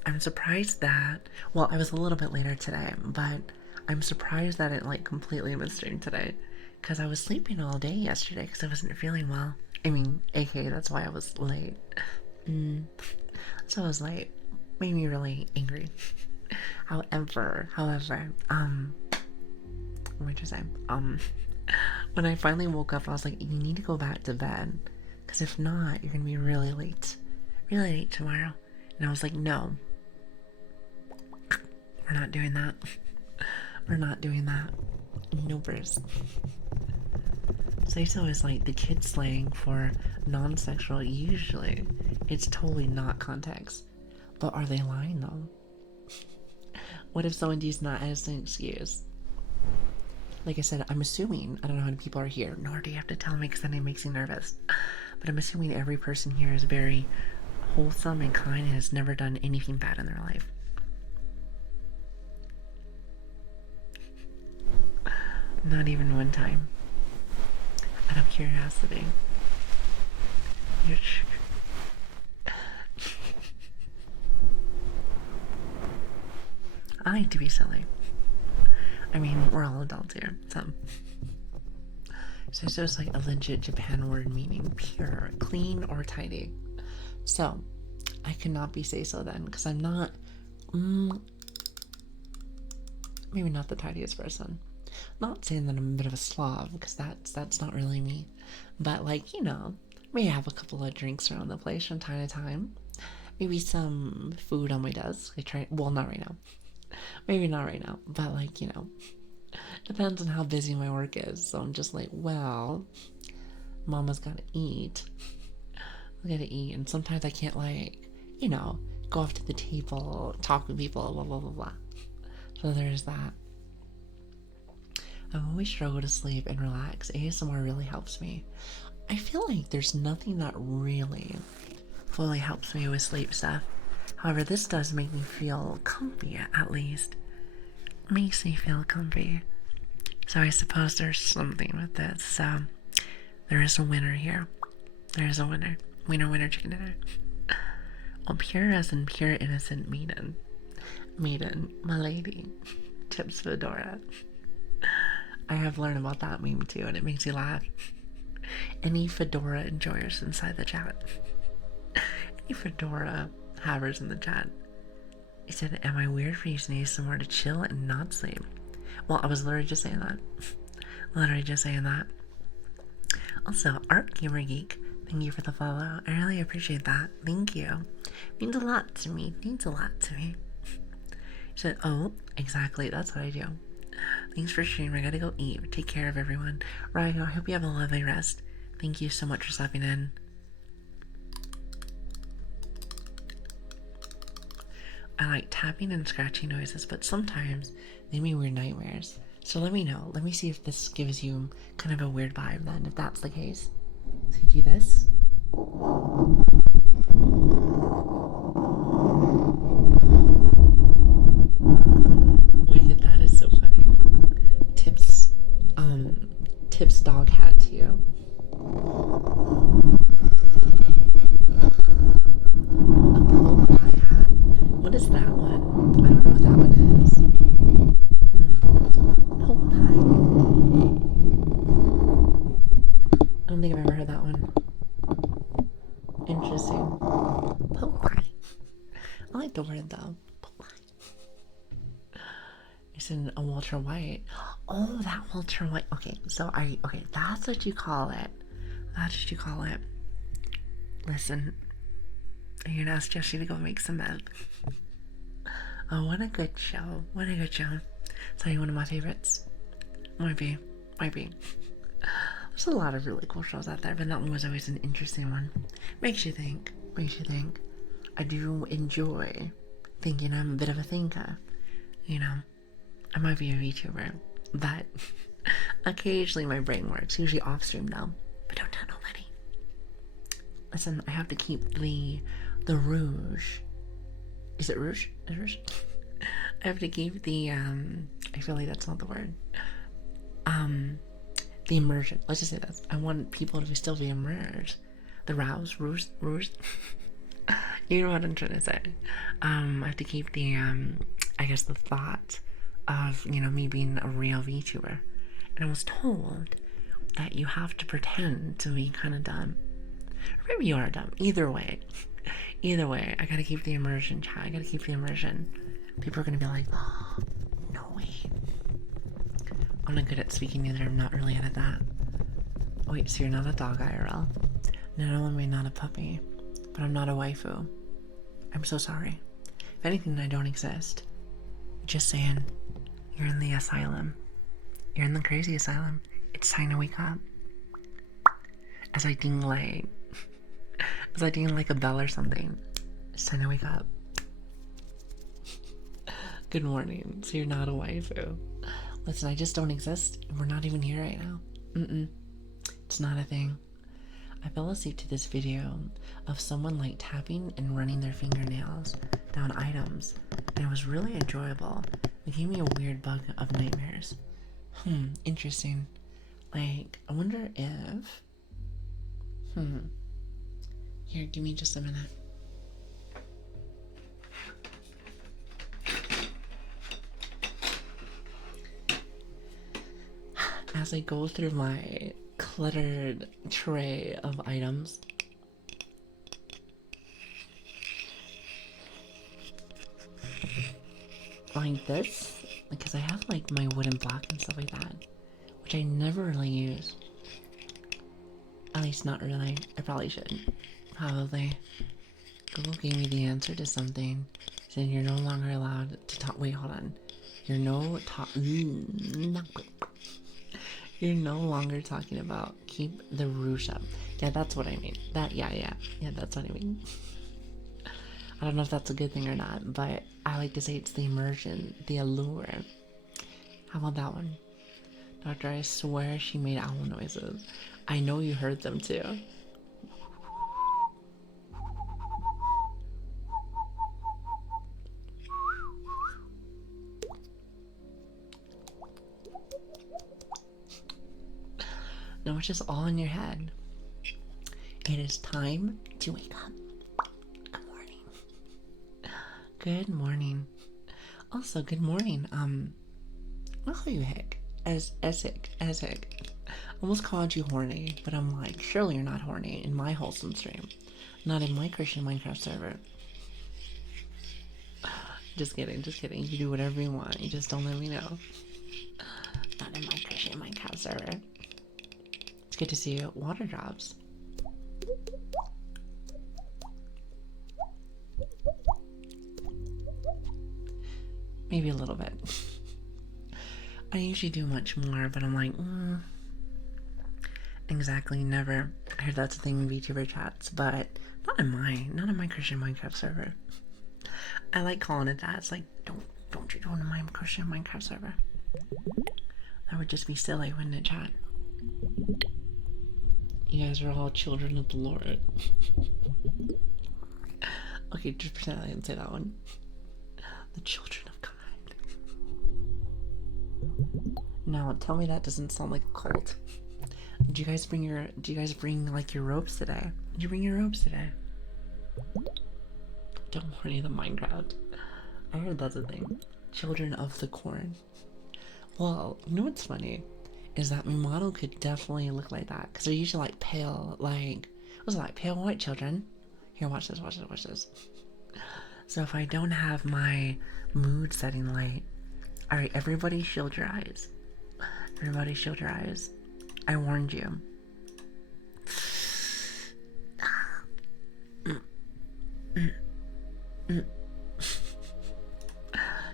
I'm surprised that, well, I was a little bit later today, but I'm surprised that it like completely missed stream today, because I was sleeping all day yesterday because I wasn't feeling well. I mean, aka that's why I was late. So I was late. Made me really angry. However, what did I say? When I finally woke up, I was like, you need to go back to bed, because if not, you're gonna be really late tomorrow. And I was like, no, we're not doing that. No burst. Say-so is like the kid slang for non-sexual. Usually, it's totally not context. But are they lying though? What if someone used not as an excuse? Like I said, I'm assuming, I don't know how many people are here, nor do you have to tell me because then it makes me nervous. But I'm assuming every person here is very wholesome and kind and has never done anything bad in their life. Not even one time. Out of curiosity. I like to be silly. I mean, we're all adults here, so it's just like a legit Japan word meaning pure, clean, or tidy. So I cannot be say-so then, because I'm not maybe not the tidiest person. Not saying that I'm a bit of a slob, because that's not really me. But like, you know, may have a couple of drinks around the place from time to time. maybe some food on my desk. I try, well, not right now. Maybe not right now, but like, depends on how busy my work is. So I'm just like, well, mama's gotta eat. I gotta eat. And sometimes I can't, like, go off to the table, talk with people, blah, blah, blah, blah. So there's that. I always struggle to sleep and relax. ASMR really helps me. I feel like there's nothing that really fully helps me with sleep stuff. However, this does make me feel comfy, at least. Makes me feel comfy. So I suppose there's something with this. So there is a winner here. There is a winner. Winner, winner, chicken dinner. Well, pure as in pure innocent maiden. Maiden, my lady. Tips Fedora. I have learned about that meme too, and it makes you laugh. Any Fedora enjoyers inside the chat? Any Fedora havers in the chat? He said, am I weird for using ASMR to chill and not sleep? Well, I was literally just saying that. Literally just saying that. Also, Art Gamer Geek, thank you for the follow. I really appreciate that. Thank you. Means a lot to me. Means a lot to me. He said, oh, exactly. That's what I do. Thanks for streaming. I gotta go eat. Take care of everyone. Ryo, I hope you have a lovely rest. Thank you so much for stopping in. I like tapping and scratching noises, but sometimes they make weird nightmares. So let me know. Let me see if this gives you kind of a weird vibe then, if that's the case. So do this. Wicked, that is so funny. Tips dog hat to you. A pole pie hat. What is that one? I don't know what that one is. Pole pie. I don't think I've ever heard that one. Interesting. Pole pie. I like the word though. Pole pie. It's in a Walter White. Oh, that Walter White. Okay, so okay, that's what you call it. That's what you call it. Listen, you're gonna ask Jesse to go make some milk. Oh, what a good show. What a good show. It's probably one of my favorites. Might be. There's a lot of really cool shows out there, but that one was always an interesting one. Makes you think. I do enjoy thinking. I'm a bit of a thinker. I might be a VTuber, but occasionally my brain works, usually off stream though. But don't tell nobody. Listen, I have to keep the rouge. Is it rouge? Is it rouge? I have to keep the I feel like that's not the word. The immersion. Let's just say this. I want people to still be immersed. The rouge. You know what I'm trying to say. I have to keep the I guess the thought of, me being a real VTuber. And I was told that you have to pretend to be kind of dumb. Or maybe you are dumb. Either way, I gotta keep the immersion, chat. I gotta keep the immersion. People are gonna be like, oh, no way. I'm not good at speaking either. I'm not really good at that. Wait, so you're not a dog IRL? Not only am I not a puppy, but I'm not a waifu. I'm so sorry. If anything, I don't exist. Just saying, you're in the asylum. You're in the crazy asylum. It's time to wake up. As I ding like a bell or something. It's time to wake up. Good morning. So you're not a waifu. Listen, I just don't exist. We're not even here right now. It's not a thing. I fell asleep to this video of someone like tapping and running their fingernails down items, and it was really enjoyable. It gave me a weird bug of nightmares. Interesting. Like, I wonder if... Here, give me just a minute. As I go through my cluttered tray of items, like this, because I have like my wooden block and stuff like that, which I never really use. At least not really. I probably should. Probably Google gave me the answer to something, saying you're no longer allowed to talk. Wait, hold on. You're no talk. You're no longer talking about keep the roosh up. Yeah, that's what I mean. Yeah, that's what I mean. I don't know if that's a good thing or not, but I like to say it's the immersion, the allure. How about that one? Doctor, I swear she made owl noises. I know you heard them too. No, it's just all in your head. It is time to wake up. Good morning. Good morning. Also, good morning. I'll call you Hick. As Hick. Almost called you horny, but I'm like, surely you're not horny in my wholesome stream. Not in my Christian Minecraft server. Just kidding. You do whatever you want. You just don't let me know. Not in my Christian Minecraft server. It's good to see you. Water drops. Maybe a little bit. I usually do much more, but I'm like, exactly, never. I heard that's a thing in VTuber chats, but not in my Christian Minecraft server. I like calling it that. It's like, don't you join my Christian Minecraft server. That would just be silly, wouldn't it, chat? You guys are all children of the Lord. Okay, just pretend I didn't say that one. The children of God. Now, tell me that doesn't sound like a cult. Do you guys bring like your robes today? Did you bring your robes today? Don't worry, the Minecraft. I heard that's a thing. Children of the corn. Well, you know what's funny? Is that my model could definitely look like that. Because they're usually like pale, like, what's it like? Pale white children. Here, watch this. So if I don't have my mood setting light. Alright, everybody shield your eyes. I warned you.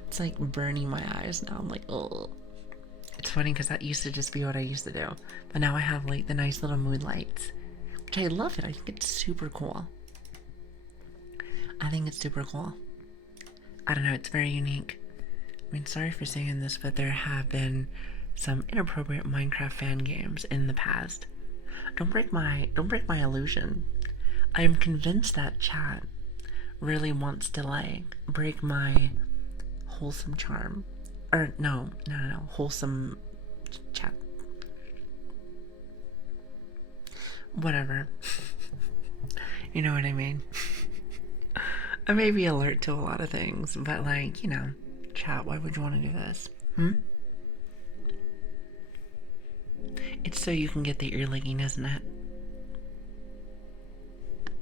It's like burning my eyes now. I'm like, oh. It's funny because that used to just be what I used to do. But now I have like the nice little mood lights. Which I love it. I think it's super cool. I don't know, it's very unique. I mean, sorry for saying this, but there have been some inappropriate Minecraft fan games in the past. Don't break my illusion. I am convinced that chat really wants to like break my wholesome charm. Or no, wholesome chat. Whatever. You know what I mean? I may be alert to a lot of things, but like, you know, chat, why would you want to do this? It's so you can get the ear licking, isn't it?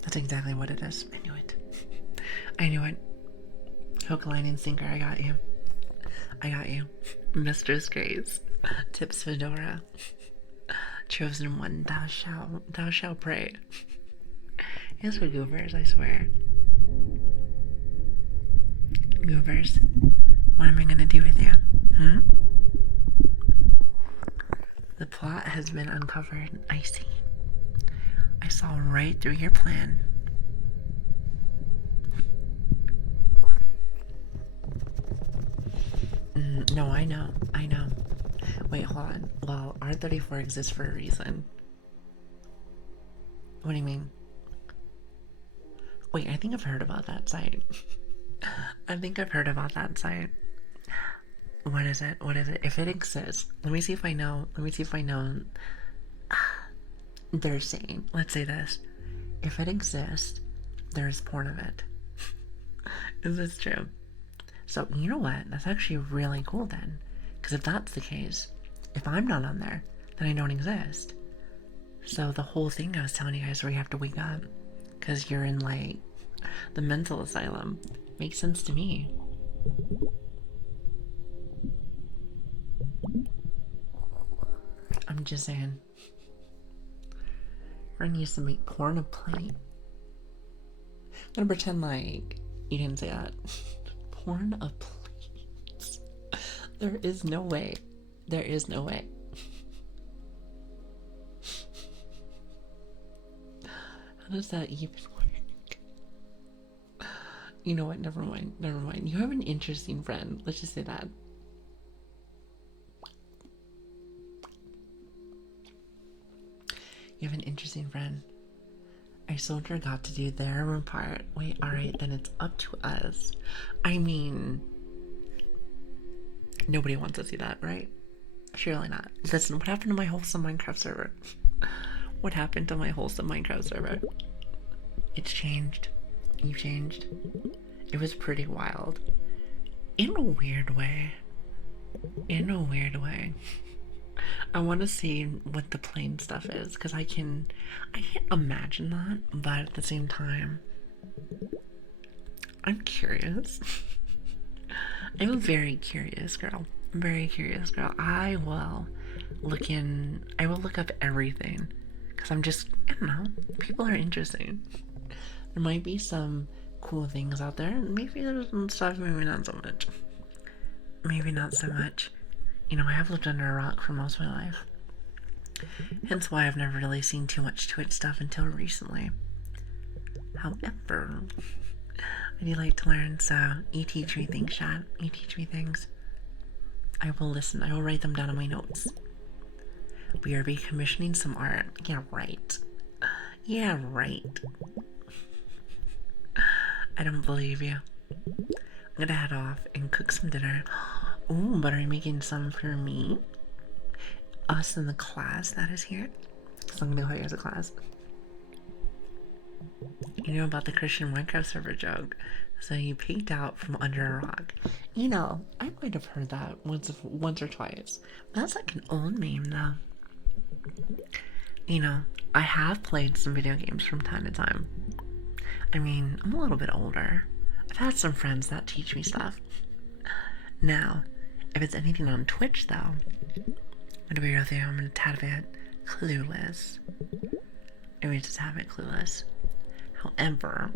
That's exactly what it is. I knew it. Hook, line, and sinker, I got you. Mistress Grace. Tips Fedora. Chosen one, thou shalt pray. Here's for goobers, I swear. Goobers, what am I gonna do with you? The plot has been uncovered. I see. I saw right through your plan. No, I know. Wait, hold on. Well, R34 exists for a reason. What do you mean? Wait, I think I've heard about that site. What is it? If it exists, let me see if I know. They're saying, let's say this. If it exists, there's porn of it. Is this true? So, you know what? That's actually really cool then. Because if that's the case, if I'm not on there, then I don't exist. So the whole thing I was telling you guys where you have to wake up. Because you're in, like, the mental asylum. Makes sense to me. I'm just saying. Ren used to make porn a plate. gonna pretend like you didn't say that. Porn of plates. There is no way. There is no way. How does that even work? You know what? Never mind. Never mind. You have an interesting friend. Let's just say that. You have an interesting friend. Our soldier got to do their part. Wait, alright, then it's up to us. I mean, nobody wants to see that, right? Surely not. Listen, what happened to my wholesome Minecraft server? What happened to my wholesome Minecraft server? It's changed. You've changed. It was pretty wild. In a weird way. In a weird way. I want to see what the plain stuff is, because I can't imagine that, but at the same time, I'm curious. I'm a very curious girl. Very curious girl. I will look up everything, because I'm just, I don't know, people are interesting. There might be some cool things out there, and maybe there's some stuff, maybe not so much. Maybe not so much. You know, I have lived under a rock for most of my life. Hence why I've never really seen too much Twitch stuff until recently. However, I do like to learn, so you teach me things, Chad. You teach me things. I will listen. I will write them down in my notes. We are recommissioning some art. Yeah, right. Yeah, right. I don't believe you. I'm gonna head off and cook some dinner. Ooh, but are you making some for me? Us in the class that is here? So I'm gonna go here as a class. You know about the Christian Minecraft server joke. So you peeked out from under a rock. You know, I might have heard that once or twice. That's like an old meme though. You know, I have played some video games from time to time. I mean, I'm a little bit older. I've had some friends that teach me stuff. Now, if it's anything on Twitch though, I'm gonna be real with you, I'm a tad bit clueless. Maybe just have it clueless. However,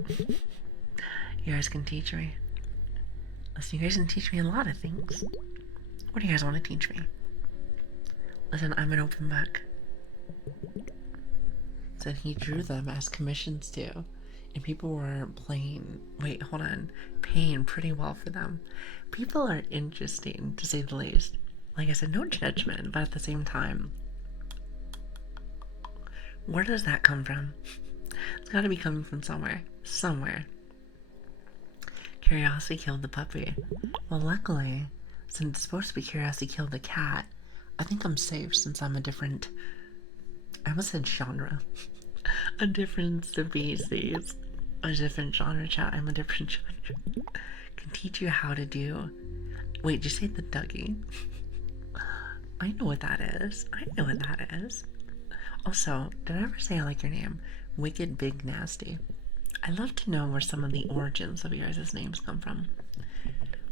you guys can teach me. Listen, you guys can teach me a lot of things. What do you guys want to teach me? Listen, I'm an open book. Said he drew them as commissions too. And people were paying pretty well for them. People are interesting, to say the least. Like I said, no judgment, but at the same time, where does that come from? It's gotta be coming from somewhere. Somewhere. Curiosity killed the puppy. Well, luckily, since it's supposed to be Curiosity killed the cat, I think I'm safe since I'm a different... I almost said genre. A different species. A different genre, chat. I'm a different genre. Can teach you how to do... Wait, did you say the Dougie? I know what that is. I know what that is. Also, did I ever say I like your name? Wicked Big Nasty. I'd love to know where some of the origins of your guys' names come from.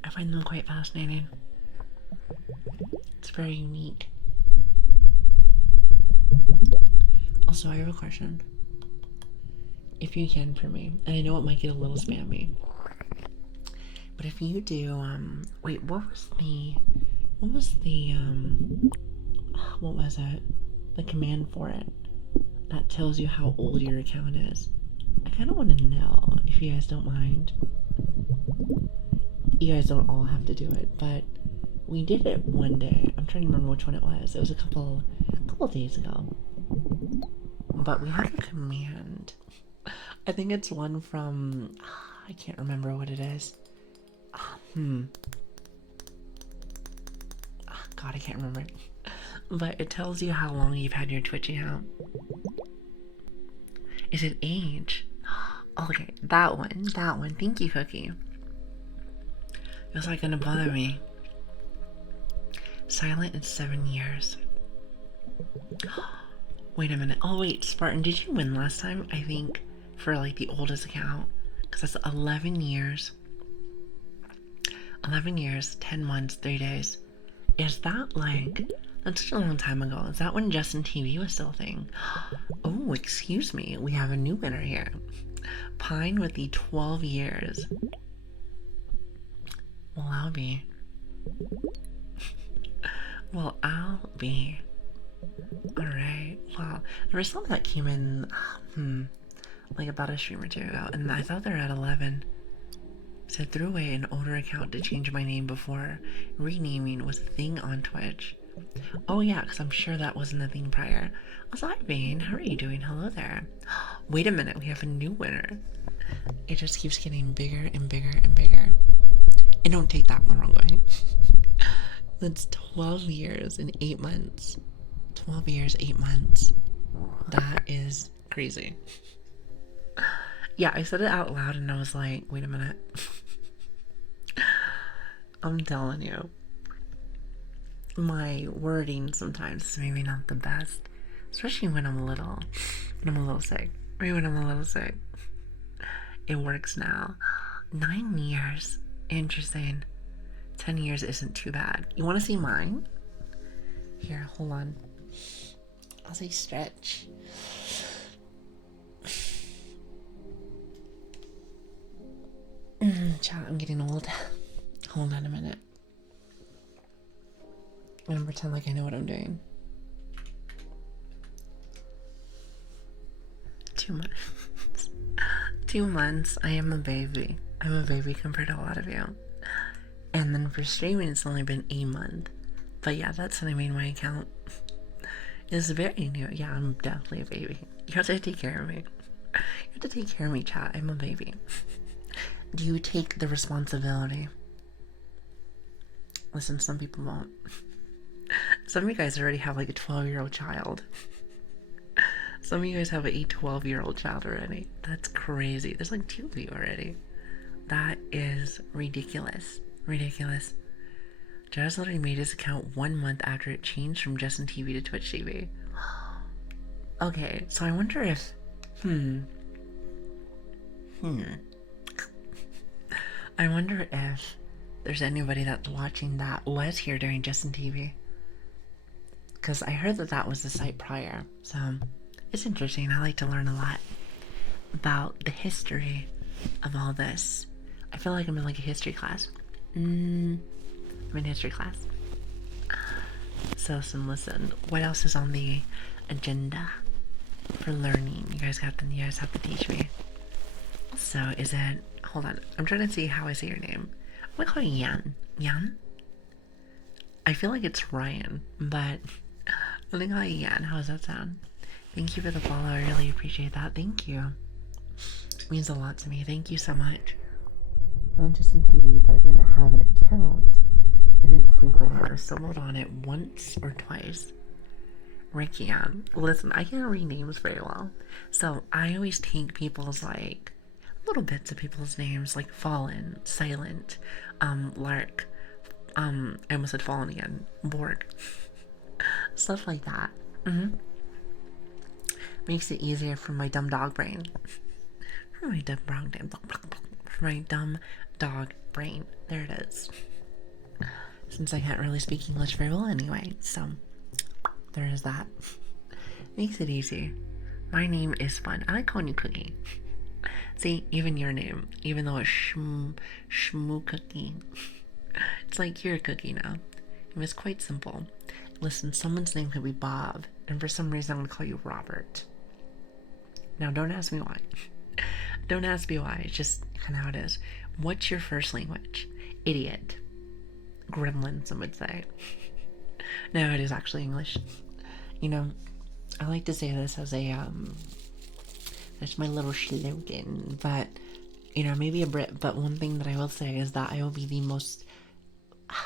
I find them quite fascinating. It's very unique. Also, I have a question. If you can for me, and I know it might get a little spammy, but if you do, wait, what was it? The command for it that tells you how old your account is. I kind of want to know, if you guys don't mind. You guys don't all have to do it, but we did it one day. I'm trying to remember which one it was. It was a couple days ago. But we have a command. I think it's one from... I can't remember what it is. God, I can't remember. But it tells you how long you've had your Twitch account. Is it age? Okay, that one. Thank you, Cookie. It's not gonna bother me. Silent is 7 years. Wait a minute. Oh wait, Spartan, did you win last time? I think for like the oldest account, because that's 11 years. 11 years, 10 months, 3 days. Is that like... That's such a long time ago. Is that when Justin TV was still a thing? Oh, excuse me. We have a new winner here. Pine with the 12 years. Well, I'll be. Well, I'll be. Alright. Well, there was some that came in, like about a stream or two ago, and I thought they were at 11. So I threw away an older account to change my name before renaming was a thing on Twitch. Oh yeah, because I'm sure that wasn't a thing prior. Also, hi Bane, how are you doing? Hello there. Wait a minute, we have a new winner. It just keeps getting bigger and bigger and bigger. And don't take that the wrong way. That's 12 years and 8 months. 12 years, 8 months. That is crazy. Yeah, I said it out loud and I was like, wait a minute. I'm telling you. My wording sometimes is maybe not the best. Especially when I'm a little sick. Maybe when I'm a little sick. It works now. 9 years. Interesting. 10 years isn't too bad. You want to see mine? Here, hold on. I'll say stretch. Chat, I'm getting old. Hold on a minute. I'm gonna pretend like I know what I'm doing. 2 months. 2 months. I am a baby. I'm a baby compared to a lot of you. And then for streaming, it's only been a month. But yeah, that's when I made my account. It's very new. Yeah, I'm definitely a baby. You have to take care of me. You have to take care of me, chat. I'm a baby. Do you take the responsibility? Listen, some people won't. Some of you guys already have like a 12-year-old child. Some of you guys have a 12-year-old child already. That's crazy. There's like 2 of you already. That is ridiculous. Ridiculous. Jazz literally made his account 1 month after it changed from Justin TV to Twitch TV. Okay, so I wonder if... I wonder if there's anybody that's watching that was here during Justin TV. Because I heard that that was the site prior. So, it's interesting. I like to learn a lot about the history of all this. I feel like I'm in like a history class. I'm in history class. So, listen. What else is on the agenda for learning? You guys have to teach me. So, is it... Hold on. I'm trying to see how I say your name. I'm gonna call you Yan. Yan? I feel like it's Ryan, but I'm gonna call you Yan. How does that sound? Thank you for the follow. I really appreciate that. Thank you. It means a lot to me. Thank you so much. I'm just in TV, but I didn't have an account. I didn't frequent it or stumbled on it once or twice. Rickian. Listen, I can't read names very well. So I always take people's like little bits of people's names, like Fallen, Silent, Lark, I almost said Fallen again, Borg. Stuff like that. Makes it easier for my dumb dog brain. For my dumb dog brain. There it is. Since I can't really speak English very well anyway, so there is that. Makes it easy. My name is fun. I like calling you Cookie. See, even your name, even though it's Shmoo Cookie, it's like you're a cookie now. It was quite simple. Listen, someone's name could be Bob, and for some reason I'm gonna call you Robert. Now, don't ask me why. Don't ask me why. It's just kind of how it is. What's your first language? Idiot. Gremlin, some would say. No, it is actually English. You know, I like to say this as a that's my little slogan, but you know, maybe a Brit, but one thing that I will say is that I will be the most,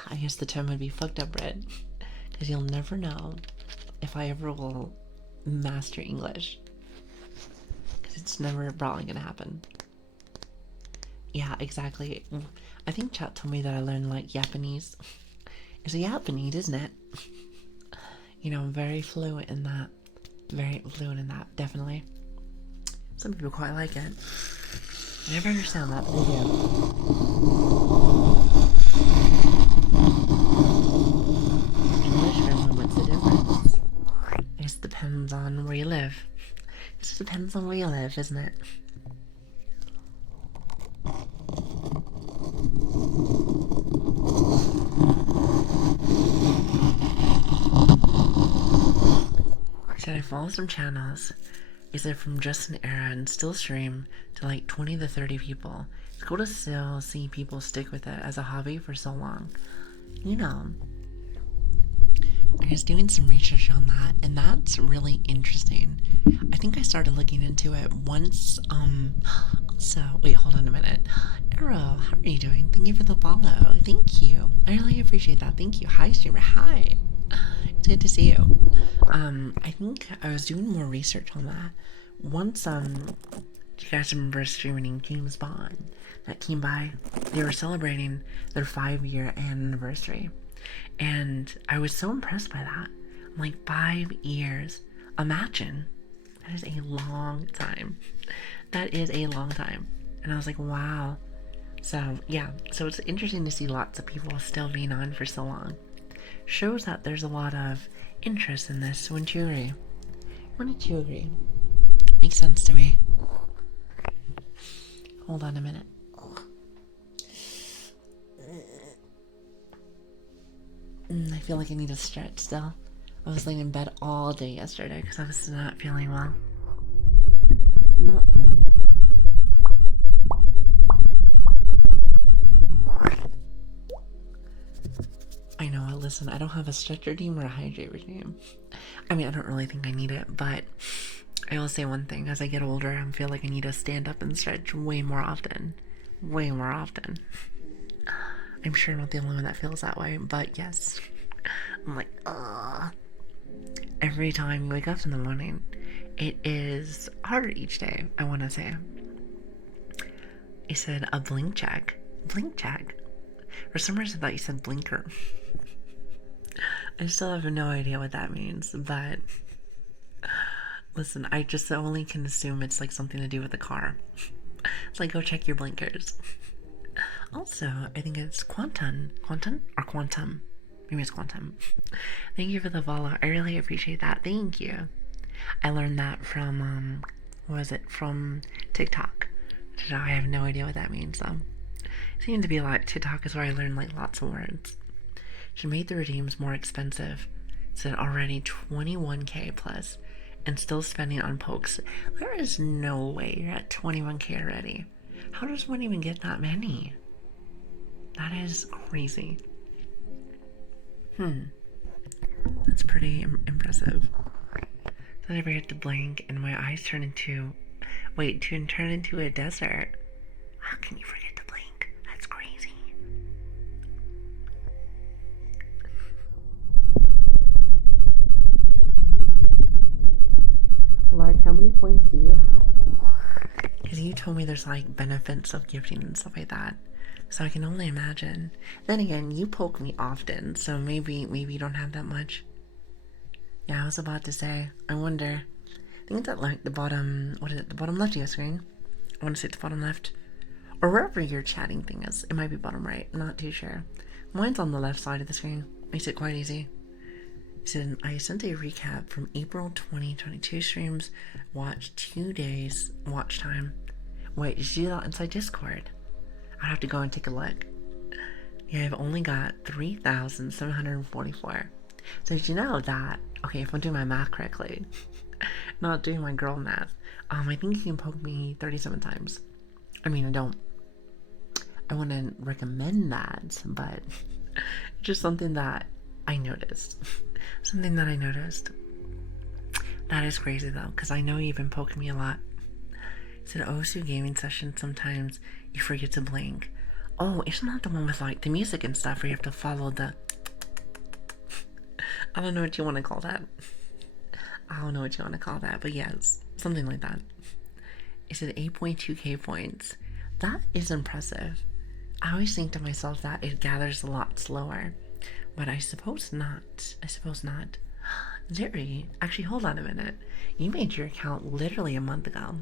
I guess the term would be fucked up Brit, because you'll never know if I ever will master English, because it's never probably gonna happen. Yeah, exactly. I think chat told me that I learned like Japanese. It's a Japanese, isn't it? You know, I'm very fluent in that. Very fluent in that, definitely. Some people quite like it. I never understand that, but they do. English version, what's the difference? It just depends on where you live. It just depends on where you live, isn't it? said I follow some channels. He said from just an era and still stream to like 20 to 30 people. It's cool to still see people stick with it as a hobby for so long. You know, I was doing some research on that, and that's really interesting. I think I started looking into it once. So wait, hold on a minute. Arrow, how are you doing? Thank you for the follow. Thank you. I really appreciate that. Thank you. Hi, streamer. Hi. It's good to see you. I think I was doing more research on that. Once, do you guys remember streaming James Bond that came by? They were celebrating their 5-year anniversary. And I was so impressed by that. I'm like, 5 years. Imagine. That is a long time. That is a long time. And I was like, wow. So, yeah. So it's interesting to see lots of people still being on for so long. Shows that there's a lot of interest in this. Wouldn't you agree? Wouldn't you agree? Makes sense to me. Hold on a minute. I feel like I need to stretch still. I was laying in bed all day yesterday because I was not feeling well. Not feeling well. I know, listen, I don't have a stretch regime or a hydrate regime. I mean, I don't really think I need it, but I will say one thing. As I get older, I feel like I need to stand up and stretch way more often. Way more often. I'm sure I'm not the only one that feels that way, but yes. I'm like, ugh. Every time you wake up in the morning, it is harder each day, I want to say. You said a blink check. Blink check? For some reason I thought you said blinker. I still have no idea what that means, but listen, I just only can assume it's like something to do with the car. It's like, go check your blinkers. Also, I think it's quantum or quantum. Maybe it's quantum. Thank you for the follow. I really appreciate that. Thank you. I learned that from what was it? From TikTok. I have no idea what that means though. It seems to be a lot. TikTok is where I learned like lots of words. She made the redeems more expensive. It said already 21k plus, and still spending on pokes. There is no way you're at 21k already. How does one even get that many? That is crazy. That's pretty impressive. So I forget to blink and my eyes turn into turn into a desert. How can you forget to blink? That's crazy. Lark, how many points do you have? Because you told me there's like benefits of gifting and stuff like that. So I can only imagine. Then again, you poke me often, so maybe you don't have that much. Yeah, I was about to say, I wonder. I think it's at like the bottom, what is it, the bottom left of your screen? I want to say it's bottom left. Or wherever your chatting thing is. It might be bottom right, I'm not too sure. Mine's on the left side of the screen. Makes it quite easy. I sent a recap from April 2022 streams. Watch 2 days watch time. Wait, did you do that inside Discord? I'd have to go and take a look. Yeah, I've only got 3,744. So did you know that, okay, if I'm doing my math correctly, not doing my girl math, I think you can poke me 37 times. I mean, I wouldn't recommend that, but just something that I noticed. Something that I noticed. That is crazy though, because I know you've been poking me a lot. It's an OSU gaming session. Sometimes you forget to blink. Oh, isn't that the one with like the music and stuff where you have to follow the... I don't know what you want to call that. But yes, something like that. It said 8.2k points. That is impressive. I always think to myself that it gathers a lot slower, but I suppose not. Zeri, actually, hold on a minute. You made your account literally a month ago.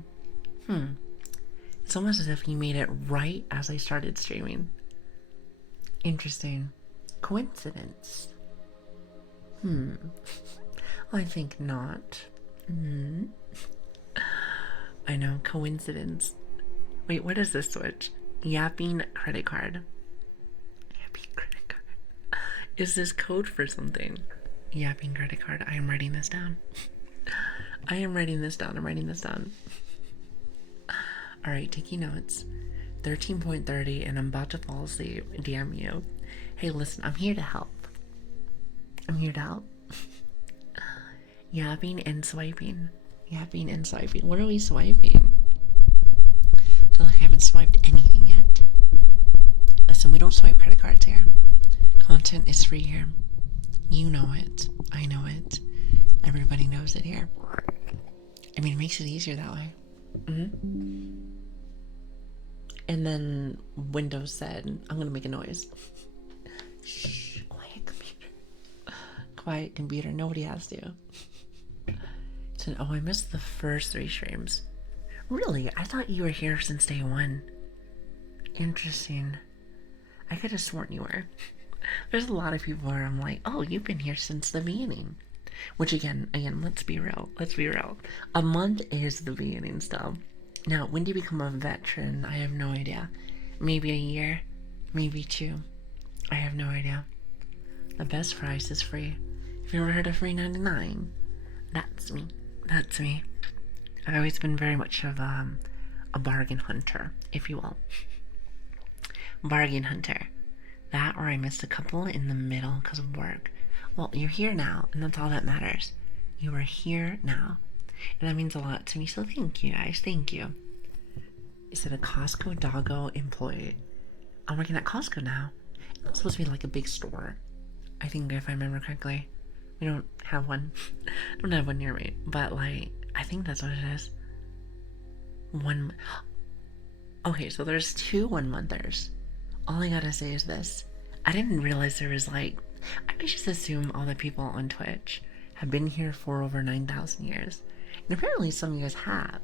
It's almost as if you made it right as I started streaming. Interesting. Coincidence? I think not. I know, coincidence. Wait, what is this switch? Yapping credit card. Yapping credit card. Is this code for something? Yapping credit card. I am writing this down. I am writing this down. I'm writing this down. All right, taking notes. 13.30, and I'm about to fall asleep. Damn you. Hey, listen, I'm here to help. I'm here to help. Yapping and swiping. Yapping and swiping. What are we swiping? I feel like I haven't swiped anything yet. Listen, we don't swipe credit cards here. Content is free here. You know it. I know it. Everybody knows it here. I mean, it makes it easier that way. And then Windows said, I'm gonna make a noise. Shh, quiet computer. Quiet computer, nobody has to. Said, oh, I missed the first 3 streams. Really? I thought you were here since day 1. Interesting. I could have sworn you were. There's a lot of people where I'm like, oh, you've been here since the beginning. Which again, let's be real. A month is the beginning still. Now, when do you become a veteran? I have no idea. Maybe a year, maybe 2. I have no idea. The best price is free. Have you ever heard of free 99? That's me. That's me. I've always been very much of a bargain hunter, if you will. Bargain hunter. That, or I missed a couple in the middle because of work. Well, you're here now, and that's all that matters. You are here now. And that means a lot to me, so thank you guys, thank you. Is it a Costco doggo employee? I'm working at Costco now. It's supposed to be like a big store. I think, if I remember correctly. We don't have one. Don't have one near me. But, like, I think that's what it is. Okay, so there's 2 1-monthers. All I gotta say is this. I didn't realize there was, like... I just assume all the people on Twitch have been here for over 9,000 years. And apparently some of you guys have.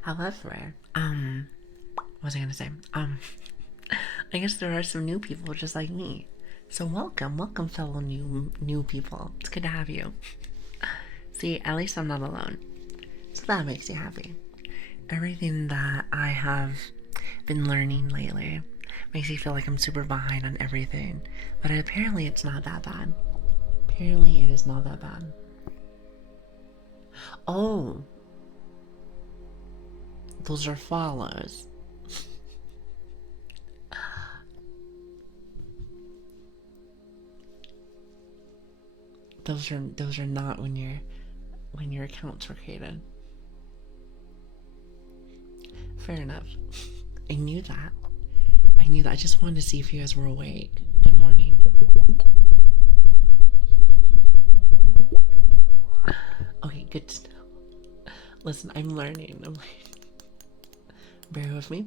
However, what was I gonna say? I guess there are some new people just like me. So welcome fellow new people. It's good to have you. See, at least I'm not alone. So that makes you happy. Everything that I have been learning lately makes me feel like I'm super behind on everything. But apparently it's not that bad. Apparently it is not that bad. Oh. Those are follows. Those are not when your accounts were created. Fair enough. I knew that. I just wanted to see if you guys were awake. Good morning. Okay, good to know. Listen, I'm learning. Bear with me.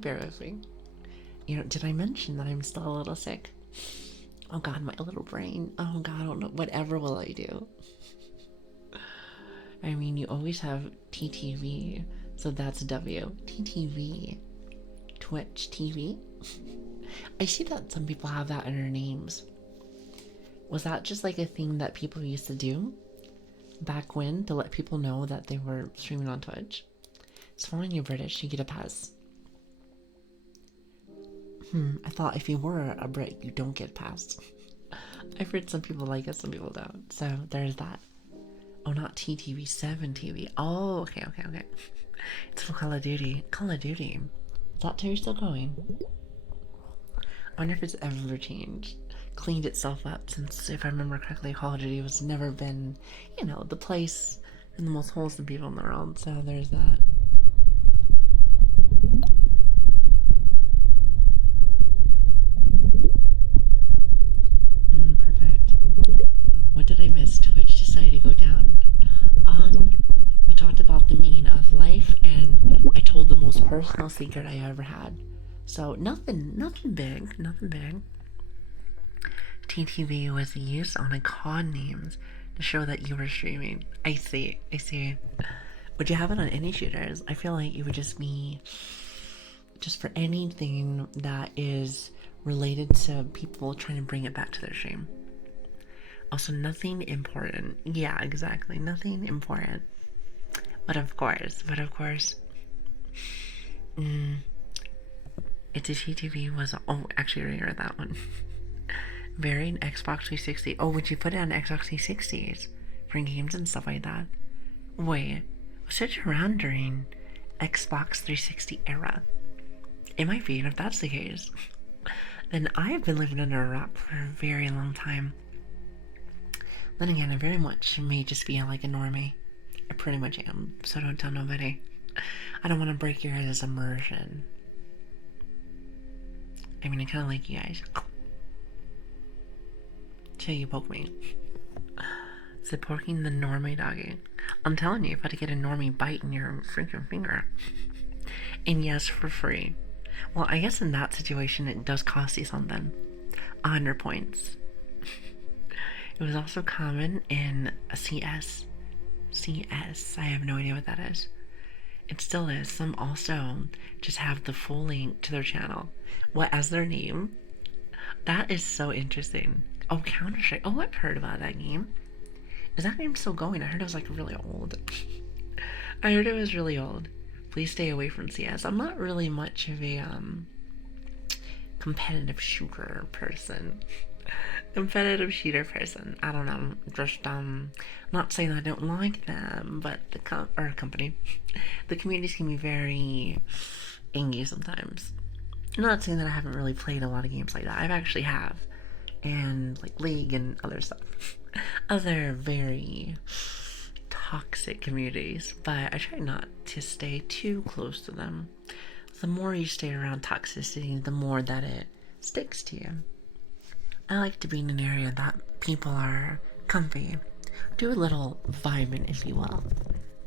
You know, did I mention that I'm still a little sick? Oh god, my little brain. Oh god, I don't know. Whatever will I do? I mean, you always have TTV, so that's W. TTV. Twitch TV. I see that some people have that in their names. Was that just like a thing that people used to do back when, to let people know that they were streaming on Twitch? So when you're British, you get a pass. I thought if you were a Brit, you don't get passed. I've heard some people like it, some people don't. So there's that. Oh, not TTV, 7TV. Oh, okay. It's for Call of Duty. Call of Duty. Is that Terry still going? I wonder if it's ever changed. Cleaned itself up, since, if I remember correctly, Call of Duty has never been, you know, the place and the most wholesome people in the world. So there's that. Perfect. What did I miss? Twitch decided to go down. We talked about the meaning of life, and I told the most personal secret I ever had. So nothing big. TTV was used on a COD names to show that you were streaming. I see. Would you have it on any shooters? I feel like it would just be just for anything that is related to people trying to bring it back to their stream. Also, nothing important. Yeah, exactly. Nothing important. But of course. It's a TTV was. Oh, actually, I already read that one. Variant Xbox 360. Oh, would you put it on Xbox 360s for games and stuff like that. Wait, was it around during Xbox 360 era? It might be, and if that's the case, then I have been living under a rock for a very long time. Then again, I very much may just be like a normie. I pretty much am, so don't tell nobody. I don't want to break your guys' immersion. I mean, I kind of like you guys. Till you poke me. Supporting the normie doggy. I'm telling you, if I had to get a normie bite in your freaking finger. And yes, for free. Well, I guess in that situation, it does cost you something. 100 points. It was also common in a CS. CS, I have no idea what that is. It still is. Some also just have the full link to their channel. What as their name? That is so interesting. Oh, Counter-Strike. Oh, I've heard about that game. Is that game still going? I heard it was like really old. I heard it was really old. Please stay away from CS. I'm not really much of a competitive shooter person. Competitive shooter person. I don't know. Just not saying I don't like them, but the company, the communities can be very angry sometimes. I'm not saying that I haven't really played a lot of games like that. I've actually have, and like League and other stuff, other very toxic communities. But I try not to stay too close to them. The more you stay around toxicity, the more that it sticks to you. I like to be in an area that people are comfy. Do a little vibing, if you will.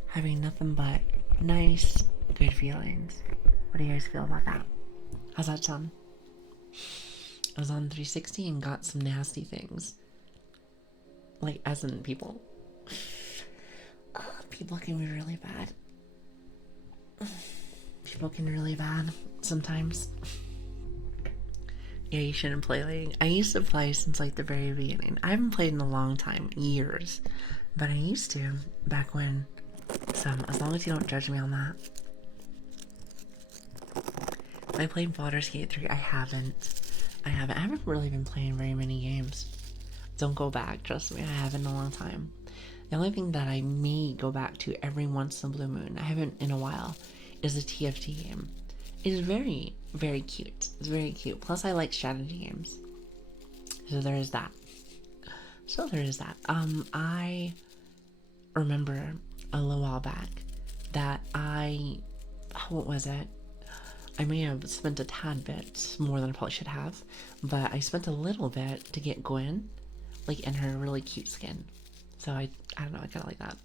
Having nothing but nice, good feelings. What do you guys feel about that? How's that sound? I was on 360 and got some nasty things. Like, as in people. People can be really bad. People can be really bad sometimes. Yeah, you shouldn't play League. I used to play since like the very beginning. I haven't played in a long time, years, but I used to back when. So as long as you don't judge me on that. I played Baldur's Gate 3. I haven't really been playing very many games. Don't go back, trust me, I haven't in a long time. The only thing that I may go back to every once in a blue moon, I haven't in a while, is a TFT game. It is very, very cute. It's very cute. Plus, I like strategy games. So there is that. I remember a little while back that what was it? I may have spent a tad bit more than I probably should have, but I spent a little bit to get Gwen, like in her really cute skin. So I don't know, I kind of like that.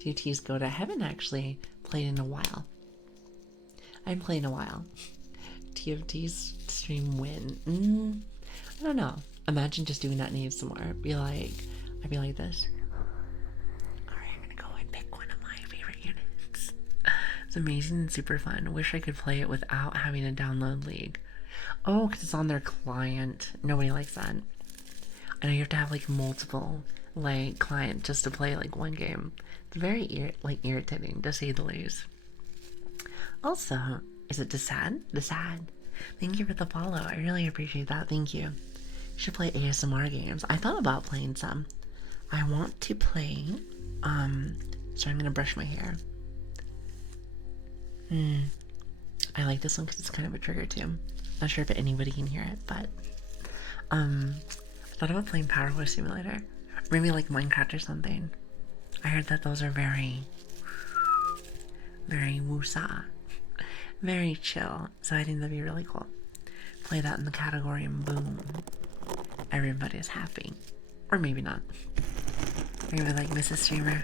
TFT's good. I haven't actually played in a while. I haven't played in a while. TFT's stream win. I don't know. Imagine just doing that in ASMR. I'd be like this. Alright, I'm gonna go and pick one of my favorite units. It's amazing and super fun. Wish I could play it without having to download League. Oh, because it's on their client. Nobody likes that. I know you have to have like multiple like client just to play like one game. It's very irritating to say the least. Also, is it Desad? Desad. Thank you for the follow. I really appreciate that. Thank you. You should play ASMR games. I thought about playing some. I want to play, so I'm gonna brush my hair. I like this one because it's kind of a trigger too. Not sure if anybody can hear it, but, I thought about playing Power Horse Simulator. Maybe like Minecraft or something. I heard that those are very, very woosah. Very chill, so I think that'd be really cool. Play that in the category and boom, everybody's happy. Or maybe not. Maybe like Mrs. Streamer,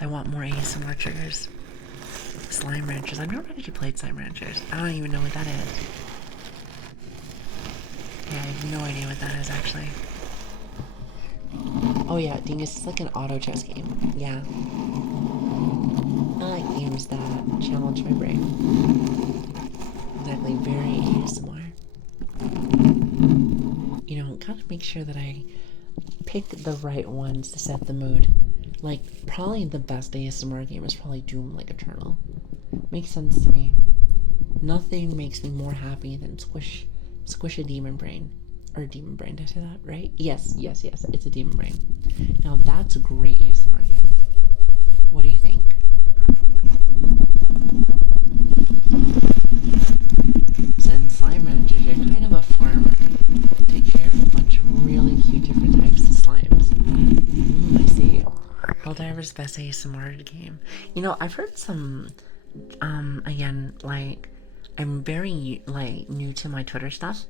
I want more ASMR triggers. Slime Ranchers, I've never actually played Slime Ranchers. I don't even know what that is. Yeah, I have no idea what that is actually. Oh yeah, Dingus is like an auto chess game. Yeah. I like games that challenge my brain. Exactly, very ASMR. You know, gotta make sure that I pick the right ones to set the mood. Like, probably the best ASMR game is probably Doom Like Eternal. Makes sense to me. Nothing makes me more happy than squish a demon brain. Or demon brain, did I say that right? Yes, yes, yes. It's a demon brain. Now that's a great ASMR game. What do you think? So in Slime Rancher, you're kind of a farmer. Take care of a bunch of really cute different types of slimes. I see. Helldiver's best ASMR game. You know, I've heard some, again, like, I'm very, like, new to my Twitter stuff.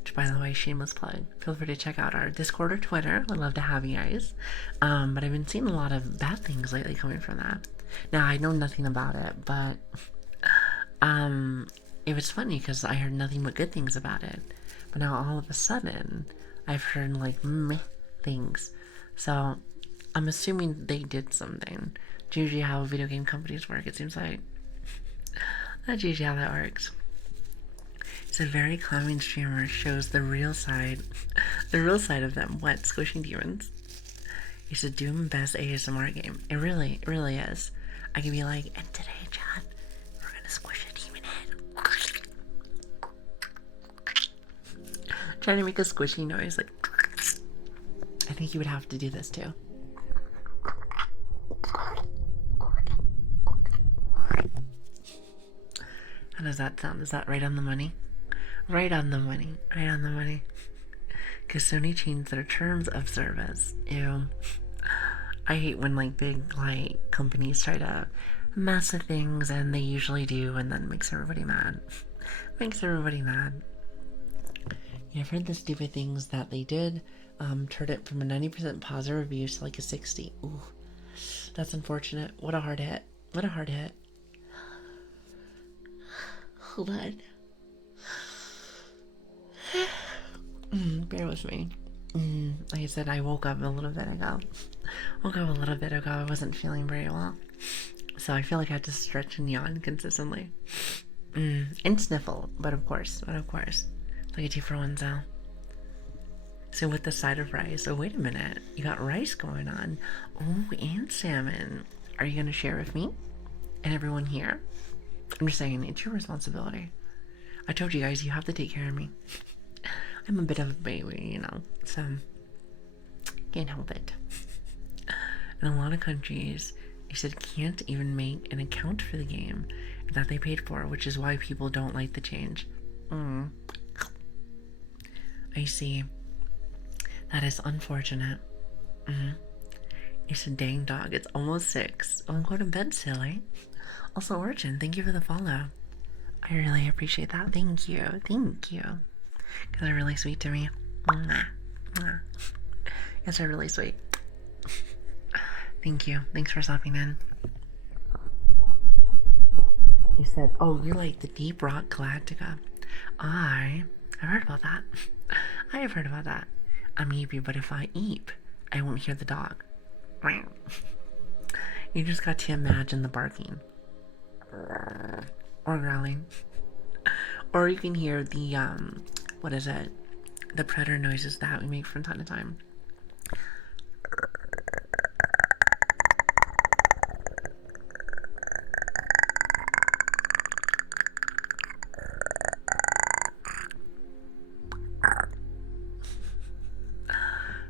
Which, by the way, shameless plug. Feel free to check out our Discord or Twitter. I'd love to have you guys. But I've been seeing a lot of bad things lately coming from that. Now, I know nothing about it, but, it was funny because I heard nothing but good things about it. But now, all of a sudden, I've heard, like, meh things. So, I'm assuming they did something. It's usually how video game companies work, it seems like. That's usually how that works. It's a very calming streamer, shows the real side of them. What? Squishing demons? It's a Doom best ASMR game. It really is. I can be like, and today, Chad, we're gonna squish a demon head. Trying to make a squishy noise, like. I think you would have to do this too. How does that sound? Is that right on the money? Right on the money. Right on the money. Because Sony changed their terms of service. Ew. I hate when, like, big, like, companies try to mess with things, and they usually do, and then makes everybody mad. Makes everybody mad. Yeah, I've heard the stupid things that they did. Turned it from a 90% positive review to, like, a 60. Ooh. That's unfortunate. What a hard hit. What a hard hit. Hold on. Bear with me. Like I said, I woke up a little bit ago. I wasn't feeling very well. So I feel like I had to stretch and yawn consistently. And sniffle, but of course. Like a 2-for-1 Zell. So with the side of rice. Oh, wait a minute. You got rice going on. Oh, and salmon. Are you going to share with me? And everyone here? I'm just saying, it's your responsibility. I told you guys, you have to take care of me. I'm a bit of a baby, you know, so can't help it. In a lot of countries, they said can't even make an account for the game that they paid for, which is why people don't like the change. I see. That is unfortunate. It's a dang dog. It's almost 6. Oh, go to bed, silly. Also, Origin, thank you for the follow. I really appreciate that. Thank you. Thank you. Because they're really sweet to me. Mwah. Mwah. Yes, they're really sweet. Thank you. Thanks for stopping in. You said, oh, you're like the Deep Rock Galactica. I've heard about that. I have heard about that. I'm eepy, but if I eep, I won't hear the dog. You just got to imagine the barking. Or growling. Or you can hear the, what is it? The predator noises that we make from time to time.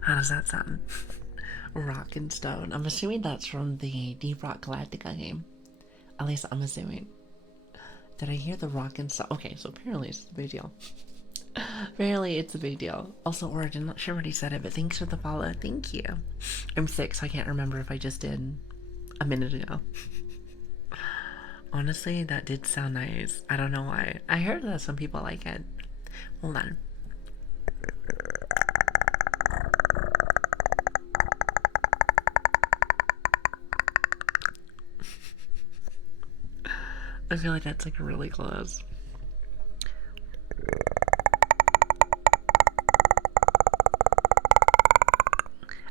How does that sound? Rock and Stone. I'm assuming that's from the Deep Rock Galactica game. At least I'm assuming. Did I hear the Rock and Stone? Okay, so apparently it's a big deal. Apparently it's a big deal. Also, Origin, not sure what he said it, but thanks for the follow. Thank you. I'm 6. I can't remember if I just did a minute ago. Honestly, that did sound nice. I don't know why. I heard that some people like it. Hold on. I feel like that's like really close.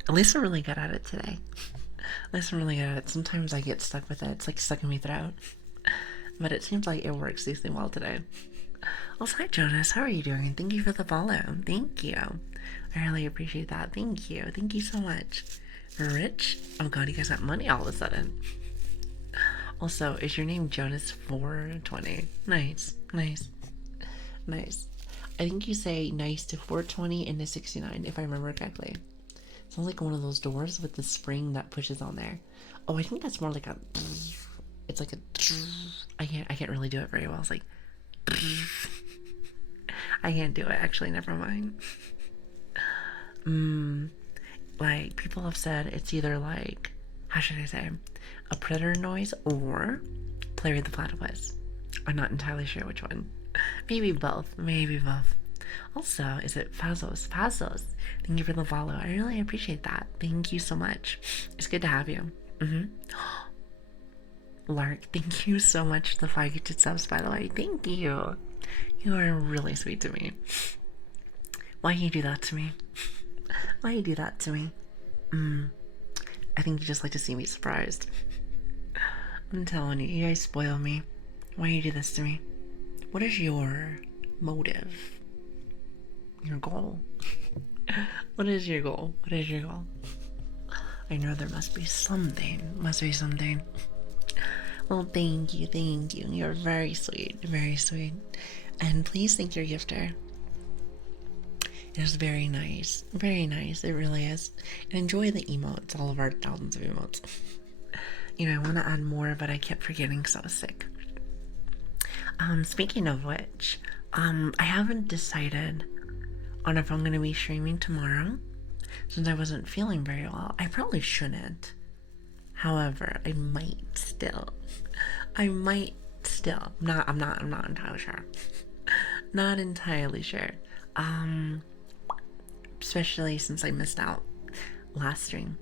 At least I'm really good at it today. At least I'm really good at it. Sometimes I get stuck with it. It's like stuck in my throat. But it seems like it works decently well today. Also, hi Jonas. How are you doing? Thank you for the follow. Thank you. I really appreciate that. Thank you. Thank you so much. Rich? Oh god, you guys got money all of a sudden. Also, is your name Jonas420? Nice, nice, nice. I think you say nice to 420 and to 69, if I remember correctly. Sounds like one of those doors with the spring that pushes on there. Oh, I think that's more like a. It's like a. I can't really do it very well. It's like. I can't do it. Actually, never mind. Like people have said, it's either like, how should I say, a predator noise or play with the platypus. I'm not entirely sure which one. Maybe both. Maybe both. Also, is it Fazos? Fazos. Thank you for the follow. I really appreciate that. Thank you so much. It's good to have you. Lark, thank you so much for the 5 gifted subs, by the way. Thank you. You are really sweet to me. Why you do that to me? Why you do that to me? I think you just like to see me surprised. I'm telling you, you guys spoil me. Why you do this to me? What is your motive? Your goal? What is your goal? What is your goal? I know there must be something. Must be something. Well, thank you, thank you. You're very sweet, very sweet. And please thank your gifter. It is very nice, it really is. And enjoy the emotes, all of our thousands of emotes. You know, I want to add more, but I kept forgetting because I was sick. Speaking of which, I haven't decided on if I'm going to be streaming tomorrow, since I wasn't feeling very well. I probably shouldn't. However, I might still. I'm not entirely sure. Not entirely sure. Especially since I missed out last stream.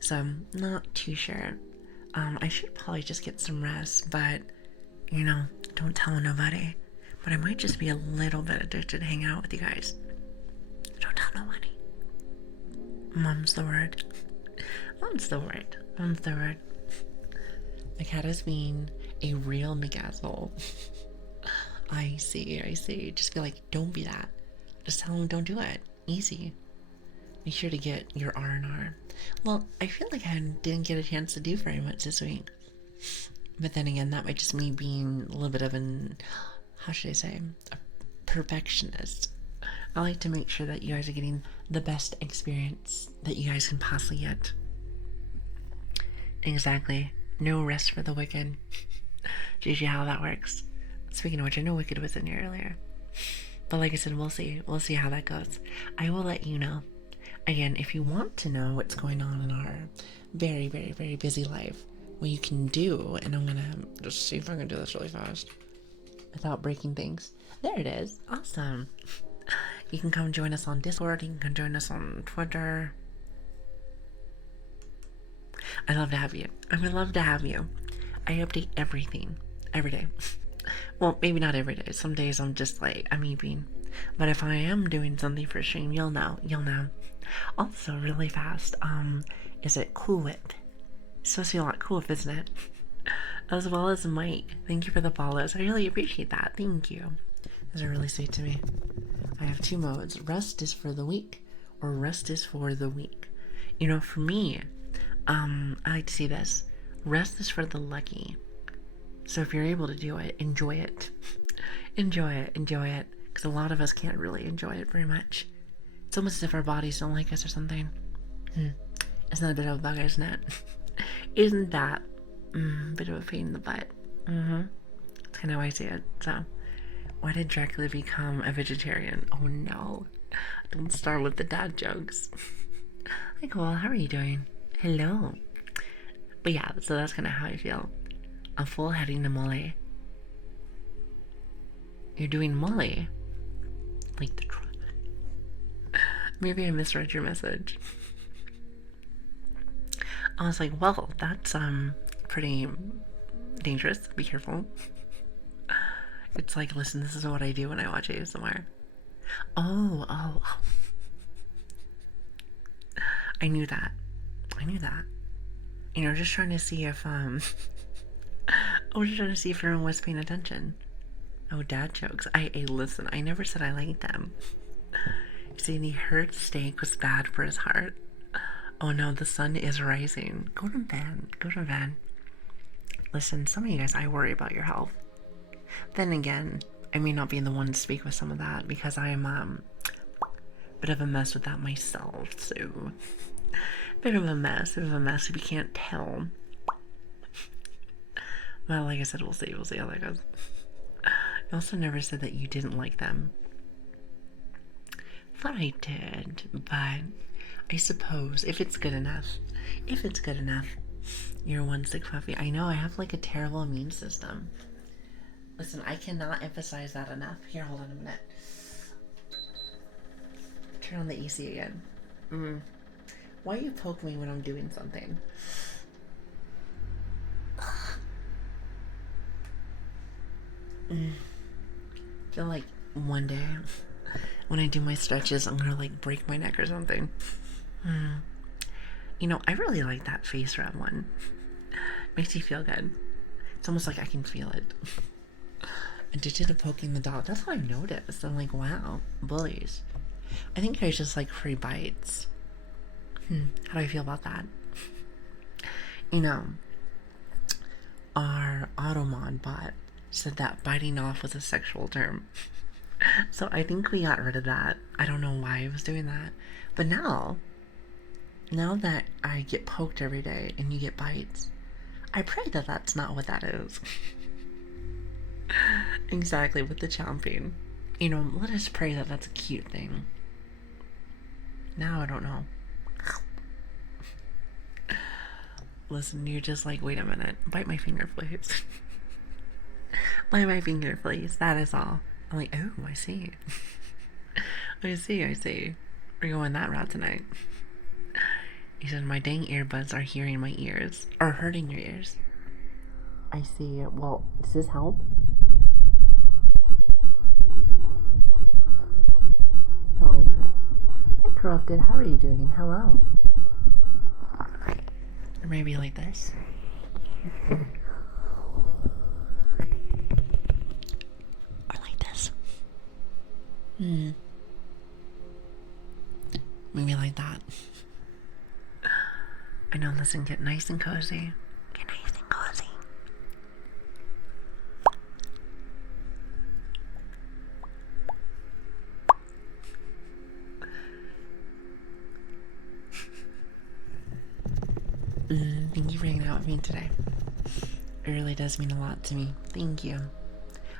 So I'm not too sure. I should probably just get some rest, but you know, don't tell nobody. But I might just be a little bit addicted to hanging out with you guys. Don't tell nobody. Mom's the word. Mom's the word. Mom's the word. My cat is being a real McAsshole. I see. Just be like, don't be that. Just tell him don't do it. Easy. Make sure to get your R&R. Well, I feel like I didn't get a chance to do very much this week. But then again, that might just me being a little bit of an, how should I say, a perfectionist. I like to make sure that you guys are getting the best experience that you guys can possibly get. Exactly. No rest for the wicked. Gigi, how that works. Speaking of which, I know Wicked was in here earlier. But like I said, we'll see. We'll see how that goes. I will let you know. Again, if you want to know what's going on in our very, very, very busy life, what you can do, and I'm gonna just see if I can do this really fast without breaking things. There it is. Awesome. You can come join us on Discord. You can come join us on Twitter. I'd love to have you. I would love to have you. I update everything every day. Well, maybe not every day. Some days I'm just like, I'm eating. But if I am doing something for stream, you'll know. You'll know. Also, really fast, is it Cool Whip? It's supposed to be a lot Cool Whip, isn't it? As well as Mike. Thank you for the follows. I really appreciate that. Thank you. Those are really sweet to me. I have 2 modes. Rest is for the weak, or rest is for the weak. You know, for me, I like to see this. Rest is for the lucky. So if you're able to do it, enjoy it. Enjoy it. Because a lot of us can't really enjoy it very much. It's almost as if our bodies don't like us or something. It's not a bit of a bug, isn't it? Isn't that a bit of a pain in the butt? That's kind of how I see it. So, why did Dracula become a vegetarian? Oh no. Don't start with the dad jokes. Hi, Cole. How are you doing? Hello. But yeah, so that's kind of how I feel. I'm full heading to Mole. You're doing Mole? Like the truck. Maybe I misread your message. I was like, well, that's pretty dangerous. Be careful. It's like, listen, this is what I do when I watch ASMR. Oh. I knew that. You know, just trying to see if I was just trying to see if everyone was paying attention. Oh, dad jokes. Listen, I never said I liked them. See, he heard steak was bad for his heart. Oh no, the sun is rising. Go to bed. Listen, some of you guys, I worry about your health. Then again, I may not be the one to speak with some of that because I'm a bit of a mess with that myself. So, bit of a mess if you can't tell. Well, like I said, we'll see how that goes. You also never said that you didn't like them. Thought I did, but I suppose if it's good enough, you're one sick puppy. I know I have like a terrible immune system. Listen, I cannot emphasize that enough. Here, hold on a minute. Turn on the AC again. Why you poke me when I'm doing something? I feel like one day when I do my stretches, I'm gonna like break my neck or something. You know, I really like that face rub one. Makes you feel good. It's almost like I can feel it. Addicted to poking the dog. That's what I noticed. I'm like, wow, bullies. I think I just like free bites. How do I feel about that? You know, our Automod bot said that biting off was a sexual term. So I think we got rid of that. I don't know why I was doing that. But now that I get poked every day and you get bites, I pray that that's not what that is. Exactly, with the chomping. You know, let us pray that that's a cute thing. Now I don't know. Listen, you're just like, wait a minute. Bite my finger, please. Bite my finger, please. That is all. I'm like, oh, I see. I see. We're going that route tonight. He said, my dang earbuds are hearing my ears. Are hurting your ears. I see. Well, does this help? Probably not. Hi, Crofted. How are you doing? Hello. Or maybe like this. Or like this. Maybe like that. I know, listen, get nice and cozy. Get nice and cozy. Thank you for hanging out with me today. It really does mean a lot to me. Thank you.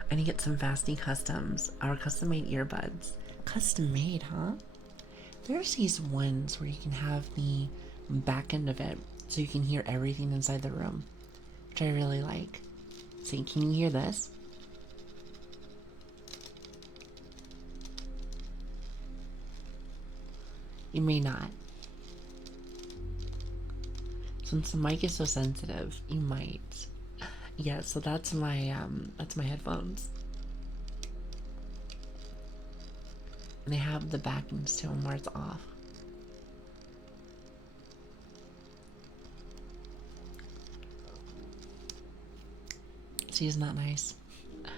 I need to get some Vasty Customs, our custom-made earbuds. Custom-made, huh? There's these ones where you can have the back end of it so you can hear everything inside the room, which I really like. See, can you hear this? You may not. Since the mic is so sensitive, you might. Yeah, so that's my headphones. And they have the backings to them where it's off. See, isn't that nice? I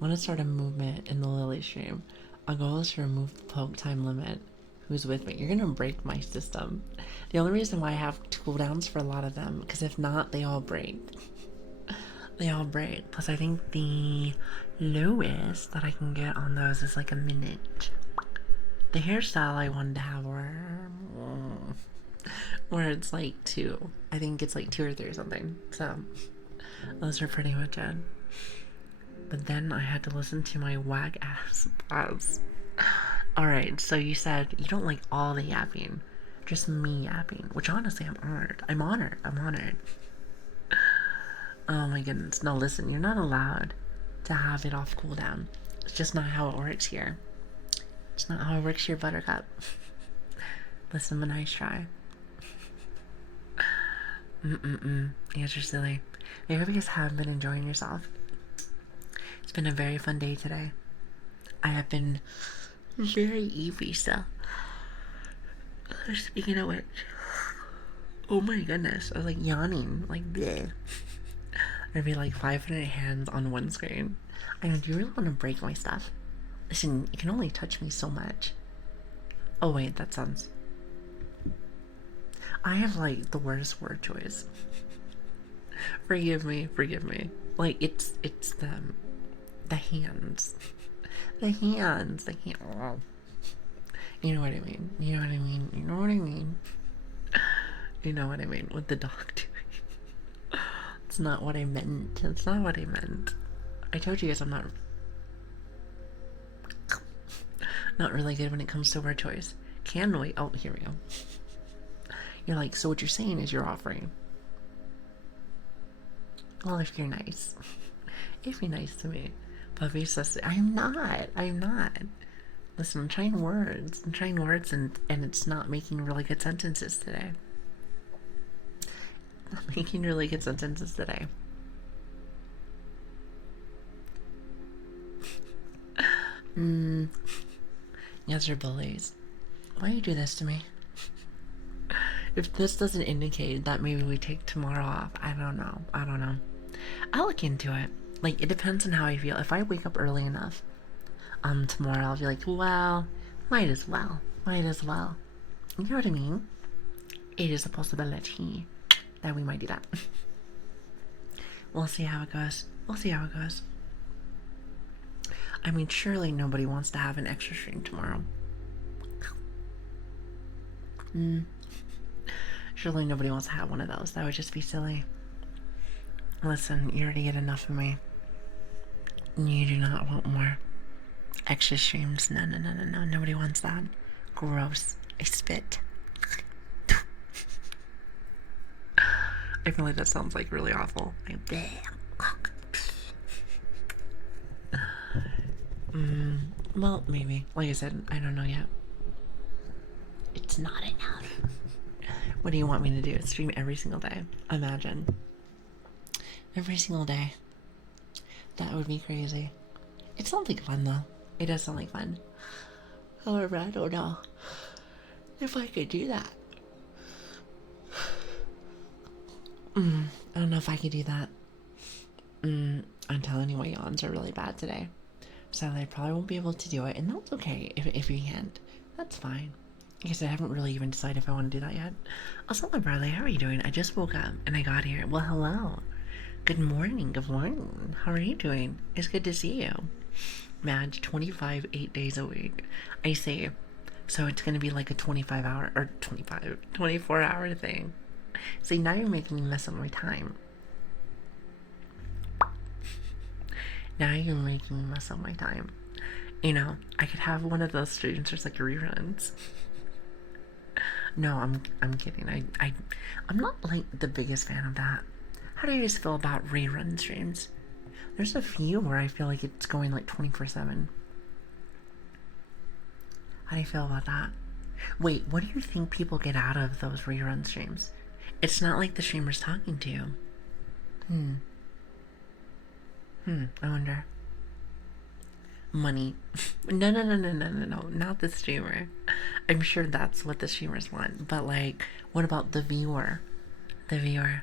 want to start a movement in the Lili stream. Our goal is to remove the poke time limit. Who's with me? You're gonna break my system. The only reason why I have cooldowns for a lot of them, because if not, they all break. They all break. Plus, I think the lowest that I can get on those is like a minute. The hairstyle I wanted to have where it's like 2. I think it's like 2 or 3 or something. So those are pretty much it. But then I had to listen to my wag ass buzz. Alright, so you said you don't like all the yapping, just me yapping, which honestly I'm honored. I'm honored. Oh my goodness. No, listen, you're not allowed to have it off cooldown. It's just not how it works here. It's not how it works here, Buttercup. Listen, but nice try. Yes, you're silly. I hope you guys have been enjoying yourself. It's been a very fun day today. I have been very easy, so. Speaking of which, oh my goodness, I was like yawning, like bleh. There'd be like 500 hands on one screen. I know, do you really want to break my stuff? Listen, you can only touch me so much. Oh wait, that sounds... I have like the worst word choice. Forgive me. Like, it's the hands. The hands. The hand. Oh. You know what I mean. You know what I mean. You know what I mean. You know what I mean with the dog doing. It's not what I meant. It's not what I meant. I told you guys I'm not really good when it comes to word choice. Can wait. Oh, here we go. You're like, so what you're saying is you're offering. Well, if you're nice. If you're nice to me. But I'm not. I'm not. Listen, I'm trying words. I'm trying words and it's not making really good sentences today. I'm making really good sentences today. Yes, you're bullies. Why do you do this to me? If this doesn't indicate that maybe we take tomorrow off, I don't know. I don't know. I'll look into it. Like, it depends on how I feel. If I wake up early enough, tomorrow I'll be like, well, might as well. Might as well. You know what I mean? It is a possibility that we might do that. We'll see how it goes. We'll see how it goes. I mean, surely nobody wants to have an extra stream tomorrow. Surely nobody wants to have one of those. That would just be silly. Listen, you already get enough of me. You do not want more extra streams. No, no, no, no, no. Nobody wants that. Gross. I spit. I feel like that sounds like really awful. Well, maybe. Like I said, I don't know yet. It's not enough. What do you want me to do? Stream every single day? Imagine. Every single day. That would be crazy. It sounds like fun though. It does sound like fun. However, I don't know if I could do that. I don't know if I could do that. I'm telling you, my yawns are really bad today. So I probably won't be able to do it. And that's okay if you can't. That's fine. I guess I haven't really even decided if I want to do that yet. Also, my Bradley, how are you doing? I just woke up and I got here. Well, hello. Good morning. Good morning. How are you doing? It's good to see you. Madge, 25, 8 days a week. I see. So it's going to be like a 24-hour thing. See, now you're making me mess up my time. Now you're making me mess up my time. You know, I could have one of those streams there's like reruns. No, I'm kidding. I'm not like the biggest fan of that. How do you guys feel about rerun streams? There's a few where I feel like it's going like 24/7. How do you feel about that? Wait, what do you think people get out of those rerun streams? It's not like the streamer's talking to you. I wonder. Money. No, not the streamer. I'm sure that's what the streamers want. But like, what about the viewer? The viewer.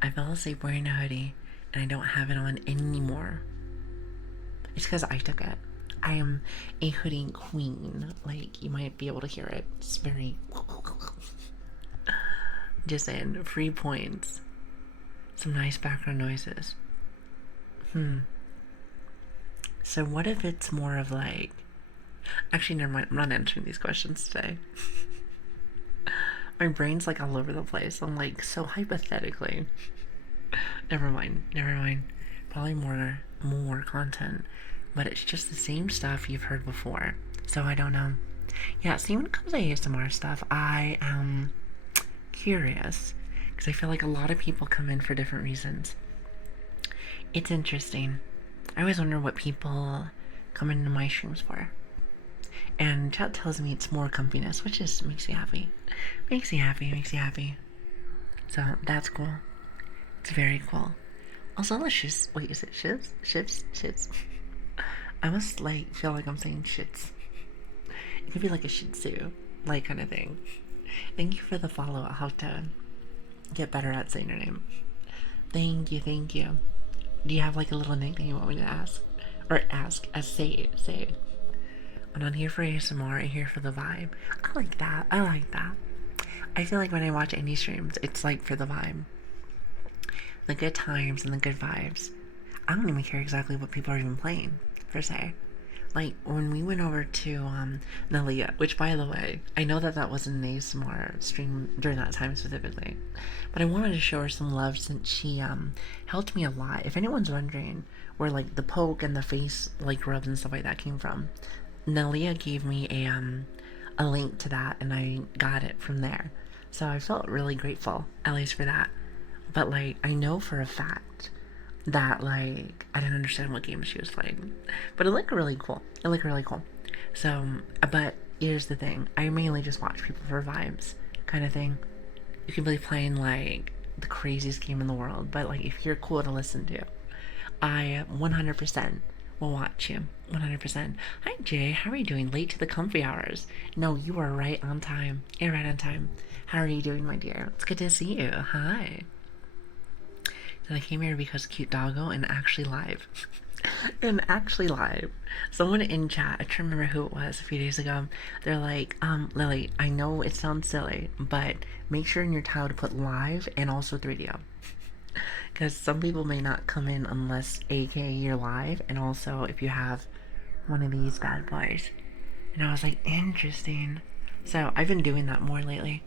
I fell asleep wearing a hoodie and I don't have it on anymore. It's because I took it. I am a hoodie queen. Like, you might be able to hear it. It's very... Just saying, free points. Some nice background noises. So what if it's more of like... Actually, never mind. I'm not answering these questions today. My brain's like all over the place. I'm like, so hypothetically. Never mind. Probably more content. But it's just the same stuff you've heard before. So I don't know. Yeah, see, when it comes to ASMR stuff, I am curious. Because I feel like a lot of people come in for different reasons. It's interesting. I always wonder what people come into my streams for. And chat tells me it's more comfiness, which just makes me happy. Makes me happy. So that's cool. It's very cool. Also, let's just... Wait, is it shits? Shits? I must, like, feel like I'm saying shits. It could be like a shih tzu, like, kind of thing. Thank you for the follow. I'll have to get better at saying your name. Thank you. Do you have, like, a little nickname you want me to ask? Or ask, say it. I'm not here for ASMR, I'm here for the vibe. I like that. I feel like when I watch indie streams, it's like for the vibe. The good times and the good vibes. I don't even care exactly what people are even playing, per se. Like, when we went over to Nalia, which, by the way, I know that that wasn't an ASMR stream during that time specifically, but I wanted to show her some love since she helped me a lot. If anyone's wondering where, like, the poke and the face, like, rubs and stuff like that came from, Nalia gave me a link to that, and I got it from there. So I felt really grateful, at least for that. But, like, I know for a fact that, like, I didn't understand what game she was playing, but it looked really cool. It looked really cool. So, but here's the thing: I mainly just watch people for vibes, kind of thing. You can be playing like the craziest game in the world, but like if you're cool to listen to, I 100% will watch you. 100%. Hi Jay, how are you doing? Late to the comfy hours. No, you are right on time. You're right on time. How are you doing, my dear? It's good to see you. Hi. And I came here because cute doggo and actually live. And actually live. Someone in chat, I can't remember who it was a few days ago, they're like, Lily, I know it sounds silly, but make sure in your title to put live and also 3DO. Because some people may not come in unless aka you're live, and also if you have one of these bad boys. And I was like, interesting. So I've been doing that more lately.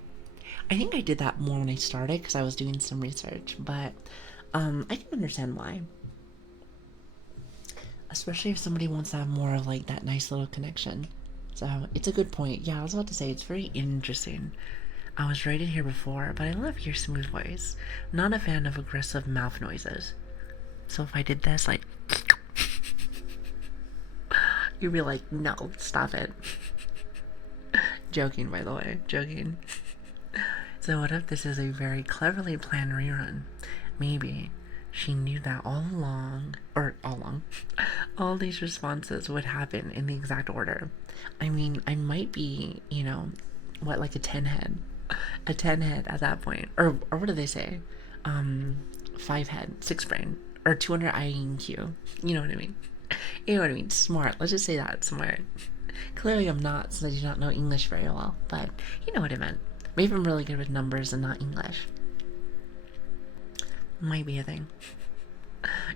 I think I did that more when I started because I was doing some research, but I can understand why. Especially if somebody wants to have more of like that nice little connection. So it's a good point. Yeah, I was about to say it's very interesting. I was rated here before, but I love your smooth voice. Not a fan of aggressive mouth noises. So if I did this, like, you'd be like, no, stop it. Joking, by the way, joking. So what if this is a very cleverly planned rerun? Maybe she knew that all along, or all along, all these responses would happen in the exact order. I mean, I might be, you know, what, like a 10 head? A 10 head at that point. Or what do they say? 5 head, 6 brain, or 200 IQ. You know what I mean? You know what I mean? Smart. Let's just say that, smart. Clearly I'm not, since I do not know English very well, but you know what I meant. Maybe I'm really good with numbers and not English. Might be a thing.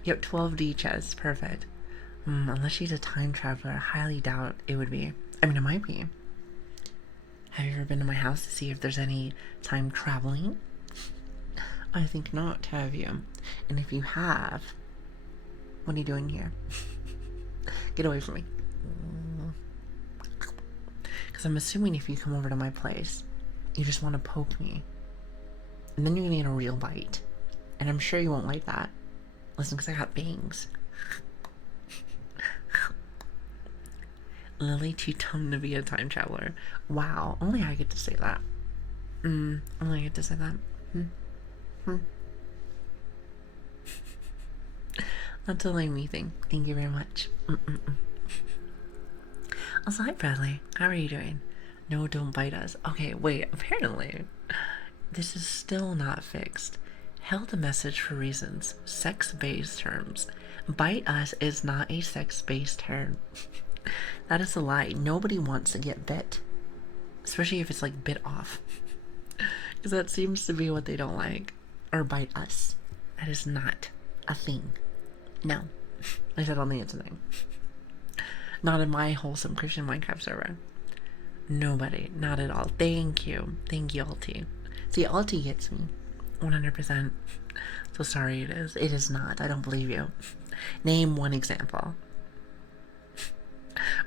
Yep, 12D chess. Perfect. Unless she's a time traveler, I highly doubt it would be. I mean, it might be. Have you ever been to my house to see if there's any time traveling? I think not, have you? And if you have, what are you doing here? Get away from me. Because I'm assuming if you come over to my place, you just want to poke me. And then you're going to get a real bite. And I'm sure you won't like that. Listen, because I got bangs. Lily too dumb to be a time traveler. Wow, only I get to say that. Only I get to say that. That's a lame thing. Thank you very much. Also, hi Bradley. How are you doing? No, don't bite us. Okay, wait, apparently this is still not fixed. Held a message for reasons. Sex-based terms. Bite us is not a sex-based term. That is a lie. Nobody wants to get bit. Especially if it's like bit off. Because that seems to be what they don't like. Or bite us. That is not a thing. No. I don't think it's a thing. Not in my wholesome Christian Minecraft server. Nobody. Not at all. Thank you. Thank you, Alti. See, Alti gets me. 100%. So sorry it is. It is not. I don't believe you. Name one example.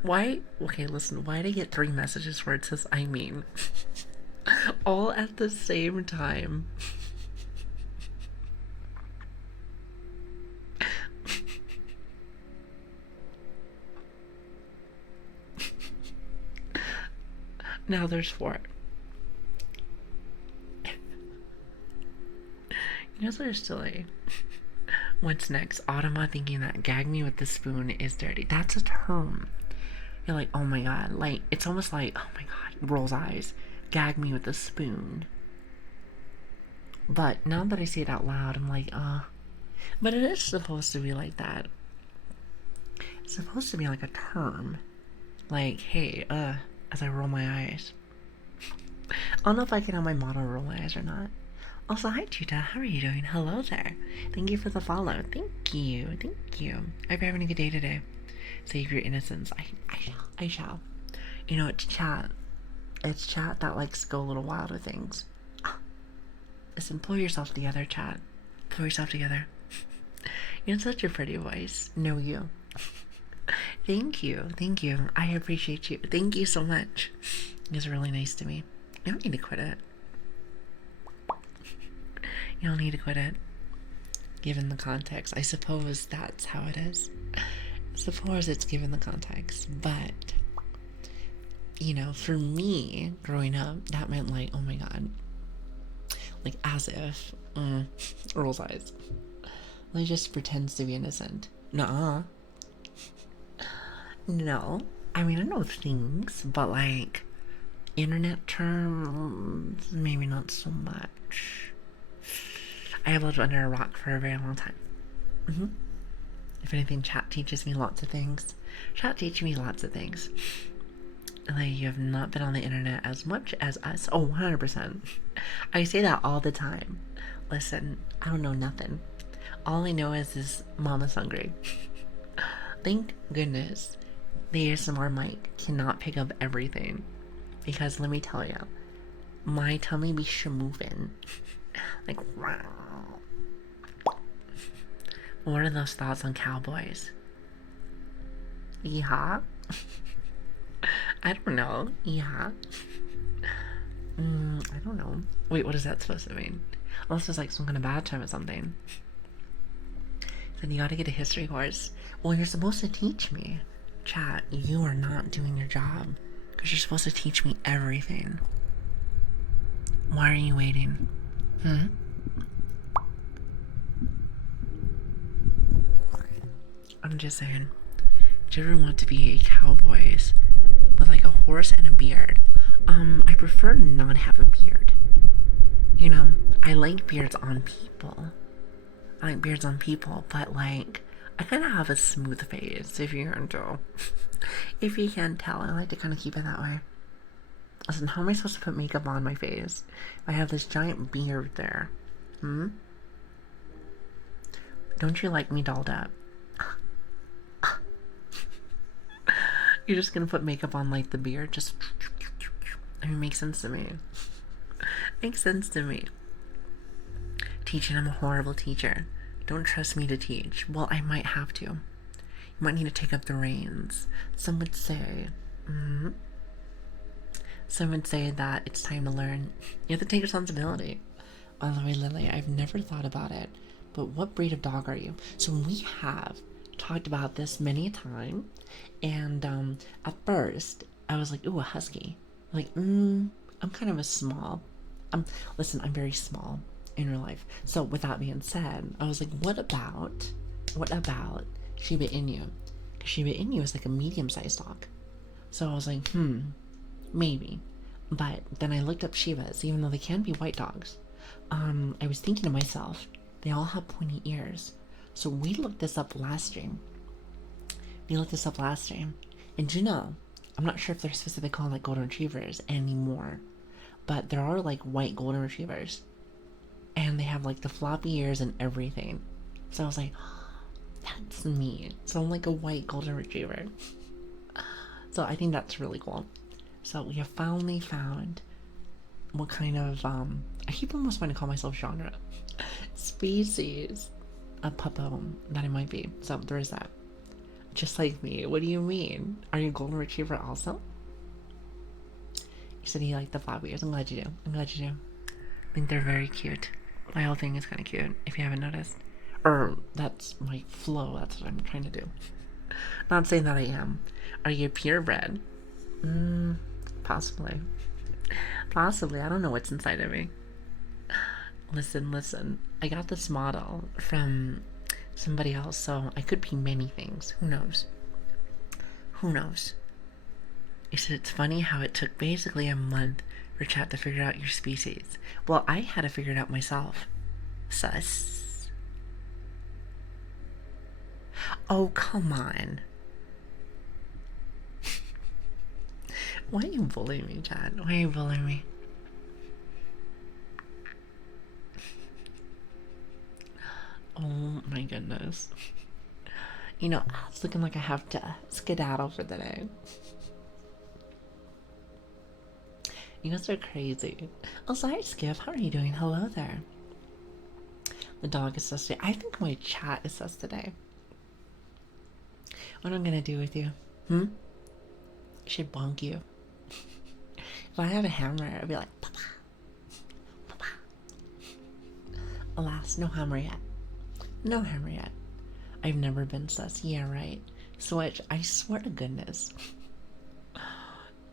Why? Okay, listen. Why did I get 3 messages where it says I mean? All at the same time. Now there's 4. You guys are silly. What's next? Automa thinking that gag me with the spoon is dirty. That's a term. You're like, oh my god. Like, it's almost like, oh my god, rolls eyes. Gag me with the spoon. But now that I say it out loud, I'm like, but it is supposed to be like that. It's supposed to be like a term. Like, hey, as I roll my eyes. I don't know if I can have my model roll my eyes or not. Also, hi, Judah. How are you doing? Hello there. Thank you for the follow. Thank you. Thank you. I hope you're having a good day today. Save your innocence. I shall. I shall. You know, it's chat. It's chat that likes to go a little wild with things. Listen, pull yourself together, chat. Pull yourself together. You have such a pretty voice. Know you. Thank you. Thank you. I appreciate you. Thank you so much. It's really nice to me. You don't need to quit it. You don't need to quit it. Given the context. I suppose that's how it is. I suppose it's given the context. But, you know, for me, growing up, that meant like, oh my god. Like, as if. Rolls eyes. Like, just pretends to be innocent. Nuh-uh. No. I mean, I know things, but like, internet terms, maybe not so much. I have lived under a rock for a very long time. If anything, chat teaches me lots of things. Chat teaches me lots of things. Like, you have not been on the internet as much as us. Oh, 100%. I say that all the time. Listen, I don't know nothing. All I know is mama's hungry. Thank goodness the ASMR mic cannot pick up everything. Because let me tell you, my tummy be shamovin'. Like, wow. What are those thoughts on cowboys? Yeehaw? I don't know. Yeehaw? I don't know. Wait, what is that supposed to mean? Unless it's like some kind of bad term or something. Then you gotta get a history course. Well, you're supposed to teach me. Chat, you are not doing your job. Because you're supposed to teach me everything. Why are you waiting? I'm just saying. Do you ever want to be a cowboy with like a horse and a beard? I prefer to not have a beard. You know, I like beards on people. I like beards on people, but like, I kind of have a smooth face, if you can tell. If you can't tell, I like to kind of keep it that way. Listen, how am I supposed to put makeup on my face if I have this giant beard there? Don't you like me dolled up? You're just gonna put makeup on like the beard? Just, I mean, makes sense to me. Makes sense to me. Teaching, I'm a horrible teacher. Don't trust me to teach. Well, I might have to. You might need to take up the reins. Some would say, some would say that it's time to learn. You have to take responsibility. By the way, Lili, I've never thought about it, but what breed of dog are you? So we have talked about this many a time, and at first I was like, ooh, a husky. Like, I'm kind of a small. Listen, I'm very small in real life. So with that being said, I was like, what about Shiba Inu? Because Shiba Inu is like a medium-sized dog. So I was like, maybe. But then I looked up Shibas, even though they can be white dogs. I was thinking to myself, they all have pointy ears. So we looked this up last stream. And you know, I'm not sure if they're specifically called like golden retrievers anymore, but there are like white golden retrievers. And they have like the floppy ears and everything. So I was like, that's me. So I'm like a white golden retriever. So I think that's really cool. So we have finally found what kind of, I keep almost wanting to call myself genre, species of puppo that it might be. So there is that. Just like me. What do you mean? Are you a golden retriever also? You said you like the floppy ears. I'm glad you do. I think they're very cute. My whole thing is kind of cute, if you haven't noticed. Or, that's my flow. That's what I'm trying to do. Not saying that I am. Are you purebred? Possibly. Possibly. I don't know what's inside of me. Listen. I got this model from somebody else, so I could be many things. Who knows? You said it's funny how it took basically a month for chat to figure out your species. Well, I had to figure it out myself. Sus. Oh, come on. Why are you bullying me, Chad? Why are you bullying me? Oh my goodness. You know, it's looking like I have to skedaddle for the day. You guys are crazy. Oh, sorry, Skip. How are you doing? Hello there. The dog is sus today. I think my chat is sus today. What am I gonna do with you? I should bonk you. If I had a hammer, I'd be like, Papa, Papa. Alas, no hammer yet. No hammer yet. I've never been sus. Yeah, right. Switch, I swear to goodness.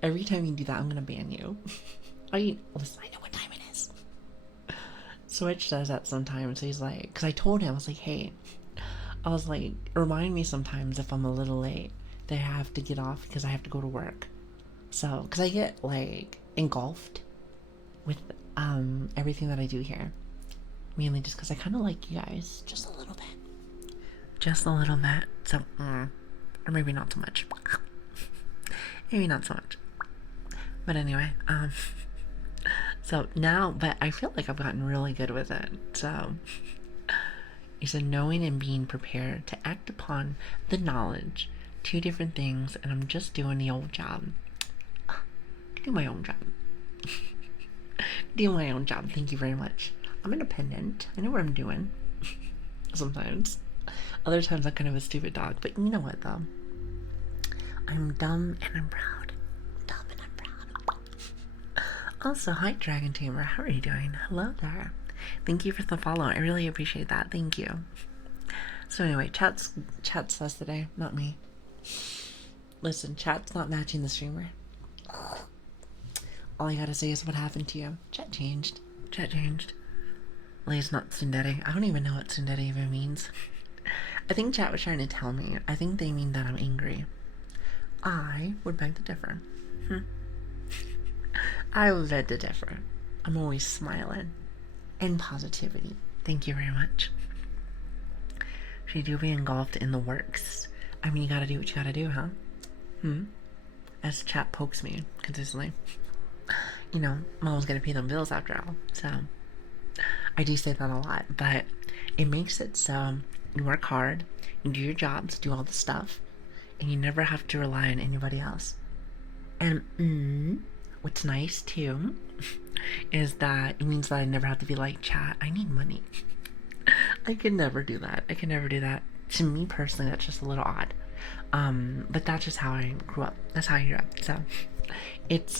Every time you do that, I'm gonna ban you. Listen, I know what time it is. Switch does that sometimes. So he's like, because I told him, I was like, hey, I was like, remind me sometimes if I'm a little late that I have to get off because I have to go to work. So, because I get like engulfed with everything that I do here. Mainly just because I kind of like you guys just a little bit. Just a little bit. So, or maybe not so much. Maybe not so much. But anyway, so now, but I feel like I've gotten really good with it. So, he said, knowing and being prepared to act upon the knowledge, two different things, and I'm just doing the old job. Do my own job. Do my own job. Thank you very much. I'm independent. I know what I'm doing. Sometimes. Other times I'm kind of a stupid dog, but you know what though? I'm dumb and I'm proud. Dumb and I'm proud. Also, hi Dragon Tamer. How are you doing? Hello there. Thank you for the follow. I really appreciate that. Thank you. So anyway, chat's us today, not me. Listen, chat's not matching the streamer. All I gotta say is what happened to you. Chat changed. Chat changed. It's not tsundere. I don't even know what tsundere even means. I think chat was trying to tell me. I think they mean that I'm angry. I would beg to differ. I would beg to differ. I'm always smiling. And positivity. Thank you very much. Should you be engulfed in the works? I mean, you gotta do what you gotta do, huh? As chat pokes me consistently. You know, mom's gonna pay them bills after all. So, I do say that a lot, but it makes it so you work hard, you do your jobs, do all the stuff, and you never have to rely on anybody else. And what's nice too is that it means that I never have to be like, chat, I need money. I could never do that. I could never do that. To me personally, that's just a little odd. But that's just how I grew up. That's how I grew up. So it's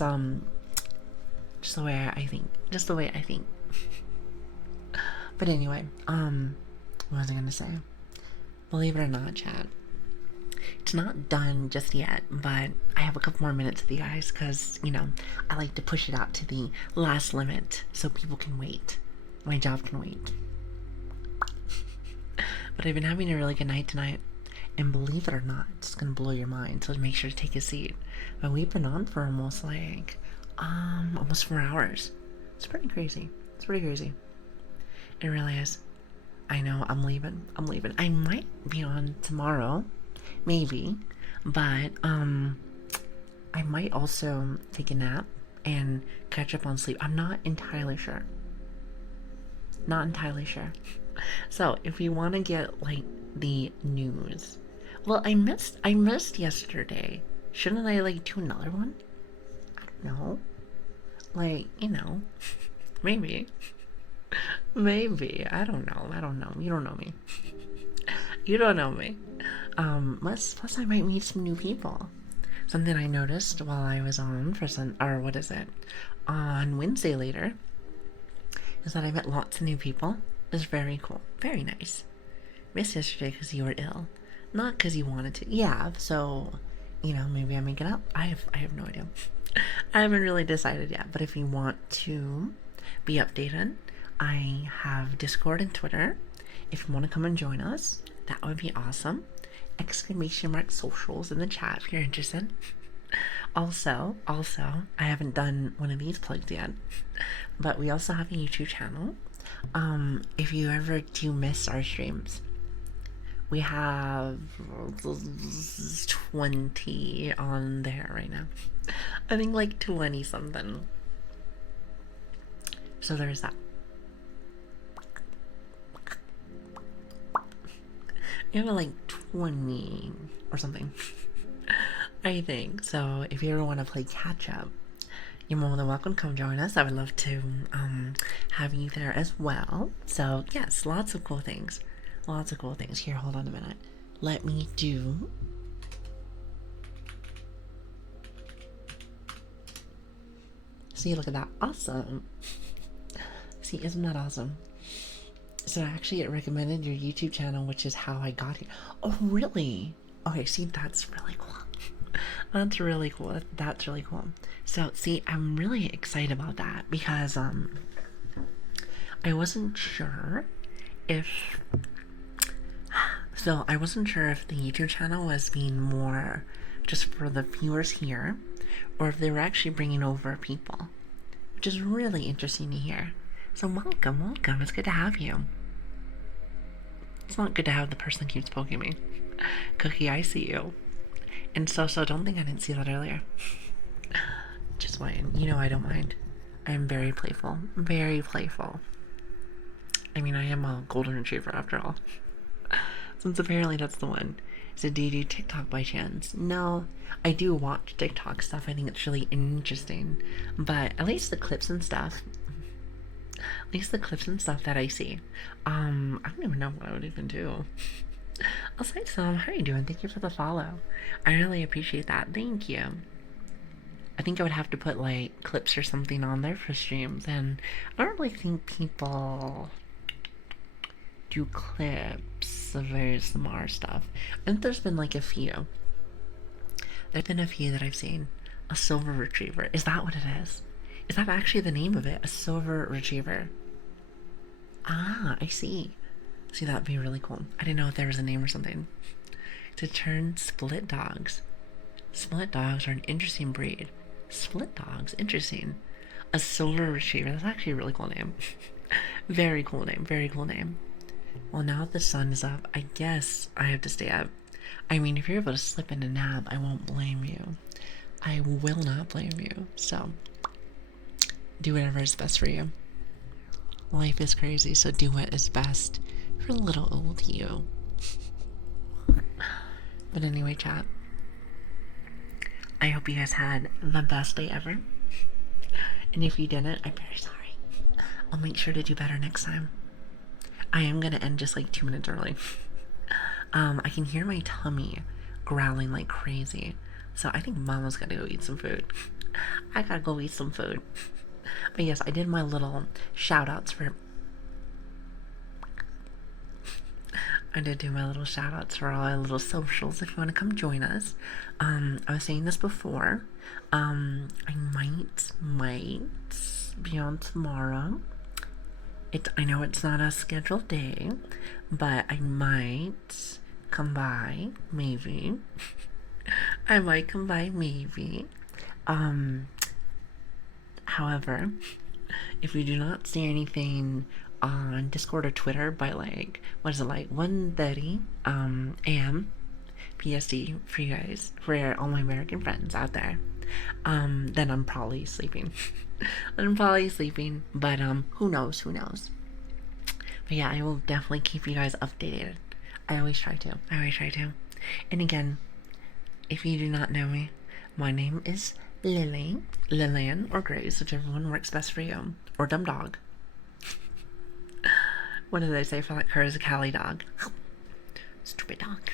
just the way I think. Just the way I think. But anyway, what was I gonna say? Believe it or not, chat, it's not done just yet, but I have a couple more minutes with you guys because, you know, I like to push it out to the last limit so people can wait. My job can wait. But I've been having a really good night tonight, and believe it or not, it's gonna blow your mind, so make sure to take a seat. But we've been on for almost 4 hours. It's pretty crazy. It's pretty crazy. It really is. I know, I'm leaving. I might be on tomorrow, maybe, but I might also take a nap and catch up on sleep. I'm not entirely sure. Not entirely sure. So if you want to get like the news, well, I missed yesterday. Shouldn't I like do another one? I don't know. Like, you know, maybe. Maybe. I don't know. You don't know me. You don't know me. Plus I might meet some new people. Something I noticed while I was on on Wednesday later, is that I met lots of new people. It was very cool. Very nice. Missed yesterday because you were ill. Not because you wanted to. Yeah, so, you know, maybe I make it up. I have no idea. I haven't really decided yet, but if you want to be updated, I have Discord and Twitter. If you want to come and join us, that would be awesome. ! Socials in the chat if you're interested. Also, I haven't done one of these plugs yet, but we also have a YouTube channel. If you ever do miss our streams, we have 20 on there right now. I think like 20 something. So there's that. You have like 20 or something. I think. So if you ever want to play catch up, you're more than welcome to come join us. I would love to have you there as well. So yes, lots of cool things. Lots of cool things. Here, hold on a minute. Let me do. See, look at that. Awesome. See, isn't that awesome? So actually it recommended your YouTube channel, which is how I got here. Oh, really? Okay, see, that's really cool. That's really cool. That's really cool. So, see, I'm really excited about that because I wasn't sure if I wasn't sure if the YouTube channel was being more just for the viewers here or if they were actually bringing over people, which is really interesting to hear. So welcome. It's good to have you. It's not good to have the person keeps poking me. Cookie, I see you. And so don't think I didn't see that earlier. Just waiting. You know I don't mind. I am very playful. Very playful. I mean, I am a golden retriever after all. Since apparently that's the one. So do you do TikTok by chance? No. I do watch TikTok stuff. I think it's really interesting. But at least the clips and stuff. At least the clips and stuff that I see. I don't even know what I would even do. I'll say some. How are you doing? Thank you for the follow. I really appreciate that. Thank you. I think I would have to put like clips or something on there for streams, and I don't really think people do clips of ASMR stuff. I think there's been like a few. There's been a few that I've seen. A silver retriever. Is that what it is? Is that actually the name of it? A silver retriever. Ah, I see. See, that'd be really cool. I didn't know if there was a name or something. To turn split dogs. Split dogs are an interesting breed. Split dogs, interesting. A silver retriever. That's actually a really cool name. Very cool name. Very cool name. Well, now that the sun is up, I guess I have to stay up. I mean, if you're able to slip in a nap, I won't blame you. I will not blame you. So, do whatever is best for you. Life is crazy, so do what is best for little old you. But anyway, chat, I hope you guys had the best day ever. And if you didn't, I'm very sorry. I'll make sure to do better next time. I am gonna end just like 2 minutes early. I can hear my tummy growling like crazy. So I think Mama's gotta go eat some food. I gotta go eat some food. But yes, I did my little shout outs for I did do my little shout outs for all our little socials if you want to come join us. I was saying this before. I might be on tomorrow. I know it's not a scheduled day, but I might come by, maybe. I might come by, maybe. However, if you do not see anything on Discord or Twitter by like, what is it, like 1:30 a.m. PST for you guys, for all my American friends out there, then I'm probably sleeping. But who knows? But yeah, I will definitely keep you guys updated. I always try to. And again, if you do not know me, my name is Lili, Lilian, or Grace, whichever one works best for you. Or Dumb Dog. What did I say for like her as a Cali dog? Stupid dog.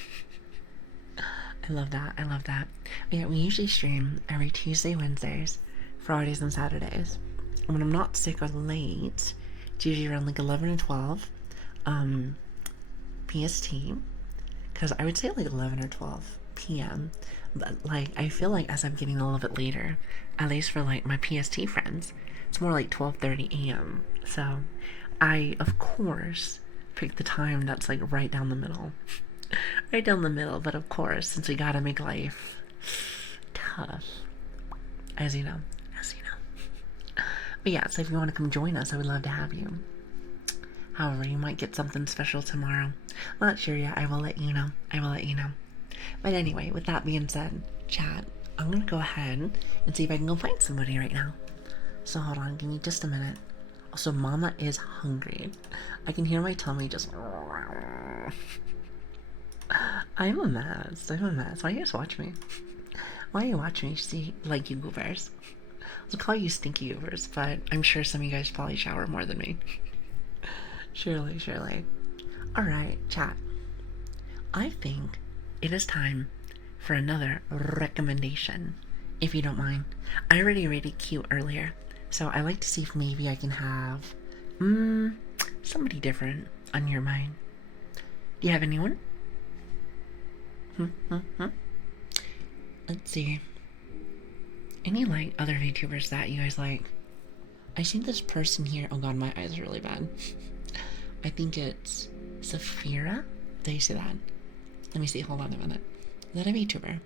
I love that. Yeah, we usually stream every Tuesday, Wednesdays, Fridays, and Saturdays. And when I'm not sick or late, it's usually around like 11 or 12 PST. Because I would say like 11 or 12 p.m. But like, I feel like as I'm getting a little bit later, at least for like my PST friends, it's more like 12:30 a.m. So I, of course, picked the time that's like right down the middle. But of course, since we gotta make life tough, as you know. But yeah, so if you want to come join us, I would love to have you. However, you might get something special tomorrow. I'm not sure yet. I will let you know. But anyway, with that being said, chat, I'm gonna go ahead and see if I can go find somebody right now. So hold on, give me just a minute. Also, Mama is hungry. I can hear my tummy just... I'm a mess. I'm a mess. Why you guys watch me? Why you watch me? See, like you goobers. I'll call you stinky goobers, but I'm sure some of you guys probably shower more than me. Surely, surely. Alright, chat. I think it is time for another recommendation, if you don't mind. I already rated cute earlier, so I like to see if maybe I can have somebody different on your mind. Do you have anyone? Let's see. Any like other VTubers that you guys like? I see this person here. Oh god, my eyes are really bad. I think it's Saphira. Did you see that? Let me see. Hold on a minute. Is that a VTuber?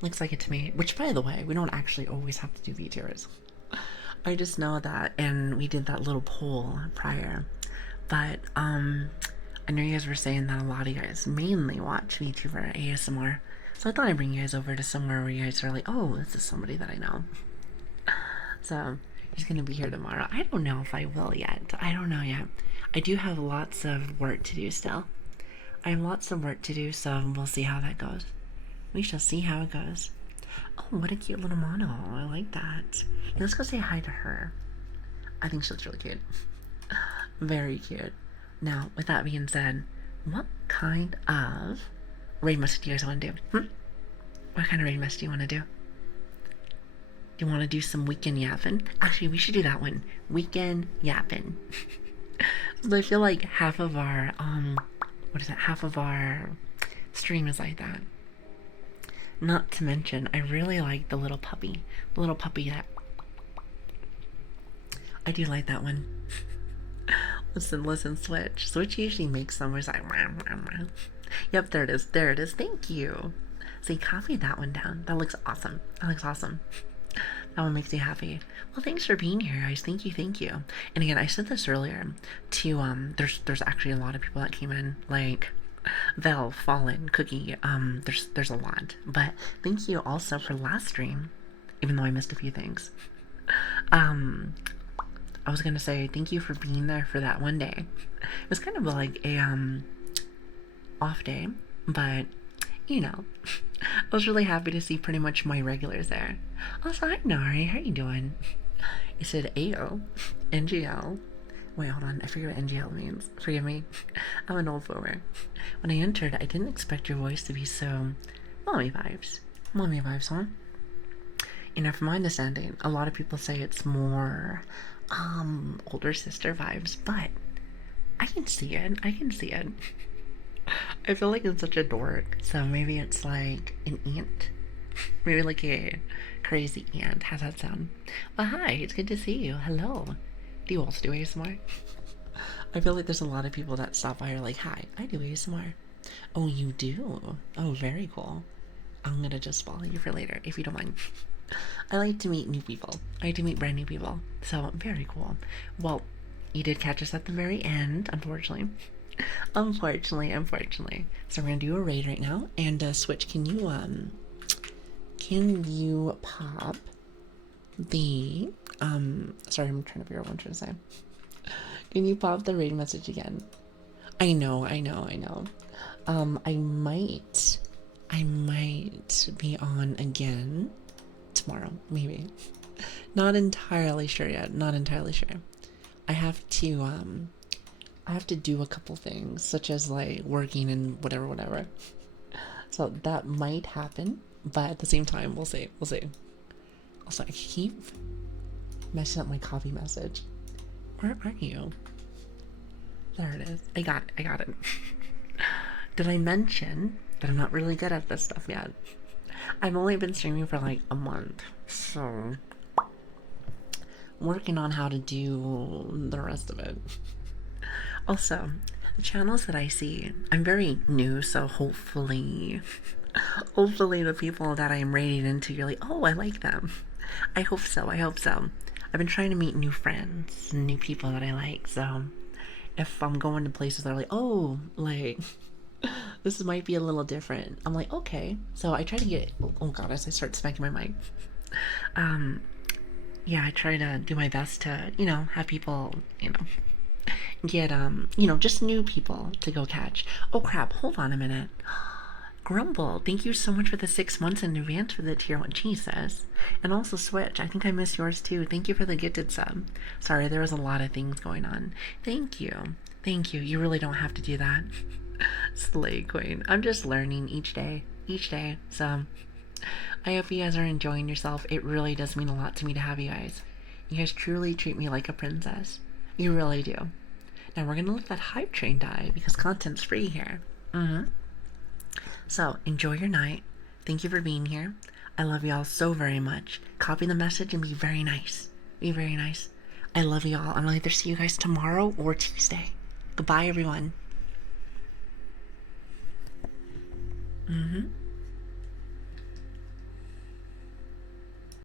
Looks like it to me. Which, by the way, we don't actually always have to do VTubers. I just know that, and we did that little poll prior. But I know you guys were saying that a lot of you guys mainly watch VTuber ASMR. So I thought I'd bring you guys over to somewhere where you guys are like, oh, this is somebody that I know. So he's gonna be here tomorrow. I don't know if I will yet. I don't know yet. I do have lots of work to do still. I have lots of work to do, so we'll see how that goes. We shall see how it goes. Oh, what a cute little mono. I like that. Yeah, let's go say hi to her. I think she looks really cute. Very cute. Now, with that being said, what kind of raid must do you guys want to do? What kind of raid must do you want to do? Do you want to do some weekend yapping? Actually, we should do that one. Weekend yapping. So I feel like half of our, half of our stream is like that. Not to mention, I really like the little puppy. The little puppy that... I do like that one. Listen, Switch. Switch usually makes some where it's like... Yep, there it is. There it is. Thank you. So you copied that one down. That looks awesome. That looks awesome. That one makes me happy. Well, thanks for being here, guys. Thank you, thank you. And again, I said this earlier to, there's actually a lot of people that came in, like... Vel, Fallen, Cookie, there's a lot. But thank you also for last stream, even though I missed a few things. I was gonna say thank you for being there for that one day. It was kind of like a off day, but you know, I was really happy to see pretty much my regulars there. Also, hi Nari, how you doing? It said AO, NGL. Wait, hold on. I forget what NGL means. Forgive me. I'm an old boomer. When I entered, I didn't expect your voice to be so... mommy vibes. Mommy vibes, huh? You know, from my understanding, a lot of people say it's more, older sister vibes, but I can see it. I can see it. I feel like it's such a dork, so maybe it's like an aunt. Maybe like a crazy aunt. How's that sound? Well, hi. It's good to see you. Hello. Do you also do ASMR? I feel like there's a lot of people that stop by are like, hi, I do ASMR. Oh, you do? Oh, very cool. I'm gonna just follow you for later, if you don't mind. I like to meet new people. I like to meet brand new people. So, very cool. Well, you did catch us at the very end, unfortunately. Unfortunately. So we're gonna do a raid right now. And, Switch, can you pop the... sorry, I'm trying to figure out what I'm trying to say. Can you pop the raid message again? I know. I might be on again tomorrow, maybe. Not entirely sure yet. I have to do a couple things, such as like working and whatever. So that might happen, but at the same time, we'll see. Also, I keep messing up my copy message. Where are you? There it is. I got it. Did I mention that I'm not really good at this stuff yet? I've only been streaming for like a month, so working on how to do the rest of it. Also, the channels that I see, I'm very new, so hopefully the people that I'm rating into, you're like, oh, I like them. I hope so. I've been trying to meet new friends, new people that I like, so if I'm going to places that are like, oh, like, this might be a little different, I'm like, okay. So I try to get, oh god, as I start smacking my mic, yeah, I try to do my best to, you know, have people, you know, get you know, just new people to go catch. Oh crap, hold on a minute. Grumble, thank you so much for the 6 months in advance for the tier 1 Jesus. And also Switch, I think I missed yours too. Thank you for the gifted sub. Sorry, there was a lot of things going on. Thank you. Thank you. You really don't have to do that. Slay Queen. I'm just learning each day. Each day. So I hope you guys are enjoying yourself. It really does mean a lot to me to have you guys. You guys truly treat me like a princess. You really do. Now we're gonna let that hype train die because content's free here. So enjoy your night. Thank you for being here. I love y'all so very much. Copy the message and be very nice. Be very nice. I love y'all. And I'll either see you guys tomorrow or Tuesday. Goodbye, everyone.